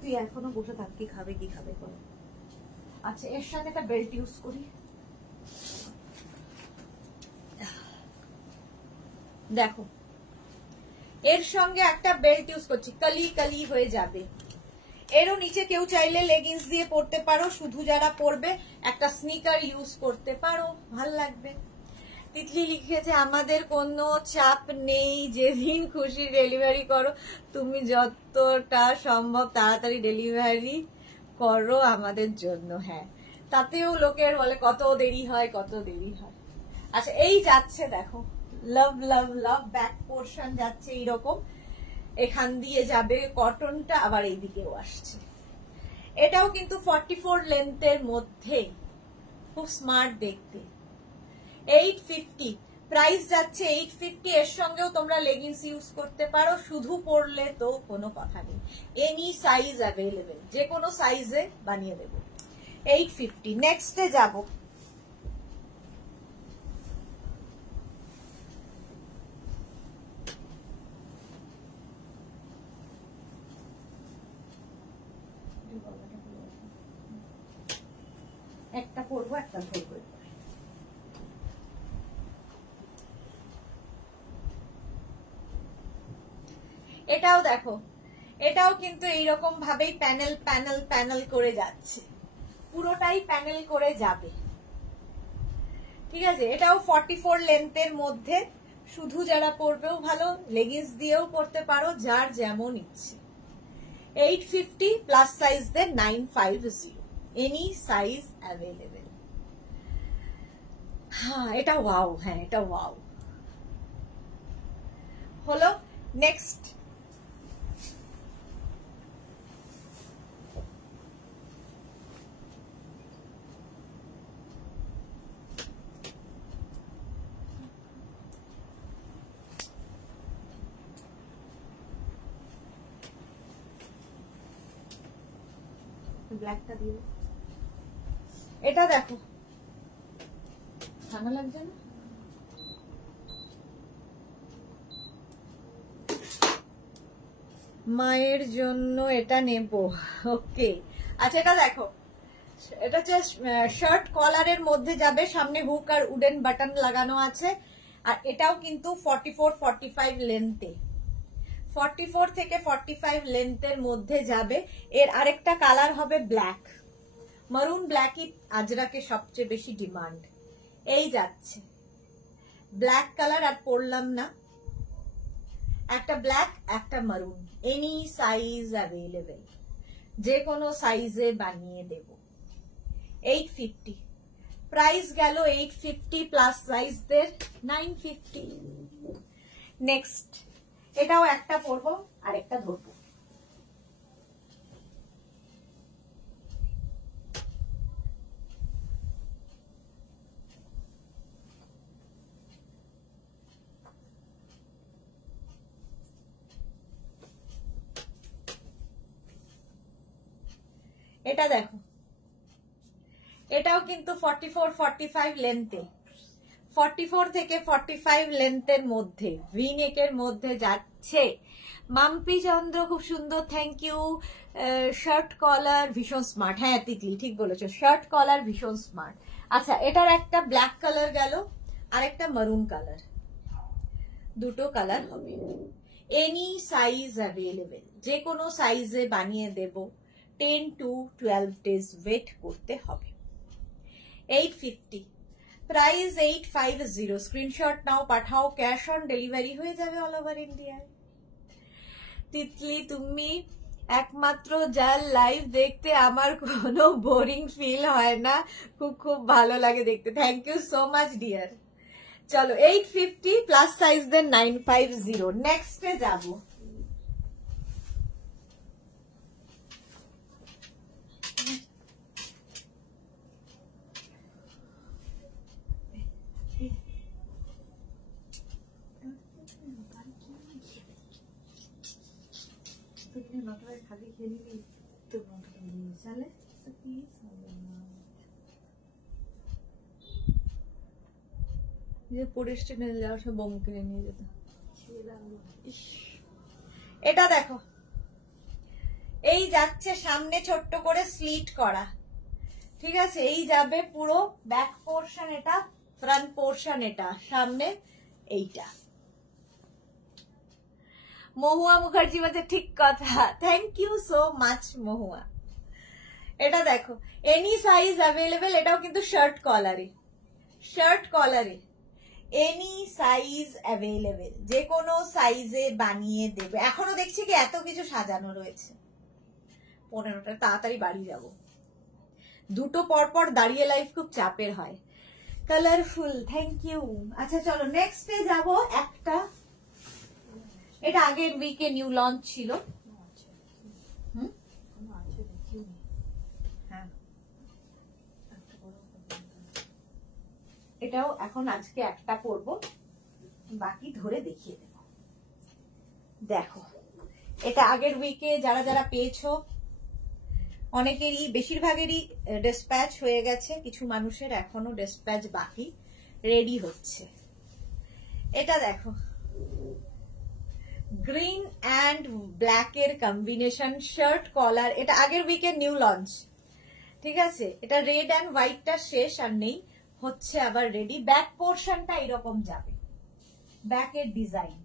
তুই এখনো বসে থাক, কি খাবে কি খাবে করে। আচ্ছা, এর সাথে একটা বেল্ট ইউজ করি। দেখো, এর সঙ্গে একটা বেল্ট ইউজ করছি, কালি কালি হয়ে যাবে। এরও নিচে কেউ চাইলে লেগিংস দিয়ে পরতে পারো, শুধু যারা পরবে একটা স্নিকার ইউজ করতে পারো, ভাল লাগবে। তিতলি লিখেছে আমাদের কোনো চাপ নেই, যেদিন খুশি ডেলিভারি করো, তুমি যতটা সম্ভব তাড়াতাড়ি ডেলিভারি করো আমাদের জন্য। হ্যাঁ, তাতেও লোকের বলে কত দেরি হয় কত দেরি হয়। আচ্ছা, এই যাচ্ছে দেখো, লাভ লাভ লাভ ব্যাক পোর্শন যাচ্ছে এইরকম, এখান দিয়ে যাবে কটনটা, আবার এইদিকেও আসছে। এটাও কিন্তু 44 লেন্থের মধ্যে, খুব স্মার্ট দেখতে। 850 প্রাইস যাচ্ছে 850। এর সঙ্গেও তোমরা লেগিংস ইউজ করতে পারো, শুধু পরলে তো কোনো কথা নেই। এনি সাইজ অ্যাভেলেবেল, যে কোনো সাইজে বানিয়ে দেবো। 850। নেক্সটে যাব। একটা পরবো, একটা ধরবো। এটাও দেখো, এটাও কিন্তু এইরকম ভাবেই প্যানেল প্যানেল প্যানেল করে যাচ্ছে, পুরোটাই প্যানেল করে যাবে। ঠিক আছে, এটাও 44 লেন্থের মধ্যে, শুধু যারা পরবেও ভালো, লেগিংস দিয়েও পরতে পারো, যার যেমন ইচ্ছে। 850 প্লাস সাইজ দের 950, এনি সাইজ অ্যাভেলেবেল। হ্যাঁ, এটা ওয়াও, হ্যাঁ এটা ওয়াও হলো। নেক্সট ব্ল্যাকটা দিয়ে, এটা দেখো, ঠান্ডা লাগছে না? মায়ের জন্য এটা নেব, ওকে। আচ্ছা, এটা দেখো, এটা হচ্ছে শার্ট কলারের মধ্যে যাবে, সামনে হুক আর উডেন বাটন লাগানো আছে, আর এটাও কিন্তু 44, 45 লেন্থে, 44 থেকে 45 লেন্থের মধ্যে যাবে। এর আরেকটা কালার হবে ব্ল্যাক, মারুন ব্ল্যাকই আজরাকে সবচেয়ে বেশি ডিমান্ড। এই যাচ্ছে ব্ল্যাক কালার, আর পরলাম না, একটা ব্ল্যাক একটা মারুন, এনি সাইজ অ্যাভেলেবেল, যে কোনো সাইজে বানিয়ে দেব। 850 প্রাইস গেল, 850 প্লাস সাইজ দের 950। নেক্সট, এটাও একটা পরবো আর একটা ধরবো। এটা দেখো, এটাও কিন্তু 44, 45 লেন্থে, 44 থেকে 45 লেন্থের মধ্যে, ভি নেকের মধ্যে যাচ্ছে। মাম্পি চন্দ্র, খুব সুন্দর, থ্যাংক ইউ। শার্ট কলার ভীষণ স্মার্ট, হ্যাঁ তিতলি ঠিক বলেছো, শার্ট কলার ভীষণ স্মার্ট। আচ্ছা, এটার একটা ব্ল্যাক কালার গেল, আর একটা মারুন কালার, দুটো কালার হবে। এনি সাইজ অ্যাভেলেবেল, যে কোনো সাইজে বানিয়ে দেব। 10 to 12 days ওয়েট করতে হবে। 850 price 850। Screenshot now, Pathao, cash on delivery হয়ে যাবে অল ওভার ইন্ডিয়ায়। তিতলি তুমি একমাত্র যার লাইভ দেখতে আমার কোনো বোরিং ফিল হয় না, খুব খুব ভালো লাগে দেখতে। Thank you so much dear. চলো 850 প্লাস সাইজ দেন 950। নেক্সটে যাবো। খালি খেলি তো চলে পরিশ ট্রেনে যাওয়ার সব বোম কিনে নিয়ে যেত। এটা দেখো, এই যাচ্ছে সামনে ছোট্ট করে স্লিট করা, ঠিক আছে? এই যাবে পুরো ব্যাক পোর্শন, এটা ফ্রন্ট পোর্শন, এটা সামনে এইটা। মহুয়া মুখার্জি বলছে ঠিক কথা, thank you so much Mahua. এটা দেখো এনি সাইজ অ্যাভেলেবেল, এটাও কিন্তু শার্ট কলারে, শার্ট কলারে এনি সাইজ অ্যাভেলেবেল, যে কোনো সাইজে বানিয়ে দেবে। এখনো দেখছি কি এত কিছু সাজানো রয়েছে। 15টা তাড়াতাড়ি বাড়ি যাব, দুটো পরপর দাঁড়িয়ে লাইফ খুব চাপের হয়। Colourful, thank you. আচ্ছা চলো নেক্সটে যাব। একটা এটা আগের উইকে নিউ লঞ্চ ছিল। হ্যাঁ এটাও এখন আজকে একটা করব, বাকি ধরে দেখিয়ে দেব। দেখো এটা আগের উইকে যারা যারা পেয়েছো অনেকেরই, বেশিরভাগেরই ডিসপ্যাচ হয়ে গেছে, কিছু মানুষের এখনো ডিসপ্যাচ বাকি, রেডি হচ্ছে। এটা দেখো গ্রিন অ্যান্ড ব্ল্যাক এর কম্বিনেশন, শার্ট কলার, এটা আগের উইকের নিউ লঞ্চ, ঠিক আছে? এটা রেড অ্যান্ড হোয়াইটটা শেষ আর নেই, হচ্ছে আবার রেডি। ব্যাক পোর্শনটা এরকম যাবে, ব্যাকের ডিজাইন।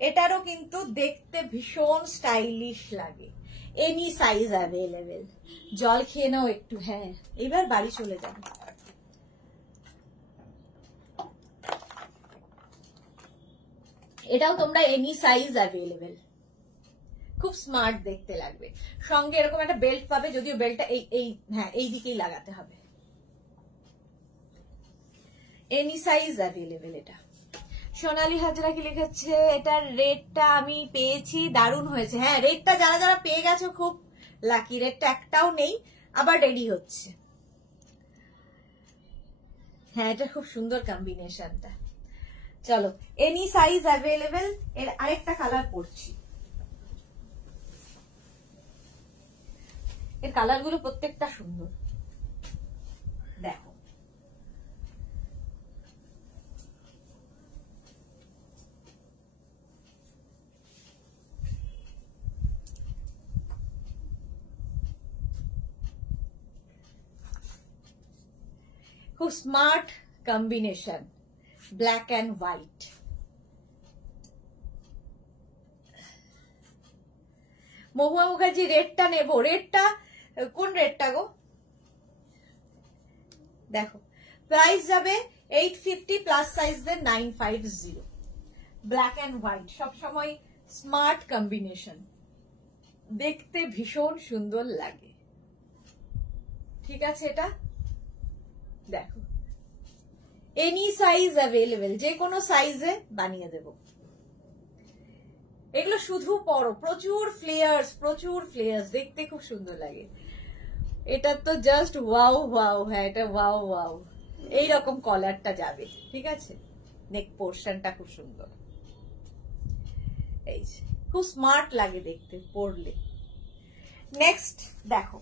এটারও কিন্তু দেখতে ভীষণ স্টাইলিশ লাগে। Any size available. জল খেয়ে নাও একটু, হ্যাঁ এবার বাড়ি চলে যাবে। এটাও তোমরা এনি সাইজ অ্যাভেলেবেল, খুব স্মার্ট দেখতে লাগবে। সঙ্গে এরকম একটা বেল্ট পাবে, যদিও বেল্টটা এই দিকেই লাগাতে হবে। Any size available. এটা সোনালী হাজরা কি লিখেছে, এটার রেটটা আমি পেয়েছি, দারুণ হয়েছে। হ্যাঁ রেটটা যারা যারা পেয়ে গেছো খুব লাকি, রেটটা একটাও নেই, আবার রেডি হচ্ছে। হ্যাঁ এটা খুব সুন্দর কম্বিনেশনটা। চলো এনি সাইজ অ্যাভেলেবেল। এর আরেকটা কালার পড়ছি, এর কালার গুলো প্রত্যেকটা সুন্দর। দেখো খুব smart combination, black and white. Mahua Mukherjee রেডটা নেবো, রেডটা কোন রেডটা গো? দেখো প্রাইস যাবে 850 plus size then 950। Black and white সবসময় স্মার্ট কম্বিনেশন, দেখতে ভীষণ সুন্দর লাগে, ঠিক আছে? এটা দেখো এনি সাইজ অ্যাভেলেবেল, যে কোনো সাইজে বানিয়ে দেব। এগুলো শুধু পরো, প্রচুর ফ্লেয়ার্স, প্রচুর ফ্লেয়ার্স, দেখতে খুব সুন্দর লাগে। এটা তো জাস্ট ওয়াও ওয়াও। হ্যাঁ এটা ওয়াও ওয়াও। এইরকম কলারটা যাবে, ঠিক আছে? নেক পোর্শনটা খুব সুন্দর, এই খুব স্মার্ট লাগে দেখতে পরলে। নেক্সট দেখো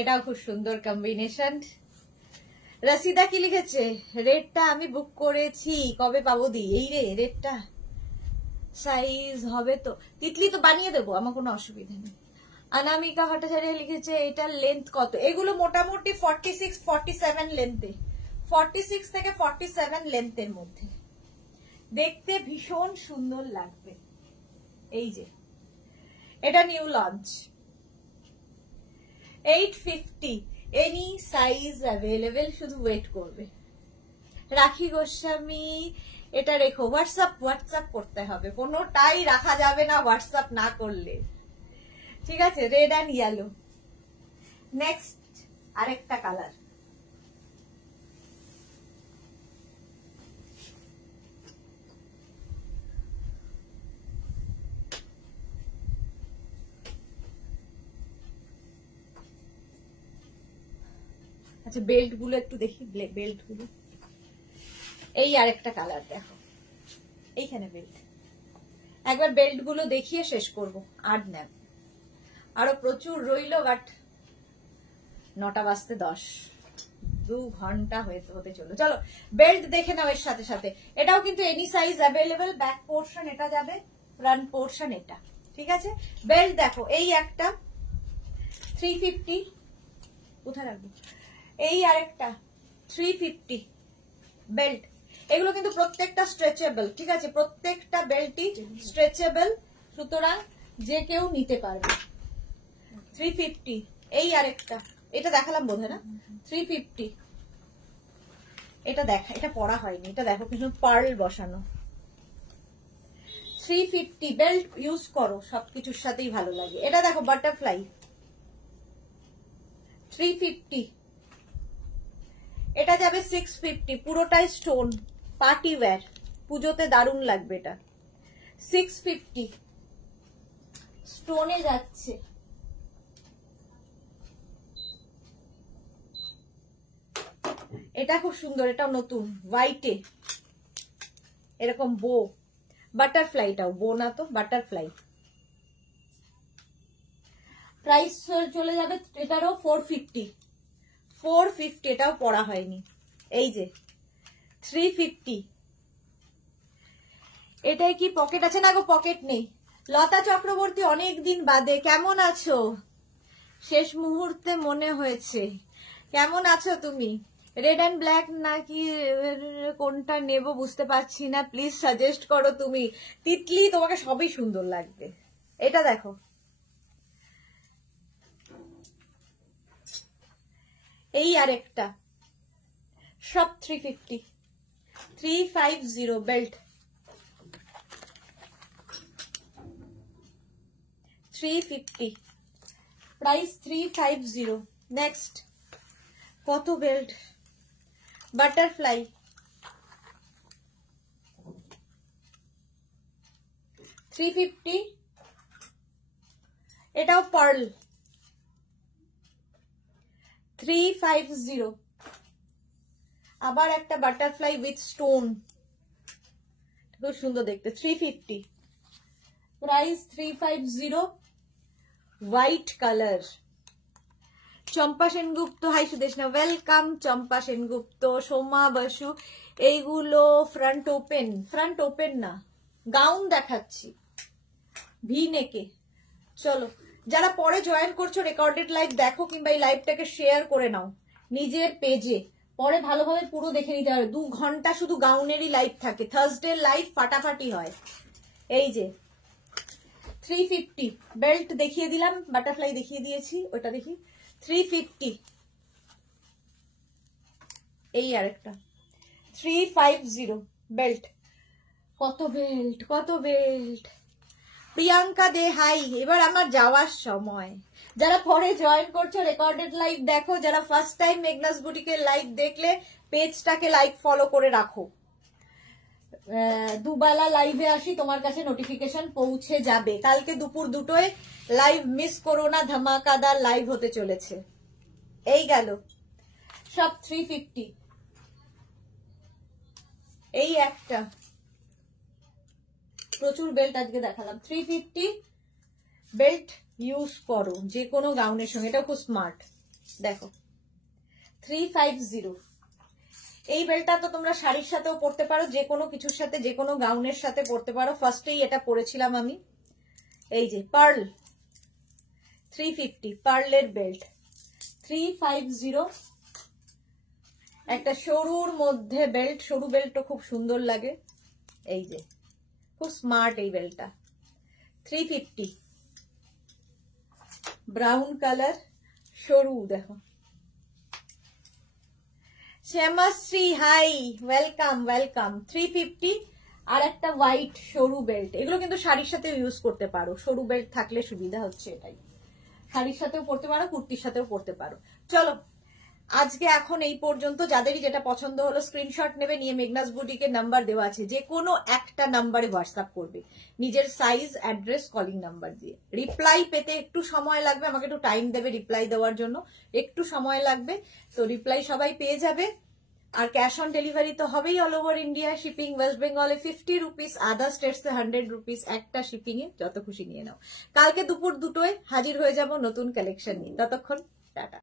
এটাও খুব সুন্দর কম্বিনেশন। রসিদা কি লিখেছে, রেটটা আমি বুক করেছি, কবে পাবো দি? এই রে রেটটা সাইজ হবে তো? তিতলি তো বানিয়ে দেবো, আমার কোনো অসুবিধা নেই। অনামিকা ভট্টাচার্য লিখেছে এটার লেন্থ কত? এগুলো মোটামুটি 46-47 লেন্থে, 46 থেকে 47 লেন্থের মধ্যে। দেখতে ভীষণ সুন্দর লাগবে। এই যে এটা new launch, 850, any size available, শুধু ওয়েট করবে। রাখি গোস্বামী এটা রেখো, হোয়াটসঅ্যাপ করতে হবে, কোনোটাই রাখা যাবে না হোয়াটসঅ্যাপ না করলে, ঠিক আছে? Red and yellow. নেক্সট আরেকটা কালার, আচ্ছা বেল্ট গুলো একটু দেখি, বেল্ট গুলো। এই আরেকটা কালার দেখো, এইখানে বেল্ট। একবার বেল্ট গুলো দেখিয়ে শেষ করব, আর নেব আরো প্রচুর রইলো, বাট 9টা বাজতে 10, 2 ঘন্টা হতে চলো। চলো বেল্ট দেখে নাও এর সাথে সাথে। এটাও কিন্তু any size available, back portion এটা যাবে, ফ্রন্ট পোর্শন এটা, ঠিক আছে? বেল্ট দেখো, এই একটা 350, কোথায় রাখবো? এই আরেকটা 350 বেল্ট। এগুলো কিন্তু প্রত্যেকটা স্ট্রেচেবল, ঠিক আছে? প্রত্যেকটা বেল্টই স্ট্রেচেবল, সুতরাং যে কেউ নিতে পারবে। 350। এই আরেকটা, এটা দেখালাম বোধহয় না? 350। এটা দেখা, এটা পরা হয়নি, এটা দেখো কিন্তু পার্ল বসানো। 350 বেল্ট ইউজ করো, সবকিছুর সাথেই ভালো লাগে। এটা দেখো বাটারফ্লাই, 350। এটা যাবে 650, পুরোটাই স্টোন, পার্টি ওয়্যার, পুজোতে দারুণ লাগবে এটা। 650 স্টোনে যাচ্ছে। এটা খুব সুন্দর, এটাও নতুন, হোয়াইটে, এরকম বো, বাটারফ্লাইটাও বো না তো, বাটারফ্লাই। প্রাইস চলে যাবে এটারও 450, 450, এটাও পড়া হয়নি। এই যে 350। এটাই কি পকেট আছে? না গো, পকেট নেই। লতা চক্রবর্তী অনেকদিন বাদে, কেমন আছো? শেষ মুহূর্তে মনে হয়েছে, কেমন আছো তুমি? রেড অ্যান্ড ব্ল্যাক নাকি কোনটা নেব বুঝতে পারছি না, প্লিজ সাজেস্ট করো তুমি। তিতলি তোমাকে সবই সুন্দর লাগবে। এটা দেখো, এই আরেকটা, সব 350, 350 বেল্ট, 350 প্রাইস, 350। নেক্সট কত বেল্ট, বাটারফ্লাই, 350। এটাও পার্ল, 350। আবার একটা বাটারফ্লাই উইথ স্টোন, খুব সুন্দর দেখতে, 350 price, 350। White colour. Champa Sengupta, hi Sudeshna, welcome. Champa Sengupta, Soma Basu, এইগুলো ফ্রন্ট ওপেন না, গাউন দেখাচ্ছি, ভি নেকে। চলো, যারা পরে জয়েন করছো রেকর্ডেড লাইভ দেখো, কিংবা এই লাইভটাকে শেয়ার করে নাও নিজের পেজে, পরে ভালোভাবে পুরো দেখে নিতে হবে। 2 ঘন্টা শুধু গাউনেরই লাইভ থাকে, থার্সডে লাইভ ফাটাফাটি হয়। এই যে 350 বেল্ট দেখিয়ে দিলাম, বাটারফ্লাই দেখিয়ে দিয়েছি, ওটা দেখি। 350। এই আরেকটা 350 বেল্ট। কত বেল্ট, কত বেল্ট। প্রিয়াঙ্কা দে হাই, এবার আমার যাওয়ার সময়। যারা পরে জয়েন করছো রেকর্ডেড লাইভ দেখো, যারা ফার্স্ট টাইম মেঘনাস বুটিকের লাইভ দেখলে পেজটাকে লাইক ফলো করে রাখো। দুবেলা লাইভে আসি, তোমার কাছে নোটিফিকেশন পৌঁছে যাবে। কালকে দুপুর 2টোয় লাইভ মিস করো না, ধামাকাদার লাইভ হতে চলেছে। এই গেল সব 350। এই একটা, প্রচুর বেল্ট আজকে দেখালাম। 350 বেল্ট ইউজ করো যে কোনো গাউনের সঙ্গে, এটা খুব স্মার্ট। দেখো 350। এই বেলটা তো তোমরা শাড়ির সাথেও পরতে পারো, যে কোনো কিছুর সাথে, যে কোনো গাউনের সাথে পরতে পারো। ফার্স্টেই এটা পরেছিলাম আমি, এই যে পার্ল 350 পার্লের বেল্ট 350, একটা সরুর মধ্যে বেল্ট, সরু বেল্টও খুব সুন্দর লাগে। এই যে খুব স্মার্ট এই বেল্টটা 350, ব্রাউন কালার, সরু, দেখো। Shyamashree hi, welcome welcome. 350 আর একটা হোয়াইট সরু বেল্ট, এগুলো কিন্তু শাড়ির সাথে ইউজ করতে পারো, সরু বেল্ট থাকলে সুবিধা হচ্ছে এটাই, শাড়ির সাথেও পরতে পারো, কুর্তির সাথেও পরতে পারো। চলো আজকে এখন এই পর্যন্ত। যাদেরই যেটা পছন্দ হলো স্ক্রিনশট নেবে, নিয়ে মেঘনাস বুটিকের নাম্বার দেওয়া আছে, যে কোনো একটা নাম্বারে হোয়াটসঅ্যাপ করবে নিজের সাইজ, অ্যাড্রেস, কলিং নাম্বার দিয়ে। রিপ্লাই পেতে একটু সময় লাগবে, আমাকে একটু টাইম দেবে রিপ্লাই দেওয়ার জন্য, একটু সময় লাগবে। তো রিপ্লাই সবাই পেয়ে যাবে। আর ক্যাশ অন ডেলিভারি তো হবেই all over India. Shipping West বেঙ্গলে 50 রুপিস, আদার স্টেটসে 100 রুপিস, একটা শিপিং এ যত খুশি নিয়ে নাও। কালকে দুপুর 2টোয় হাজির হয়ে যাব নতুন কালেকশন নিয়ে, ততক্ষণ টাটা।